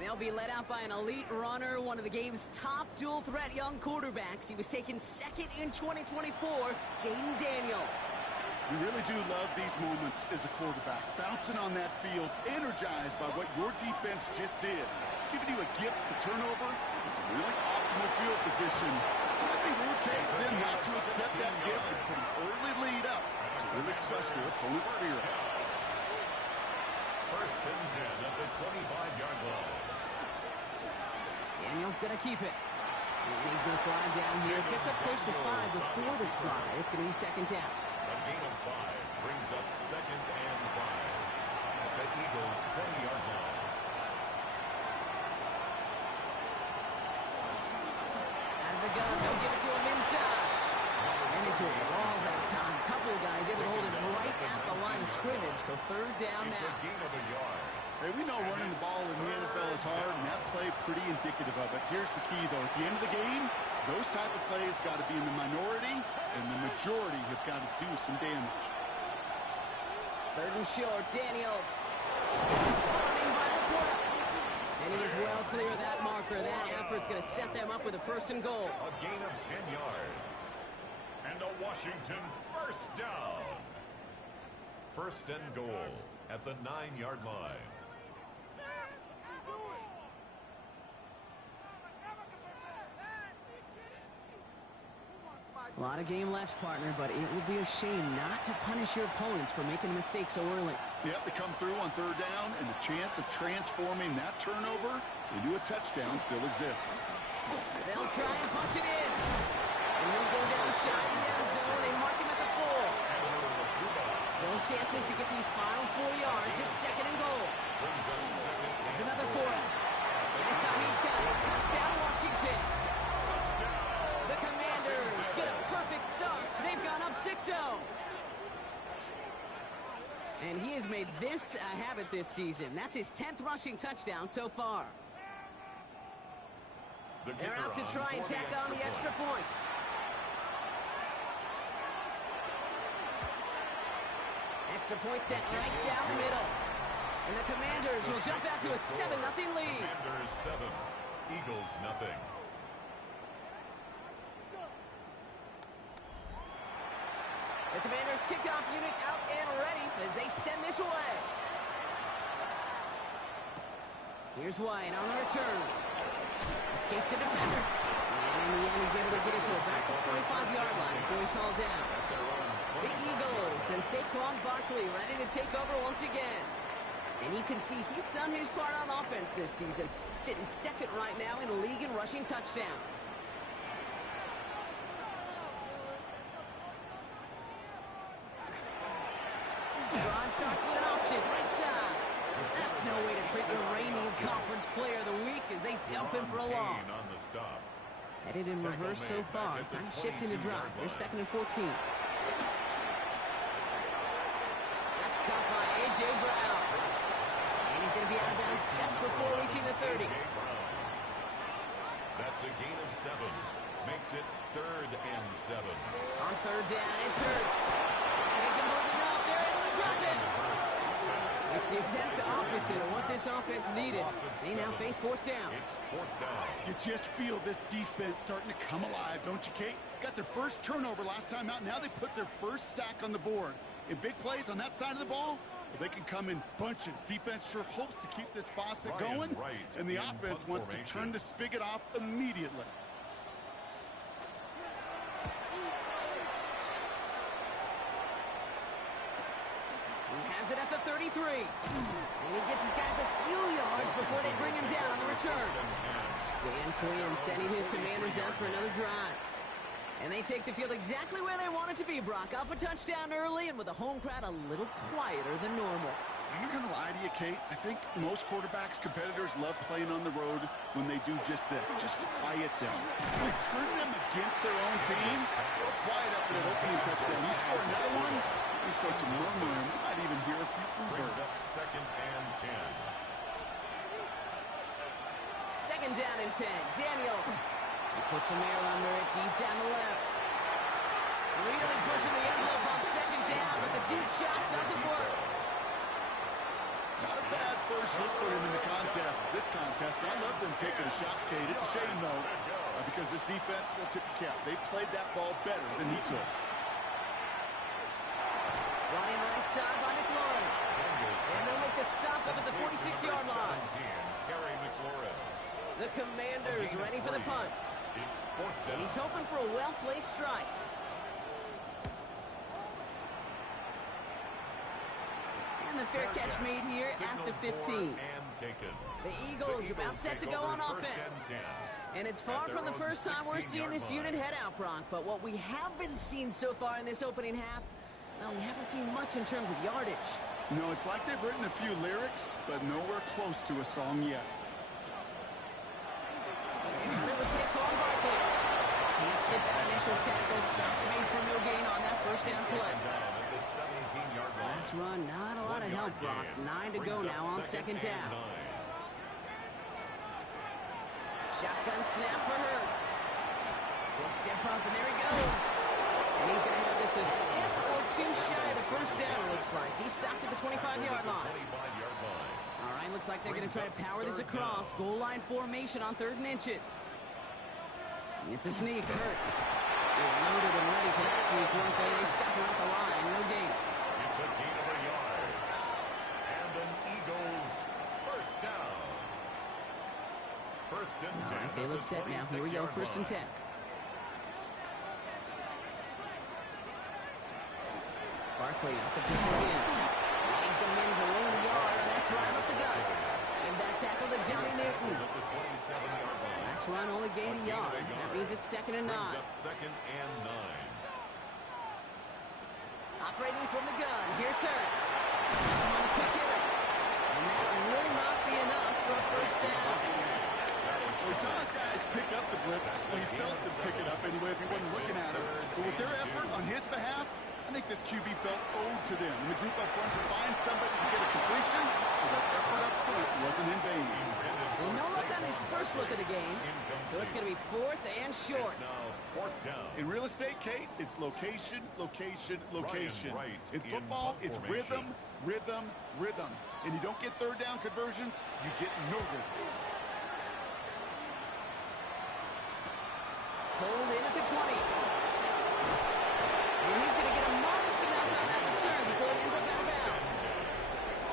They'll be led out by an elite runner, one of the game's top dual-threat young quarterbacks. He was taken second in 2024, Jaden Daniels. You really do love these moments as a quarterback. Bouncing on that field, energized by what your defense just did. Giving you a gift, the turnover, it's a really optimal field position. Might be rude case for them not to accept that gift and put an early lead up to really crush their opponent's spirit. First and 10 at the 25-yard line. Daniels going to keep it. And he's going to slide down here. Picked up close to 5 before the slide. It's going to be second down. A gain of 5 brings up second and 5 at the Eagles' 20-yard line. Out of the gun. They'll give it to him inside. And into a wall that time. A couple of guys able to hold it right at the line of scrimmage. So third down It's now. a gain of a yard. Hey, we know running the ball in the NFL is hard, and that play pretty indicative of it. Here's the key, though. At the end of the game, those type of plays got to be in the minority, and the majority have got to do some damage. Third and short. Daniels. Running by the corner. And he is well clear of that marker. That effort's going to set them up with a first and goal. A gain of 10 yards. And a Washington first down. First and goal at the 9-yard line. A lot of game left, partner, but it would be a shame not to punish your opponents for making a mistake so early. Yep, they come through on third down, and the chance of transforming that turnover into a touchdown still exists. They'll try and punch it in. And he'll go down shy in the end zone. They mark him at the 4. Still chances to get these final 4 yards. It's second and goal. There's another 4. And this time he's got it. Touchdown, Washington. The Commanders get a perfect start. They've gone up 6-0. And he has made this a habit this season. That's his 10th rushing touchdown so far. They're out to try and tack on the extra point. Extra point sent right down the middle. And the Commanders will jump out to a 7-0 lead. Commanders 7, Eagles nothing. The Commanders kickoff unit out and ready as they send this away. Here's White on the return. Escapes the defender. And in the end, he's able to get it to about the 25-yard line before he's hauled down. The Eagles and Saquon Barkley ready to take over once again. And you can see he's done his part on offense this season, sitting second right now in the league in rushing touchdowns. Drive starts with an option, right side. That's no way to treat the reigning conference player of the week as they dump him for a loss. On the stop. Headed in reverse so far. Time shifting to drive. They're second and 14. That's caught by A.J. Brown. And he's going to be out of bounds just before reaching the 30. That's a gain of 7. Makes it third and 7. On third down, it's Hurts. And he's moving up. They're able to drop it. It's the exact opposite of what this offense needed. They now face fourth down. It's fourth down. You just feel this defense starting to come alive, don't you, Kate? Got their first turnover last time out. Now they put their first sack on the board. In big plays on that side of the ball, well, they can come in bunches. Defense sure hopes to keep this faucet going, and the offense wants to turn the spigot off immediately. He has it at the 33. And he gets his guys a few yards before they bring him down on the return. Dan Quinn sending his Commanders out for another drive. And they take the field exactly where they want it to be, Brock. Up a touchdown early and with the home crowd a little quieter than normal. I'm not going to lie to you, Kate. I think most quarterbacks, competitors love playing on the road when they do just this. Just quiet them. You turn them against their own team. They'll quiet up for that opening touchdown. You score another one, you start to murmur, and you might even hear a few Brings bluebirds. up second and 10. Second down and 10. Daniels. He puts some air under it deep down the left. Really pushing the envelope on second down, but the deep shot doesn't work. Not a bad first look for him in the contest. This contest, and I love them taking a shot, Kate. It's a shame, though, because this defense will tip the cap. They played that ball better than he could. Running right side by McLaurin. And they'll make the stop up at the 46-yard line. Terry McLaurin. The Commanders ready for the punt. It's fourth And down. he's hoping for a well-placed strike. And the fair catch made here at the 15. And taken. The Eagles about set to go on offense. And it's far from the first time we're seeing this unit head out, Brock. But what we haven't seen so far in this opening half, well, we haven't seen much in terms of yardage. No, it's like they've written a few lyrics, but nowhere close to a song yet. And it was Saquon Barkley. Can't slip that initial tackle. Stops made for no gain on that first down play. At the 17-yard line. Last run, not a lot of help, Brock. 9 to go now on second down. Shotgun snap for Hurts. He'll step up, and there he goes. And he's going to have this a step or two shy of the first down, it looks like. He stopped at the 25-yard line. All right, looks like they're going to try to power this across. Goal line formation on 3rd and inches. It's a sneak. Hurts. They're loaded and ready for that sneak, weren't they? They stop him at the line. No gain. It's a gain of a yard. And an Eagles first down. First and 10. All right, they look set now. Here we go, 1st and 10. Barkley off the pistol again. And he's going to manage a lone yard on that drive up the gut. Give that tackle to Johnny Newton. Last run only gained a yard. That means it's 2nd and 9. Second and 9. Operating from the gun. Here's Hurts. He's on the quick hitter. And that will not be enough for a first down. We saw his guys pick up the blitz. We felt them pick it up anyway if he wasn't looking at it. But with their effort on his behalf, I think this QB felt owed to them. And the group up front to find somebody to get a completion, so that effort up front wasn't in vain. Well, no luck on his first look of the game, so it's going to be 4th and short. In real estate, Kate, it's location, location, location. In football, it's rhythm, rhythm, rhythm. And you don't get 3rd down conversions, you get no rhythm. Pulled in at the 20. And he's going to get a modest amount on that return before it ends up out of bounds.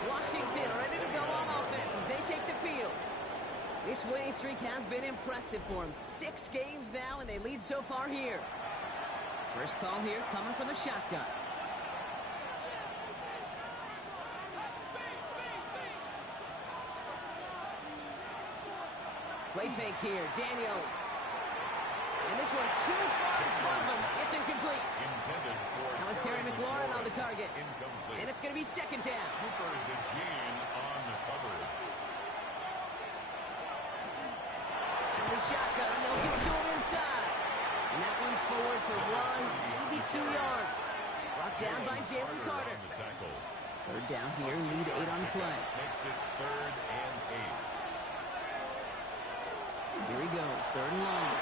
Washington ready to go on offense as they take the field. This winning streak has been impressive for him. 6 games now, and they lead so far here. First call here coming from the shotgun. Play fake here. Daniels. And this one too far in front of him. It's incomplete. That was Terry McLaurin on the target. And it's going to be 2nd down. Cooper DeJean on the coverage. The shotgun. They'll give it to him inside. And that one's forward for 1, maybe 2 yards. Brought down by Jalen Carter. 3rd down here. Need 8 on play. Makes it 3rd and 8. Here he goes. 3rd and long.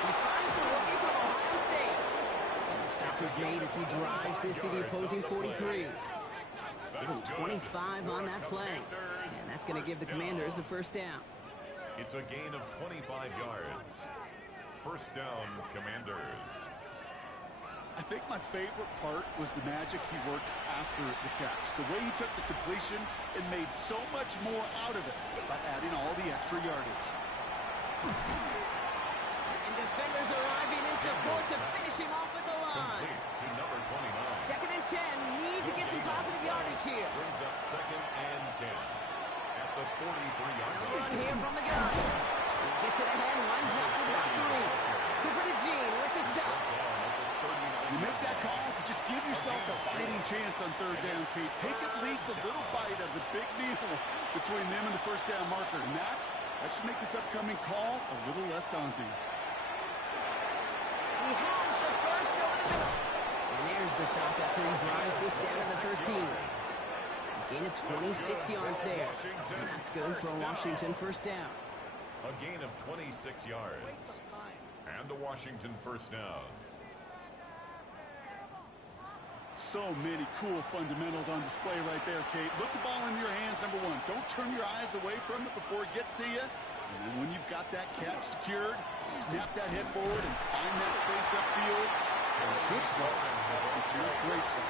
He finds the rookie from Ohio State. And the stop is made as he drives this to the opposing 43. The Gave him 25 on that play. And that's going to give the Commanders a first down. It's a gain of 25 yards. First down, Commanders. I think my favorite part was the magic he worked after the catch. The way he took the completion and made so much more out of it by adding all the extra yardage. And defenders arriving in support to finish him off at the line. Complete to number 29. Second and 10. Need to get some positive yardage here. Brings up second and 10 at the 43-yard Now line. run here from the gun. He gets it ahead, winds up with about 3. Cooper to Gene with the stop. You make that call to just give yourself a fighting chance on third down, Pete. Take at least a little bite of the big meal between them and the first down marker. And that should make this upcoming call a little less daunting. He has the first over the middle. And there's the stop after he drives this down to the 13. A gain of 26 yards there. And that's good for a Washington first down. A gain of 26 yards. And a Washington first down. So many cool fundamentals on display right there, Kate. Look the ball in your hands, number one. Don't turn your eyes away from it before it gets to you. And then when you've got that catch secured, snap that head forward and find that space upfield. Good play. It's a great play.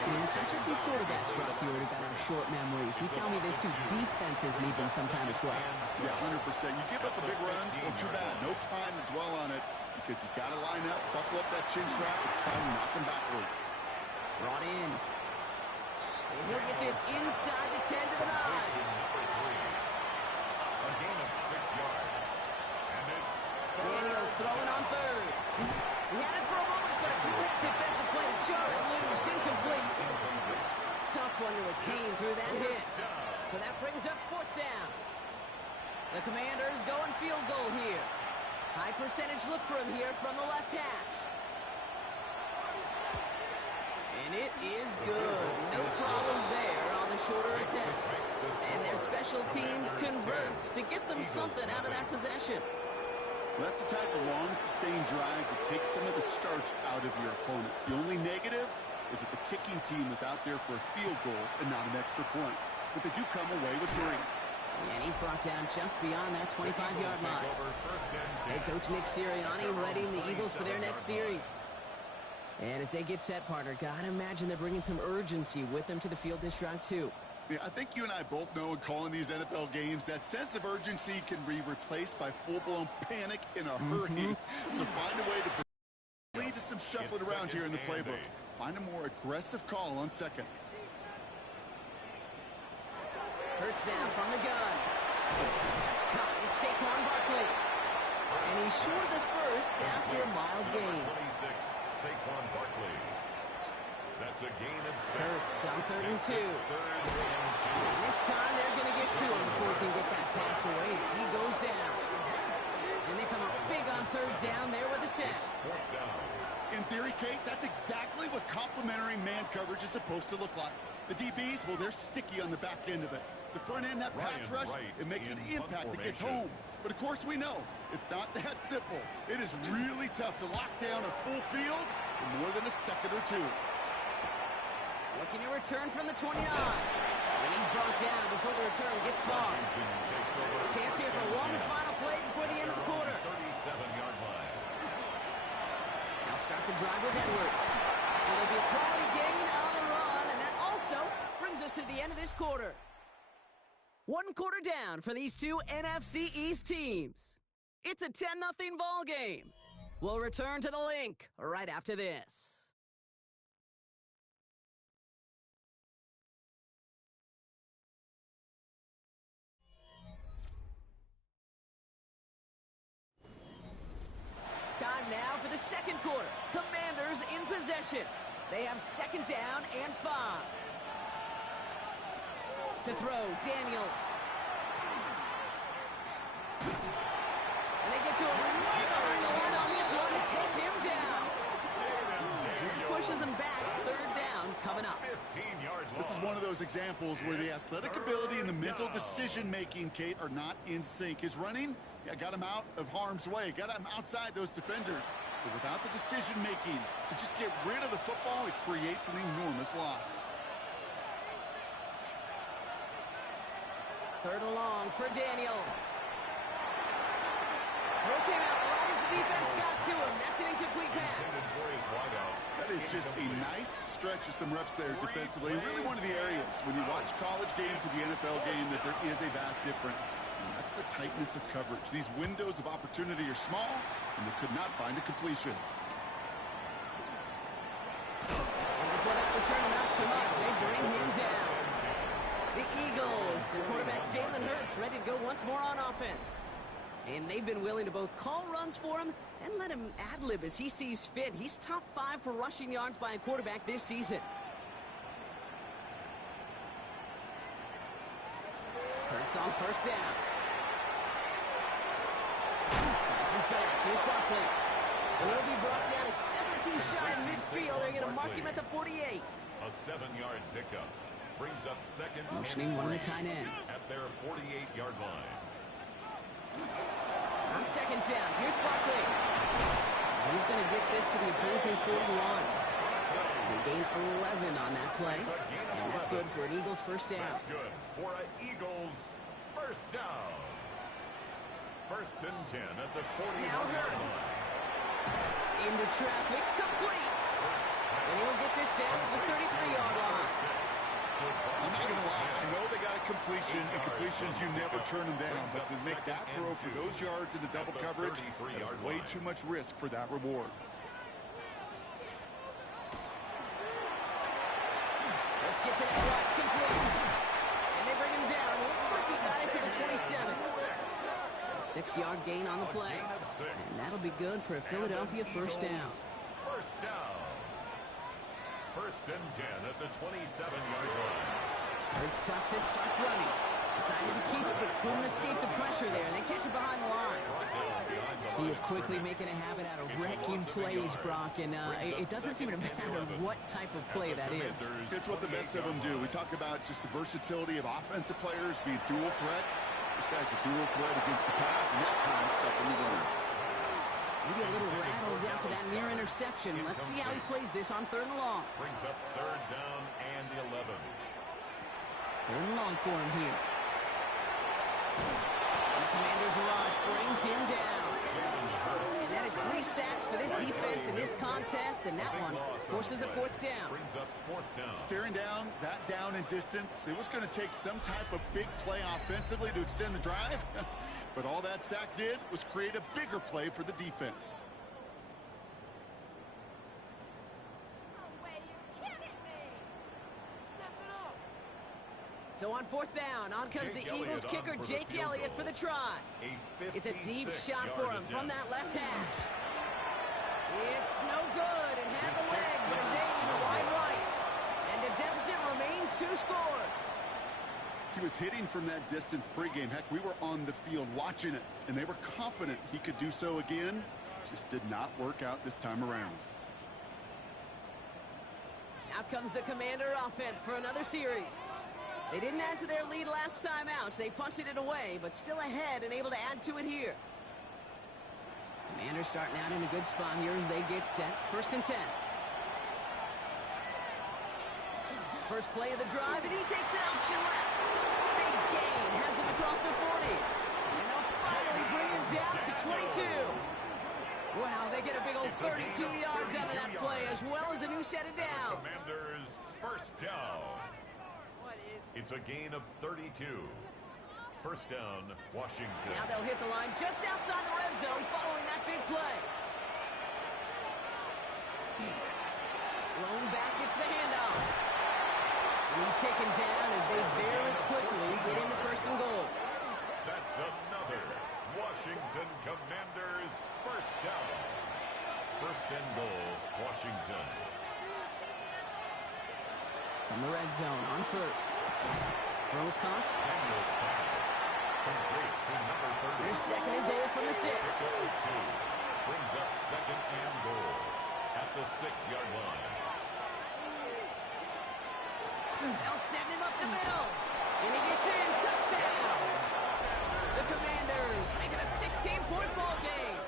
And it's not just some quarterbacks, Rocky, who have got our short memories. You tell me these two defenses need them sometime as well. Yeah, 100%. You give up a big run, well, too bad. No time to dwell on it because you got to line up, buckle up that chin strap, and try to knock them backwards. Brought in. And he'll get this inside the 10 to the 9. Number 3. A gain of 6 yards. And it's Daniels throwing on third. He had it for a moment, but a quick defensive play to jar it loose. Incomplete. Tough one to retain through that hit. So that brings up fourth down. The Commanders going field goal here. High percentage look for him here from the left hash. And it is good. No problems there on the shorter attempt. And their special teams converts to get them something out of that possession. Well, that's the type of long, sustained drive that takes some of the starch out of your opponent. The only negative is that the kicking team is out there for a field goal and not an extra point. But they do come away with 3. And he's brought down just beyond that 25-yard line. Head coach Nick Sirianni readying the Eagles for their next series. And as they get set, partner, gotta imagine they're bringing some urgency with them to the field this drive, too. Yeah, I think you and I both know in calling these NFL games that sense of urgency can be replaced by full-blown panic in a hurry. So find a way to lead to some shuffling around here in the playbook. Find a more aggressive call on second. Hurts now from the gun. That's caught. It's Saquon Barkley. And he's short of the first after a mild gain. 26, Saquon Barkley. That's a gain of 6. Hurts on 3rd and 2. And This time they're going to get to him before he can get that pass away as he goes down. And they come up big on 3rd down there with a sack. In theory, Kate, that's exactly what complementary man coverage is supposed to look like. The DBs, well, they're sticky on the back end of it. The front end, that pass rush, it makes an impact that gets home. But of course we know, it's not that simple. It is really tough to lock down a full field in more than a second or 2. Looking to return from the 29. And he's brought down before the return gets far. Chance here for one final play before the end of the quarter. 37-yard line. Now start the drive with Edwards. It'll be a quality gain on the run, and that also brings us to the end of this quarter. 1 quarter down for these two NFC East teams. It's a 10-0 ball game. We'll return to the link right after this. Time now for the second quarter. Commanders in possession. They have second down and 5. To throw, Daniels. And they get to him right behind the line on this one and take him down. And that pushes them back. 3rd down coming up. 15-yard line. This is one of those examples where the athletic ability and the mental decision-making, Kate, are not in sync. His running, got him out of harm's way, got him outside those defenders. But without the decision-making to just get rid of the football, it creates an enormous loss. 3rd and long for Daniels. Throw came out right as the defense got to him. That's an incomplete pass. That is just a nice stretch of some reps there defensively. Really one of the areas when you watch college game to the NFL game that there is a vast difference. And that's the tightness of coverage. These windows of opportunity are small, and they could not find a completion. And before that return amounts to much, they bring him down. The Eagles, to quarterback Jalen Hurts, ready to go once more on offense. And they've been willing to both call runs for him and let him ad-lib as he sees fit. He's top 5 for rushing yards by a quarterback this season. Hurts on 1st down. That's his back. Here's Barkley. And he'll be brought down a step or two shy of midfield. They're going to mark him at the 48. A 7-yard pickup brings up 2nd Motioning one of the tight ends. at their 48-yard line. On 2nd down, here's Barkley. He's going to get this to the opposing 41. They gain 11 on that play, and that's good for an Eagles 1st down. That's good for an Eagles 1st down. 1st and 10 at the 40-yard Now Hurts. line. Into traffic, complete. And he'll get this down at the 33-yard line. I'm not going to lie. I know they got a completion, and completions, you never turn them down. But to make that throw for those yards into double coverage, that is way too much risk for that reward. Let's get to that right, complete. And they bring him down. Looks like he got it to the 27. A 6-yard gain on the play. And that'll be good for a Philadelphia 1st down. 1st down. 1st and 10 at the 27-yard line. Hurts tucks it, starts running. Decided to keep it, but couldn't escape the pressure there. They catch it behind the line. He is quickly making a habit out of wrecking plays, Brock, and it doesn't seem to matter what type of play that is. It's what the best of them do. We talk about just the versatility of offensive players being dual threats. This guy's a dual threat against the pass, and that time stuffing the run. Maybe a little rattled after that near interception. Let's see how he plays this on 3rd and long. Brings up 3rd down and 11. 3rd and long for him here. And the Commanders' rush brings him down. And that is 3 sacks for this defense in this contest, and that one forces a 4th down. Brings up 4th down. Staring down, that down in distance, it was going to take some type of big play offensively to extend the drive. But all that sack did was create a bigger play for the defense. So on 4th down, on comes the Eagles kicker, Jake Elliott, for the try. It's a deep shot for him from that left hash. It's no good. It had the leg, but his aim wide right. And the deficit remains 2 scores. He was hitting from that distance pregame. Heck, we were on the field watching it, and they were confident he could do so again. Just did not work out this time around. Out comes the Commander offense for another series. They didn't add to their lead last time out. They punted it away, but still ahead and able to add to it here. Commanders starting out in a good spot here as they get set. 1st and 10. First play of the drive, and he takes an option left. Big gain, has them across the 40. And they'll finally bring him down at the 22. Wow, they get a big old 32 yards out of that play, as well as a new set of downs. Commanders 1st down. It's a gain of 32. 1st down, Washington. Now they'll hit the line just outside the red zone following that big play. Lone back gets the handoff. And he's taken down as they very quickly get into 1st and goal. That's another Washington Commanders 1st down. 1st and goal, Washington. From the red zone on 1st. Rose caught. There's 2nd and goal from the 6. Brings up 2nd and goal at the 6-yard line. They'll send him up the middle. And he gets in. Touchdown. The Commanders make it a 16-point ball game.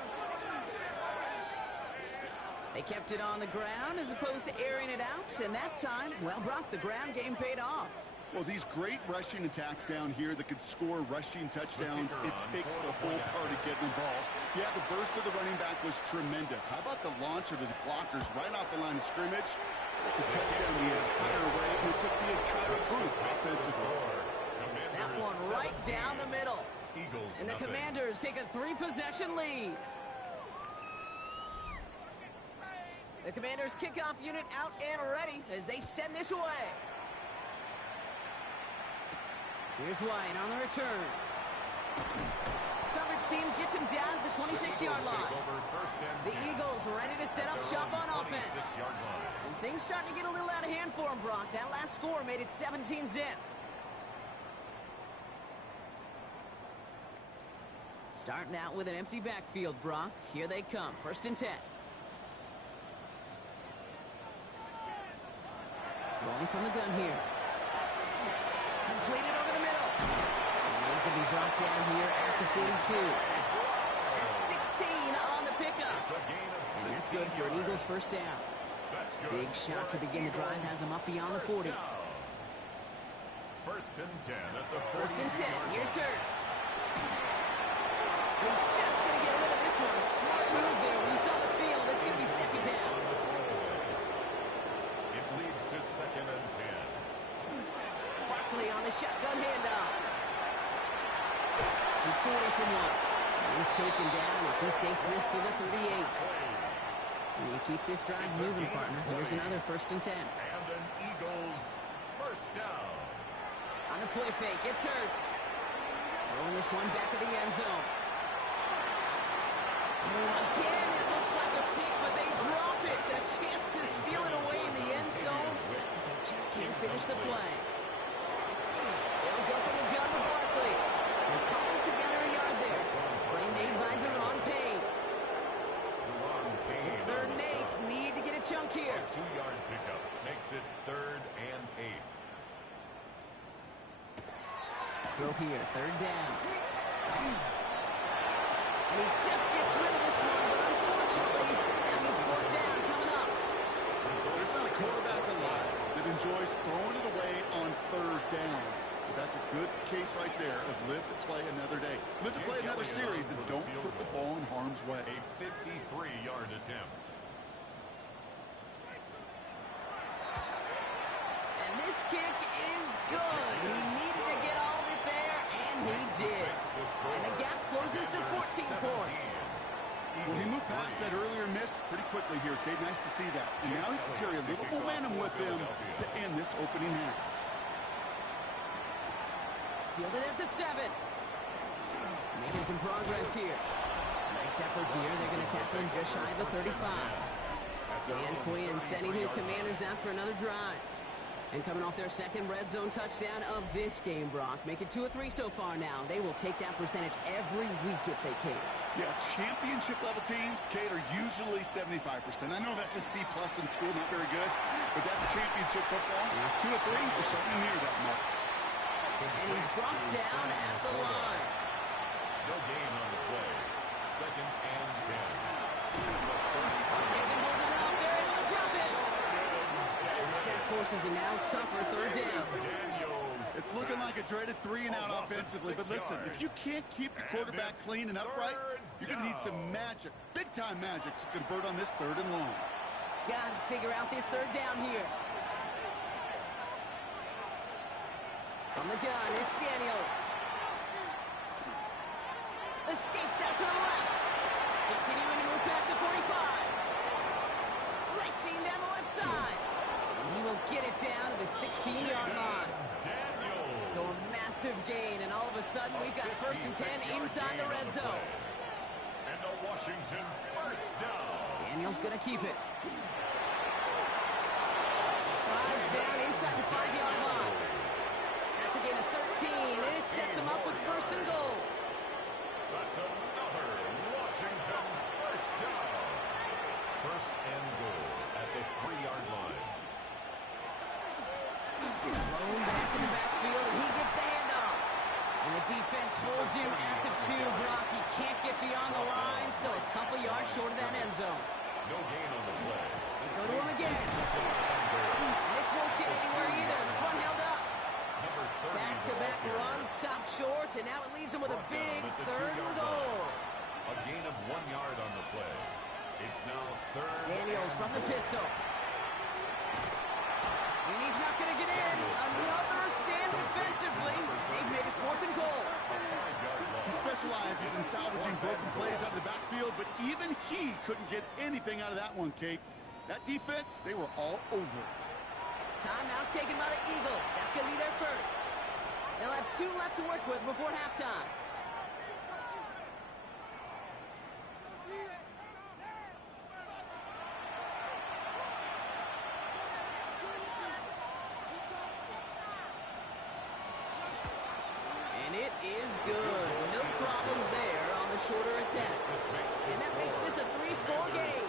They kept it on the ground as opposed to airing it out. And that time, well, Brock, the ground game paid off. Well, these great rushing attacks down here that could score rushing touchdowns, it takes the whole party getting involved. Yeah, the burst of the running back was tremendous. How about the launch of his blockers right off the line of scrimmage? That's a touchdown the entire way, and it took the entire group offensively. That one right down the middle. And the Commanders take a 3-possession lead. The Commanders kickoff unit out and ready as they send this away. Here's White on the return. Coverage team gets him down at the 26-yard line. The Eagles ready to set up shop on offense. And things starting to get a little out of hand for him, Brock. That last score made it 17-zip. Starting out with an empty backfield, Brock. Here they come. 1st and 10. Rolling from the gun here. Completed over the middle. And he's going to be brought down here at the 42. That's 16 on the pickup. And that's good for an Eagles first down. Big shot to begin the drive has him up beyond the 40. 1st and 10 at the 40. 1st and 10. Here's Hurts. He's just going to get rid of this one. Smart move there. When you saw the field, it's going to be 2nd down. It leads to 2nd and 10. Barkley on the shotgun handoff. Shoots away from one. He's taken down as he takes this to the 38. And you keep this drive moving, partner. Here's another 1st and 10. And an Eagles first down. On the play fake, it's Hurts. Throwing this one back of the end zone. Oh, again, it looks like a pick, but they drop it. A chance to steal it away in the end zone. They just can't finish the play. They'll go for the gun with Barkley. They're coming together a yard there. Play made by Deron Payne. It's 3rd and 8. Need to get a chunk here. A 2-yard pickup makes it 3rd and 8. Throw here, 3rd down. And he just gets rid of this one, but unfortunately, that means 4th down coming up. There's not a quarterback alive that enjoys throwing it away on 3rd down. But that's a good case right there of live to play another day. Live to play another series and don't put the ball in harm's way. A 53-yard attempt. And this kick is good. He needed to get all of it there, and he did. And the gap closes to 14 points. Well, he moved past that earlier miss pretty quickly here, Kate. Nice to see that. And now he can carry a little momentum with him to end this opening half. Fielded at the 7. Making some progress here. Nice effort here. They're going to tackle him just shy of the 35. Dan Quinn sending his Commanders out for another drive. And coming off their 2nd red zone touchdown of this game, Brock. Make it 2 of 3 so far now. They will take that percentage every week if they can. Yeah, championship level teams, Kate, are usually 75%. I know that's a C+ in school, not very good, but that's championship football. 2 of 3 is something near that mark. And he's brought down at the line. No gain on the play. 2nd and 10. Isn't holding up. They're able to drop it. The sack forces a now tougher 3rd down. It's looking like a dreaded 3-and-out offensively, but listen, if you can't keep your quarterback clean and upright, you're going to need some magic, big-time magic, to convert on this 3rd and long. Got to figure out this 3rd down here. On the gun, it's Daniels. Escapes out to the left. Continuing to move past the 45. Racing down the left side. And he will get it down to the 16-yard line. So a massive gain, and all of a sudden we've got 1st and 10 inside the red zone. And a Washington first down. Daniels going to keep it. He slides down inside the 5-yard line. That's a gain of 13, and it sets him up with 1st and goal. That's another Washington first down. 1st and goal at the 3-yard line. Blown back in the backfield, and he gets the handoff. And the defense holds him at the 2, Brock. He can't get beyond the line, so a couple yards short of that end zone. No gain on the play. with a big third and goal. A gain of 1 yard on the play. It's now third. Daniels from the pistol. And he's not going to get in. Another stand defensively. They've made it 4th and goal. He specializes in salvaging broken plays out of the backfield, but even he couldn't get anything out of that one, Kate. That defense, they were all over it. Timeout taken by the Eagles. That's going to be their first. They'll have 2 left to work with before halftime. And it is good. No problems there on the shorter attempt. And that makes this a 3-score game.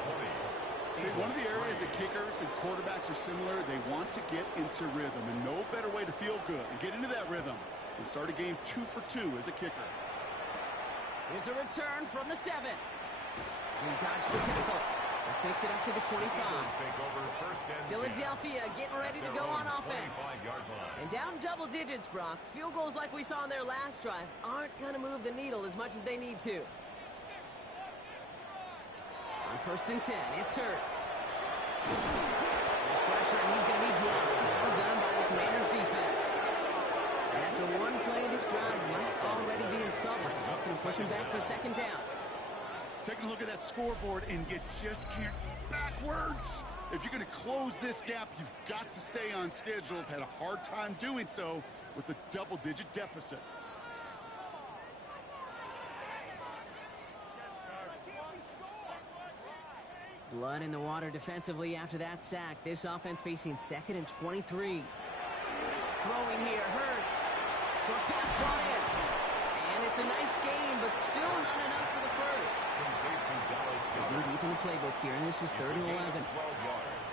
One of the areas that kickers and quarterbacks are similar, they want to get into rhythm, and no better way to feel good and get into that rhythm than start a game 2 for 2 as a kicker. Here's a return from the 7. He dodged the tackle. This makes it up to the 25. Philadelphia getting ready to go on offense. And down double digits, Brock. Field goals like we saw in their last drive aren't going to move the needle as much as they need to. On 1st and 10, it's Hurts. There's pressure, and he's going to be dropped. Well done by the Commanders' defense. And after one play of this drive, Mike's already be in trouble. That's going to push him back for 2nd down. Taking a look at that scoreboard, and you just can't backwards. If you're going to close this gap, you've got to stay on schedule. I've had a hard time doing so with the double-digit deficit. Blood in the water defensively after that sack. This offense facing 2nd and 23. Throwing here, Hurts. Short pass brought in. And it's a nice game, but still not enough for the first. Digging deep in the playbook here, and this is 3rd and 11. 12 yards.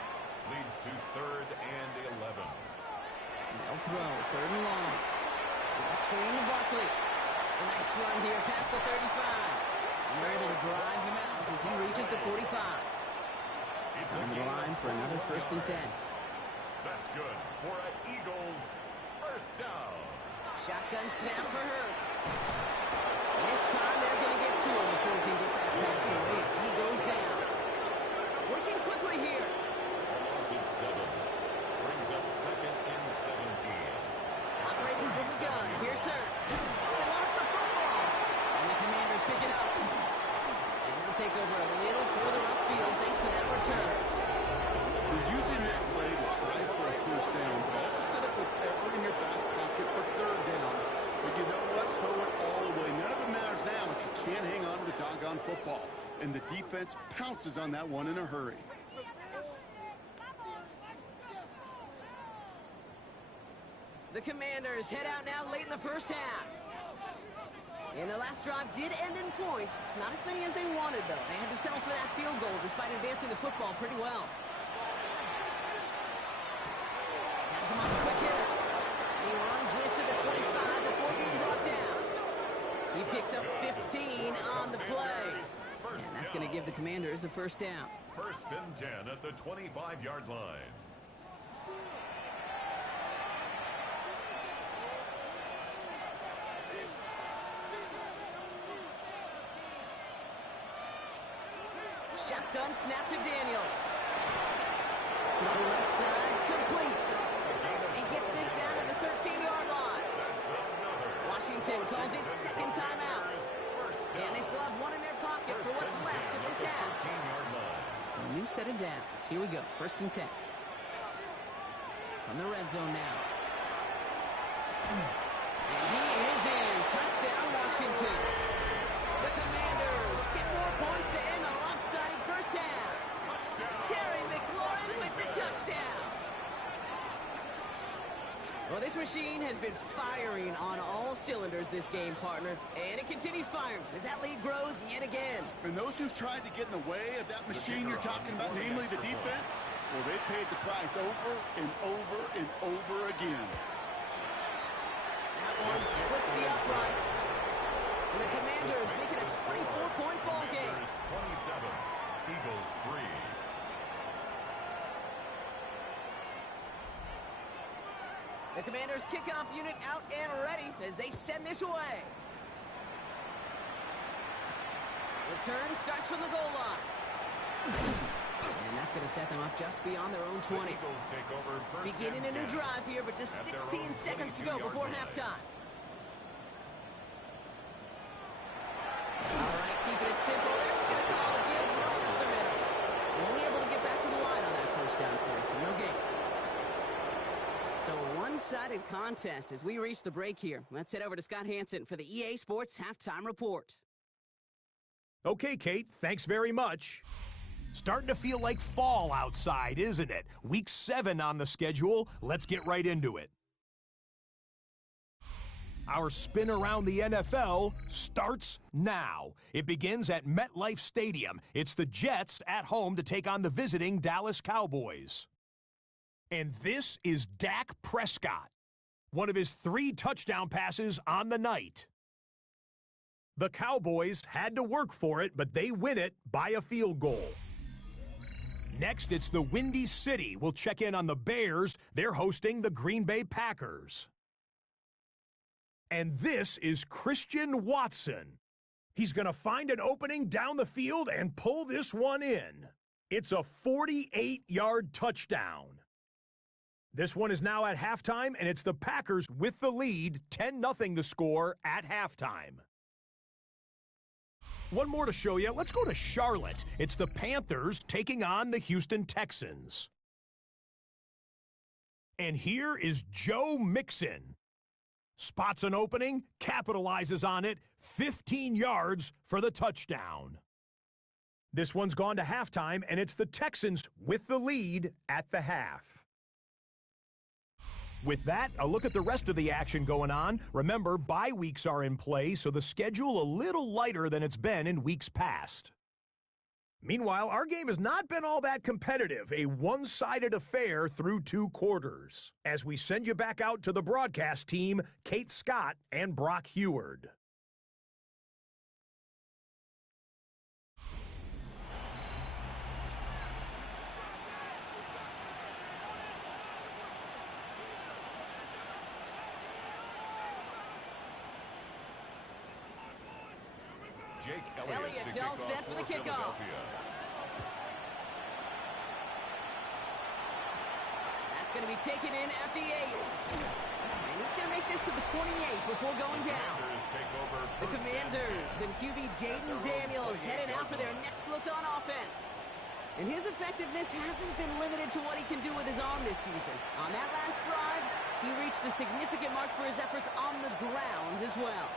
Leads to 3rd and 11. They'll throw, 3rd and long. It's a screen to Barkley. A nice run here past the 35. And they're able to drive him out as he reaches the 45. On the line for another 1st and 10. That's good for an Eagles first down. Shotgun snap for Hurts. And this time they're going to get to him before he can get that pass away as he goes down. Working quickly here. Loss of 7. Brings up 2nd and 17. Operating from the gun. Here's Hurts. Oh, he lost the football. And the Commanders pick it up. And they'll take over a little further upfield thanks to that return. You're using this play to try for a 1st down, but also set up whatever in your back pocket for 3rd down. But you know what? Throw it all away. None of it matters now if you can't hang on to the doggone football. And the defense pounces on that one in a hurry. The Commanders head out now late in the 1st half. And their last drive did end in points. Not as many as they wanted, though. They had to settle for that field goal despite advancing the football pretty well. Has him on the quick hitter. He runs this to the 25 before being brought down. He picks up 15 on the play. And that's going to give the Commanders a 1st down. 1st and 10 at the 25-yard line. Shotgun snap to Daniels. Throw left side, complete. He gets this down to the 13-yard line. Washington calls it 2nd timeout. And they still have one in their pocket for what's left of this half. So a new set of downs. Here we go, 1st and 10. From the red zone now. And he is in. Touchdown, Washington. The Commanders get more points to end a lopsided 1st half. Terry McLaurin with the touchdown. Well, this machine has been firing on all cylinders this game, partner. And it continues firing as that lead grows yet again. And those who've tried to get in the way of that machine you're talking about, namely the defense, well, they paid the price over and over and over again. That one splits the uprights. And the Commanders make it a 24-point ball game. 27, Eagles 3. The Commanders kickoff unit out and ready as they send this away. Return starts from the goal line. And that's going to set them up just beyond their own 20. Eagles take over first Beginning a and new 10 drive here, but just at their 16 own seconds to go 22-yard before line. halftime. All right, keeping it simple. They're just going to call a give right up the middle. Only able to get back to the line on that first down play, so no gain. So a one-sided contest as we reach the break here. Let's head over to Scott Hansen for the EA Sports Halftime Report. Okay, Kate, thanks very much. Starting to feel like fall outside, isn't it? Week 7 on the schedule. Let's get right into it. Our spin around the NFL starts now. It begins at MetLife Stadium. It's the Jets at home to take on the visiting Dallas Cowboys. And this is Dak Prescott, one of his 3 touchdown passes on the night. The Cowboys had to work for it, but they win it by a field goal. Next, it's the Windy City. We'll check in on the Bears. They're hosting the Green Bay Packers. And this is Christian Watson. He's going to find an opening down the field and pull this one in. It's a 48-yard touchdown. This one is now at halftime, and it's the Packers with the lead, 10-0 the score at halftime. One more to show you. Let's go to Charlotte. It's the Panthers taking on the Houston Texans. And here is Joe Mixon. Spots an opening, capitalizes on it, 15 yards for the touchdown. This one's gone to halftime, and it's the Texans with the lead at the half. With that, a look at the rest of the action going on. Remember, bye weeks are in play, so the schedule a little lighter than it's been in weeks past. Meanwhile, our game has not been all that competitive, a one-sided affair through 2 quarters. As we send you back out to the broadcast team, Kate Scott and Brock Heward. Jake Elliott's to all kick set off for the kickoff. Philadelphia. That's going to be taken in at the 8. And he's going to make this to the 28 before going down. Commanders take over The first and Commanders 10. and QB Jaden Daniels headed out for their next look on offense. And his effectiveness hasn't been limited to what he can do with his arm this season. On that last drive, he reached a significant mark for his efforts on the ground as well.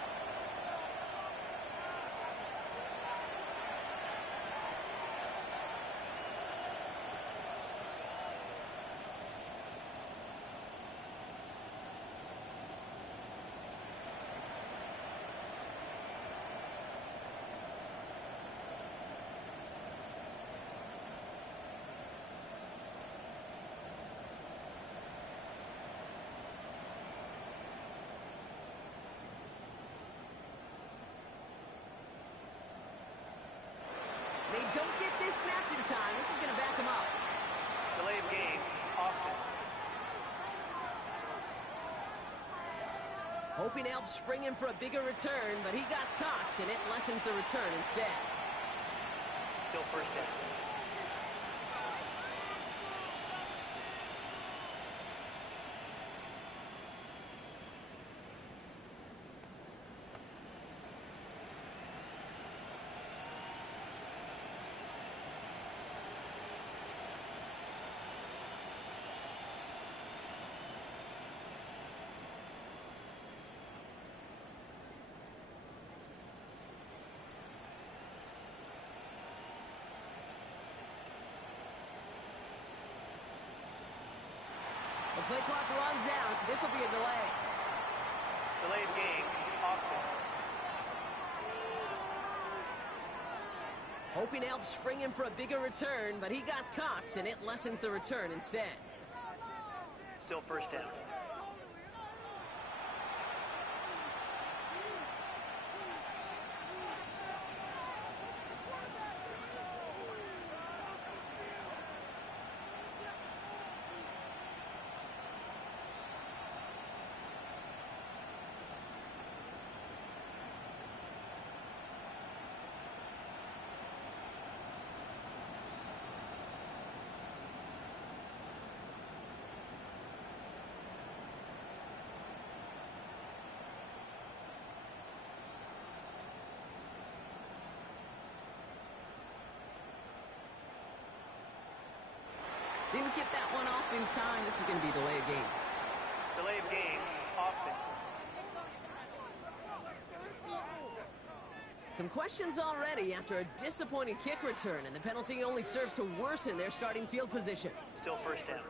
They don't get this snapped in time. This is going to back him up. Delay of game, offense. Hoping to help spring him for a bigger return, but he got caught, and it lessens the return instead. Still first down. The play clock runs out. This will be a delay. Delay of game, offense. Hoping to help spring him for a bigger return, but he got caught, and it lessens the return instead. Still first down. Didn't get that one off in time. This is going to be delay of game. Delay of game, offense. Some questions already after a disappointing kick return, and the penalty only serves to worsen their starting field position. Still first down.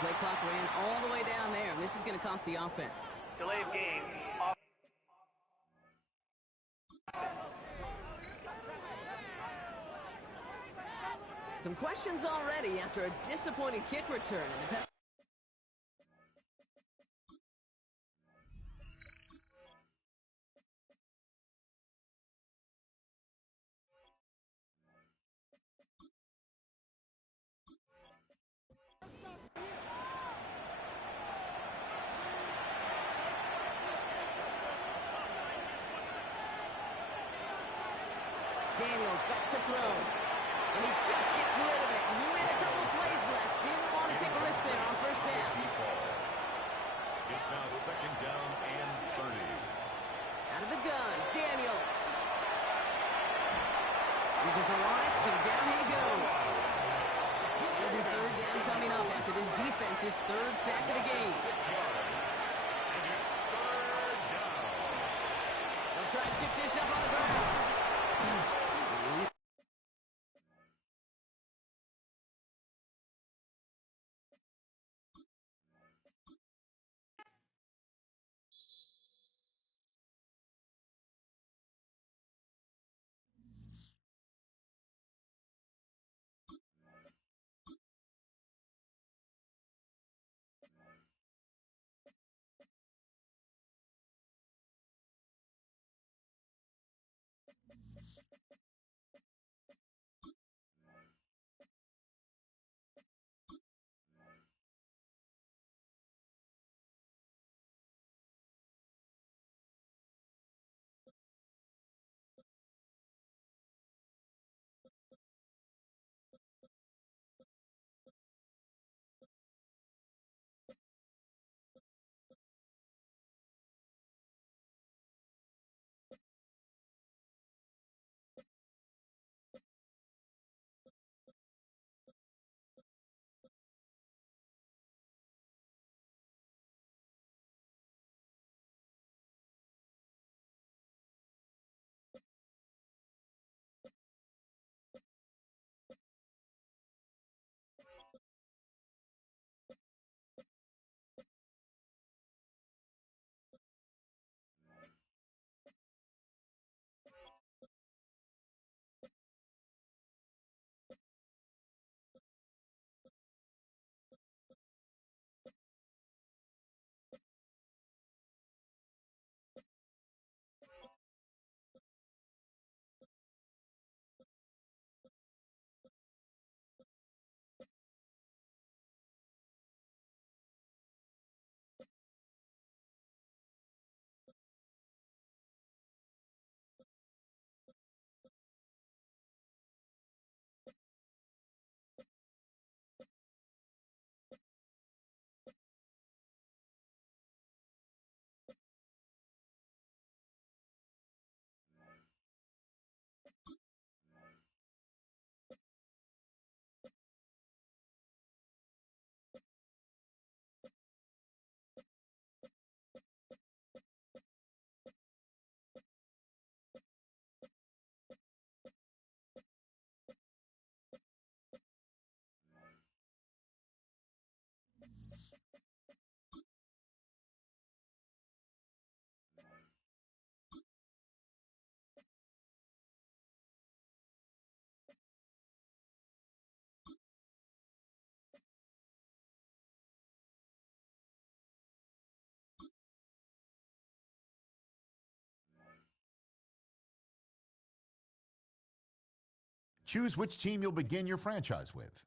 Play clock ran all the way down there, and this is going to cost the offense. Delay of game, offense. Some questions already after a disappointing kick return, and the penalty. Daniels back to throw. And he just gets rid of it. Knew he had a couple plays left. Didn't want to take a risk there on first down. It's now second down and 30. Out of the gun, Daniels. Eagles are on it, so down he goes. It'll be third down coming up after this defense's third sack of the game. 6 yards. And it's third down. They'll try and pick this up on the ground. Choose which team you'll begin your franchise with.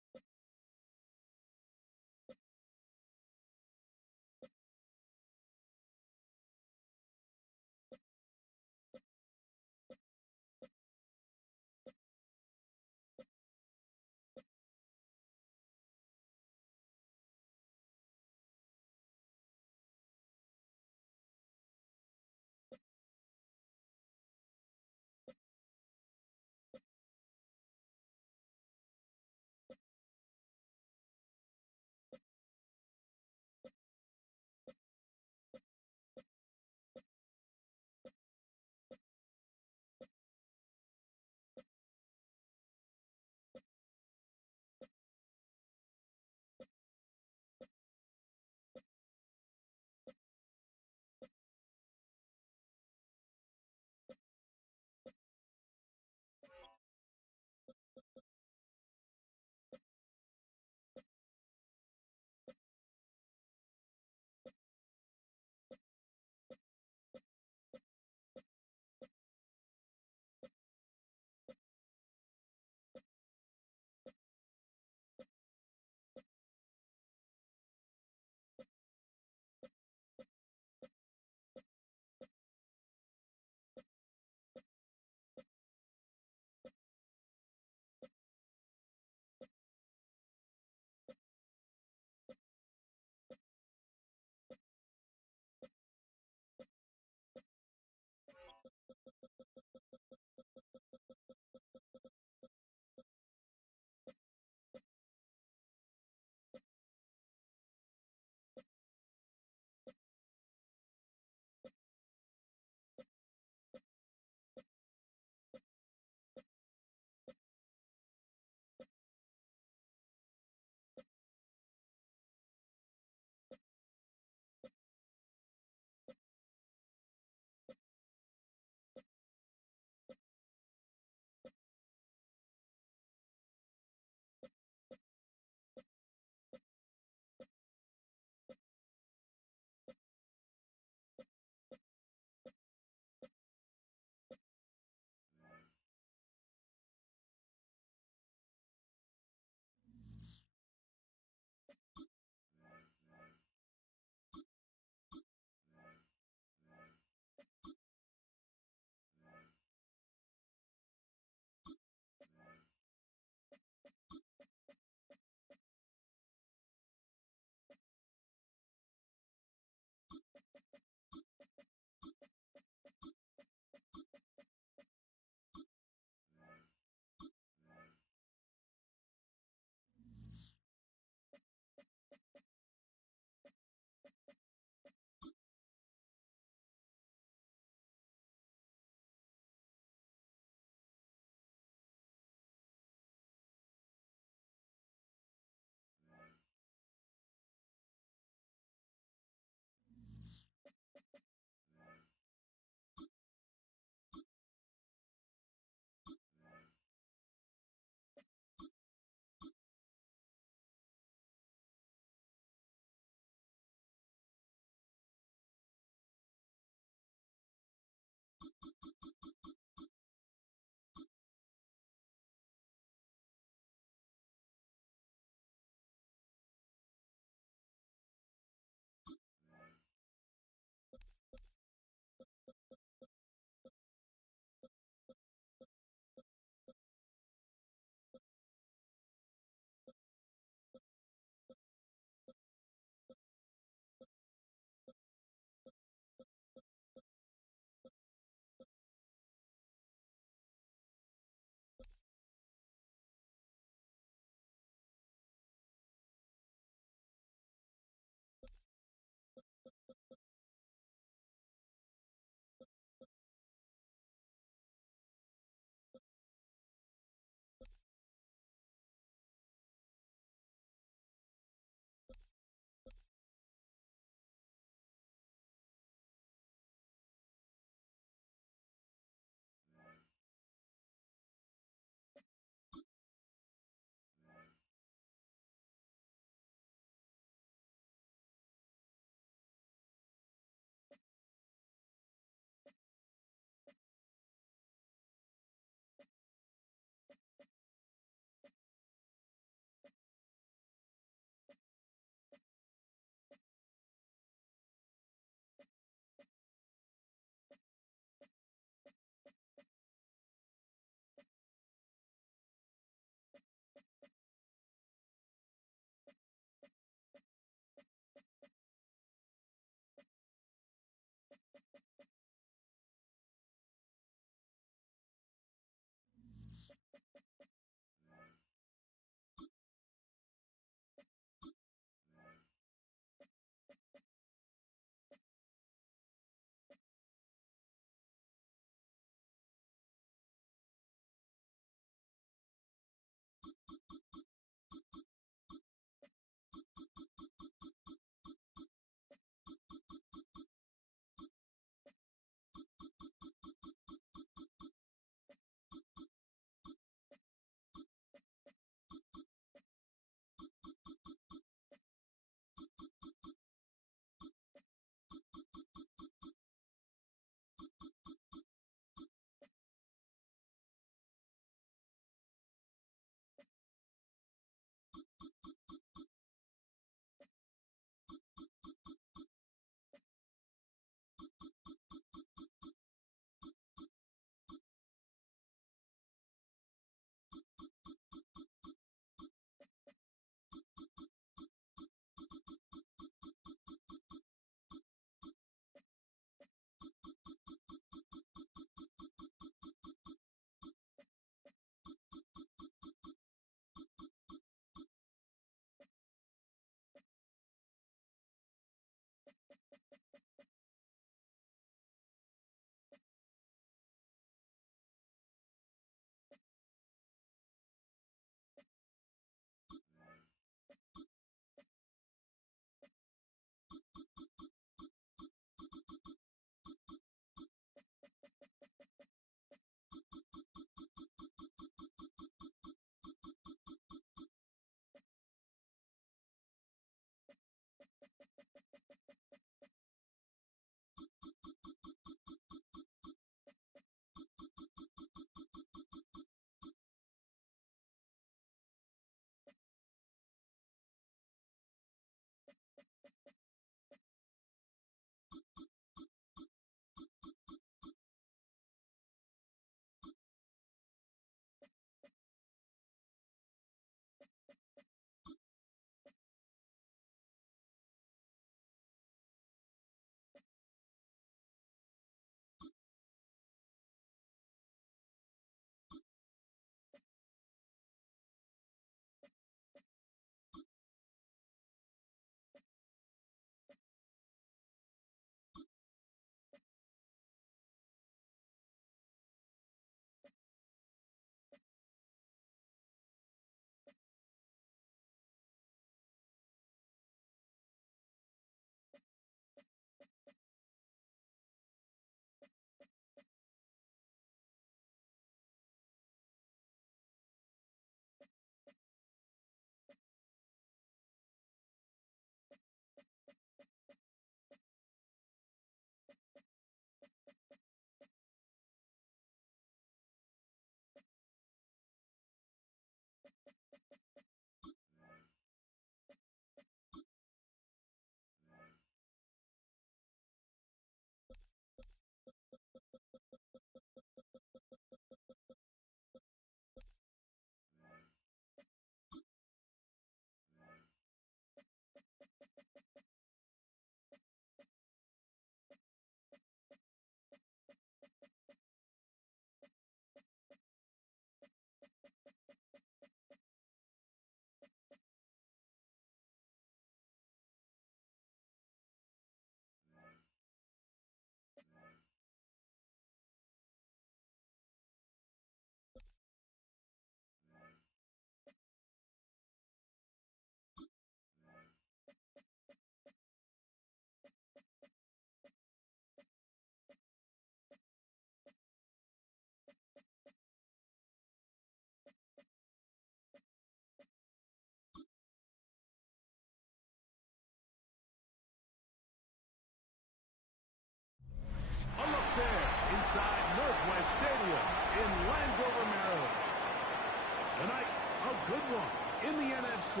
Tonight, a good one in the NFC.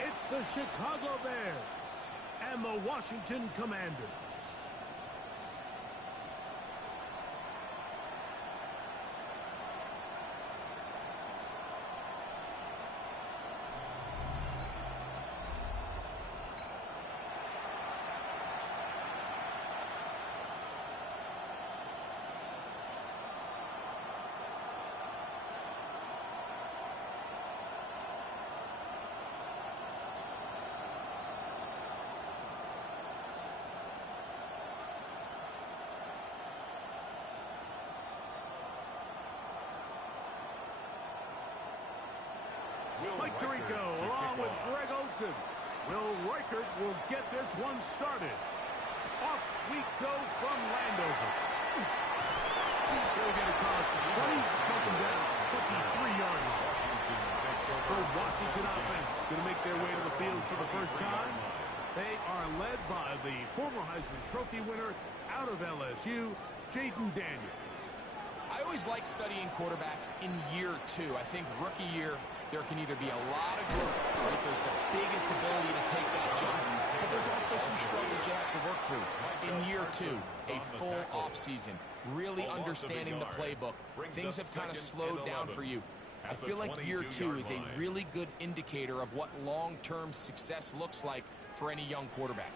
It's the Chicago Bears and the Washington Commanders. Mike Tirico along with Greg Olsen. Will Reichert will get this one started. Off we go from Landover. They'll get across the 20, broken down 23-yard line. The Washington offense going to make their way to the field for the first time. They are led by the former Heisman Trophy winner out of LSU, Jaden Daniels. I always like studying quarterbacks in year 2. I think rookie year, there can either be a lot of growth, right? There's the biggest ability to take that jump, but there's also some struggles you have to work through. In year 2, a full offseason, really understanding the playbook. Things have kind of slowed down for you. I feel like year 2 is a really good indicator of what long-term success looks like for any young quarterback.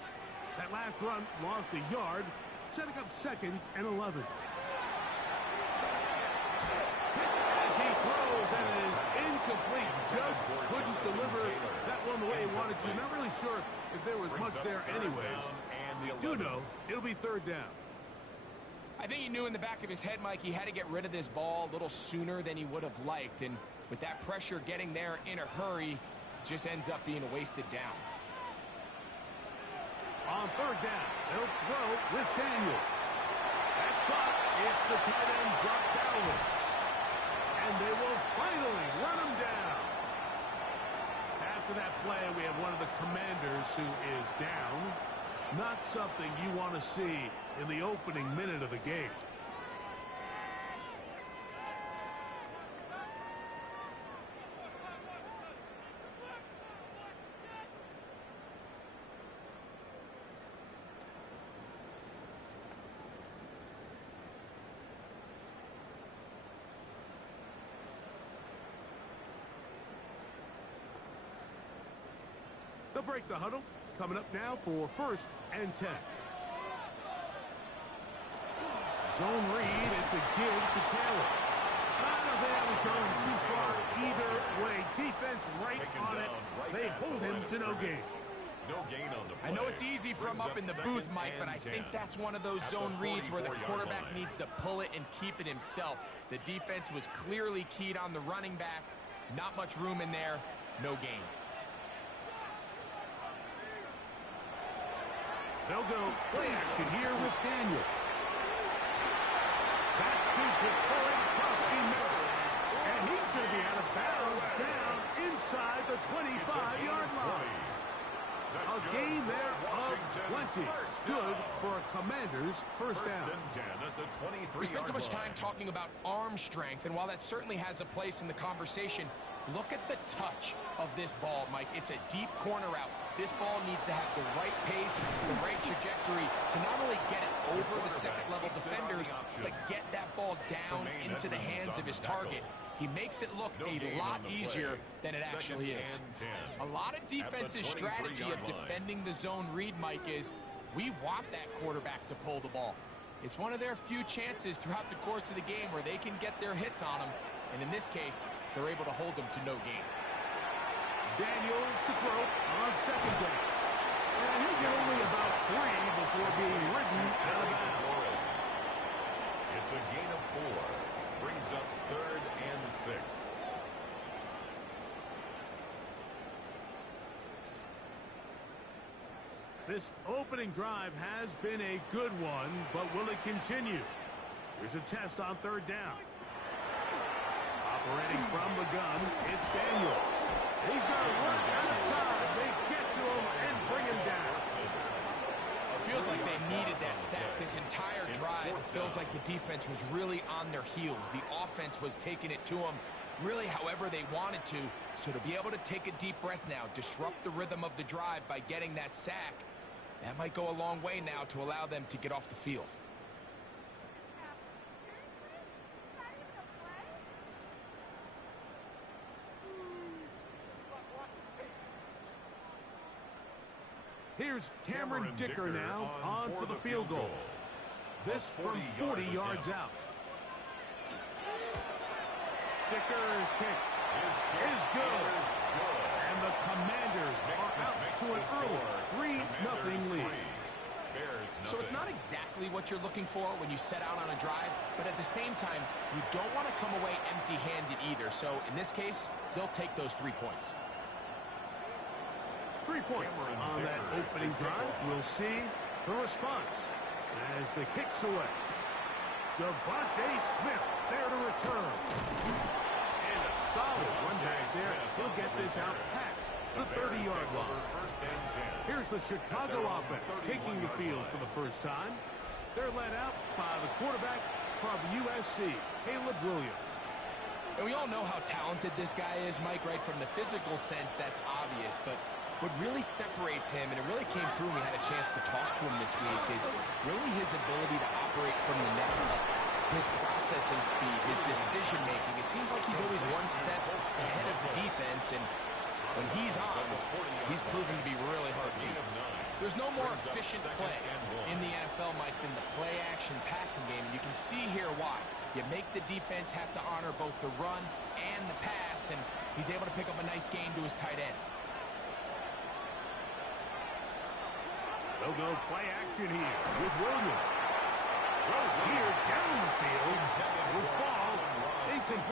That last run lost a yard, setting up 2nd and 11. As he throws, and it is incomplete. Just couldn't deliver that one the way he wanted to. Not really sure if there was much there anyways. We do know it'll be 3rd down. I think he knew in the back of his head, Mike, he had to get rid of this ball a little sooner than he would have liked. And with that pressure getting there in a hurry, just ends up being a wasted down. On 3rd down, they'll throw with Daniels. That's caught. It's the tight end, Brock Dowling. And they will finally run him down. After that play, we have one of the Commanders who is down. Not something you want to see in the opening minute of the game. They'll break the huddle. Coming up now for 1st and 10. Zone read. It's a give to Taylor. I don't think that was going too far either way. Defense right on it. They hold him to no gain. No gain on the play. I know it's easy from up in the booth, Mike, but I think that's one of those zone reads where the quarterback needs to pull it and keep it himself. The defense was clearly keyed on the running back. Not much room in there. No gain. They'll go play action here with Daniel. That's to Ja'Cory Crossy-Miller. And he's going to be out of bounds down inside the 25-yard line. A gain there of 20. Good for a Commander's 1st down. We spent so much time talking about arm strength, and while that certainly has a place in the conversation, look at the touch of this ball, Mike. It's a deep corner route. This ball needs to have the right pace, the right trajectory to not only get it over the 2nd-level defenders, but get that ball down into the hands of his target. He makes it look a lot easier than it actually is. A lot of defense's strategy of defending the zone read, Mike, is we want that quarterback to pull the ball. It's one of their few chances throughout the course of the game where they can get their hits on him. And in this case, they're able to hold them to no gain. Daniels to throw on 2nd down. And he'll get only about 3 before being ridden out of bounds. It's a gain of 4. Brings up 3rd and 6. This opening drive has been a good one, but will it continue? Here's a test on 3rd down. Operating from the gun, it's Daniels. He's going to run out of time. They get to him and bring him down. It feels like they needed that sack this entire drive. It feels like the defense was really on their heels. The offense was taking it to them. really however they wanted to. So to be able to take a deep breath now, disrupt the rhythm of the drive by getting that sack, that might go a long way now to allow them to get off the field. Here's Cameron Dicker now on for the field goal. This from 40 yards out. Dicker's kick is good. And the Commanders are out to an early 3-0 lead. So it's not exactly what you're looking for when you set out on a drive, but at the same time, you don't want to come away empty-handed either. So in this case, they'll take those 3 points. 3 points on that opening drive. We'll see the response as the kick's away. Devontae Smith there to return. And a solid run back there. He'll get this out past the 30-yard line. Here's the Chicago offense taking the field for the first time. They're led out by the quarterback from USC, Caleb Williams. And we all know how talented this guy is, Mike, right? From the physical sense, that's obvious. But what really separates him, and it really came through when we had a chance to talk to him this week, is really his ability to operate from the net. His processing speed, his decision-making. It seems like he's always one step ahead of the defense, and when he's on, he's proven to be really hard to beat. There's no more efficient play in the NFL, Mike, than the play-action passing game, and you can see here why. You make the defense have to honor both the run and the pass, and he's able to pick up a nice gain to his tight end. They'll go play action here with Williams. Throws here down the field. Will fall incomplete.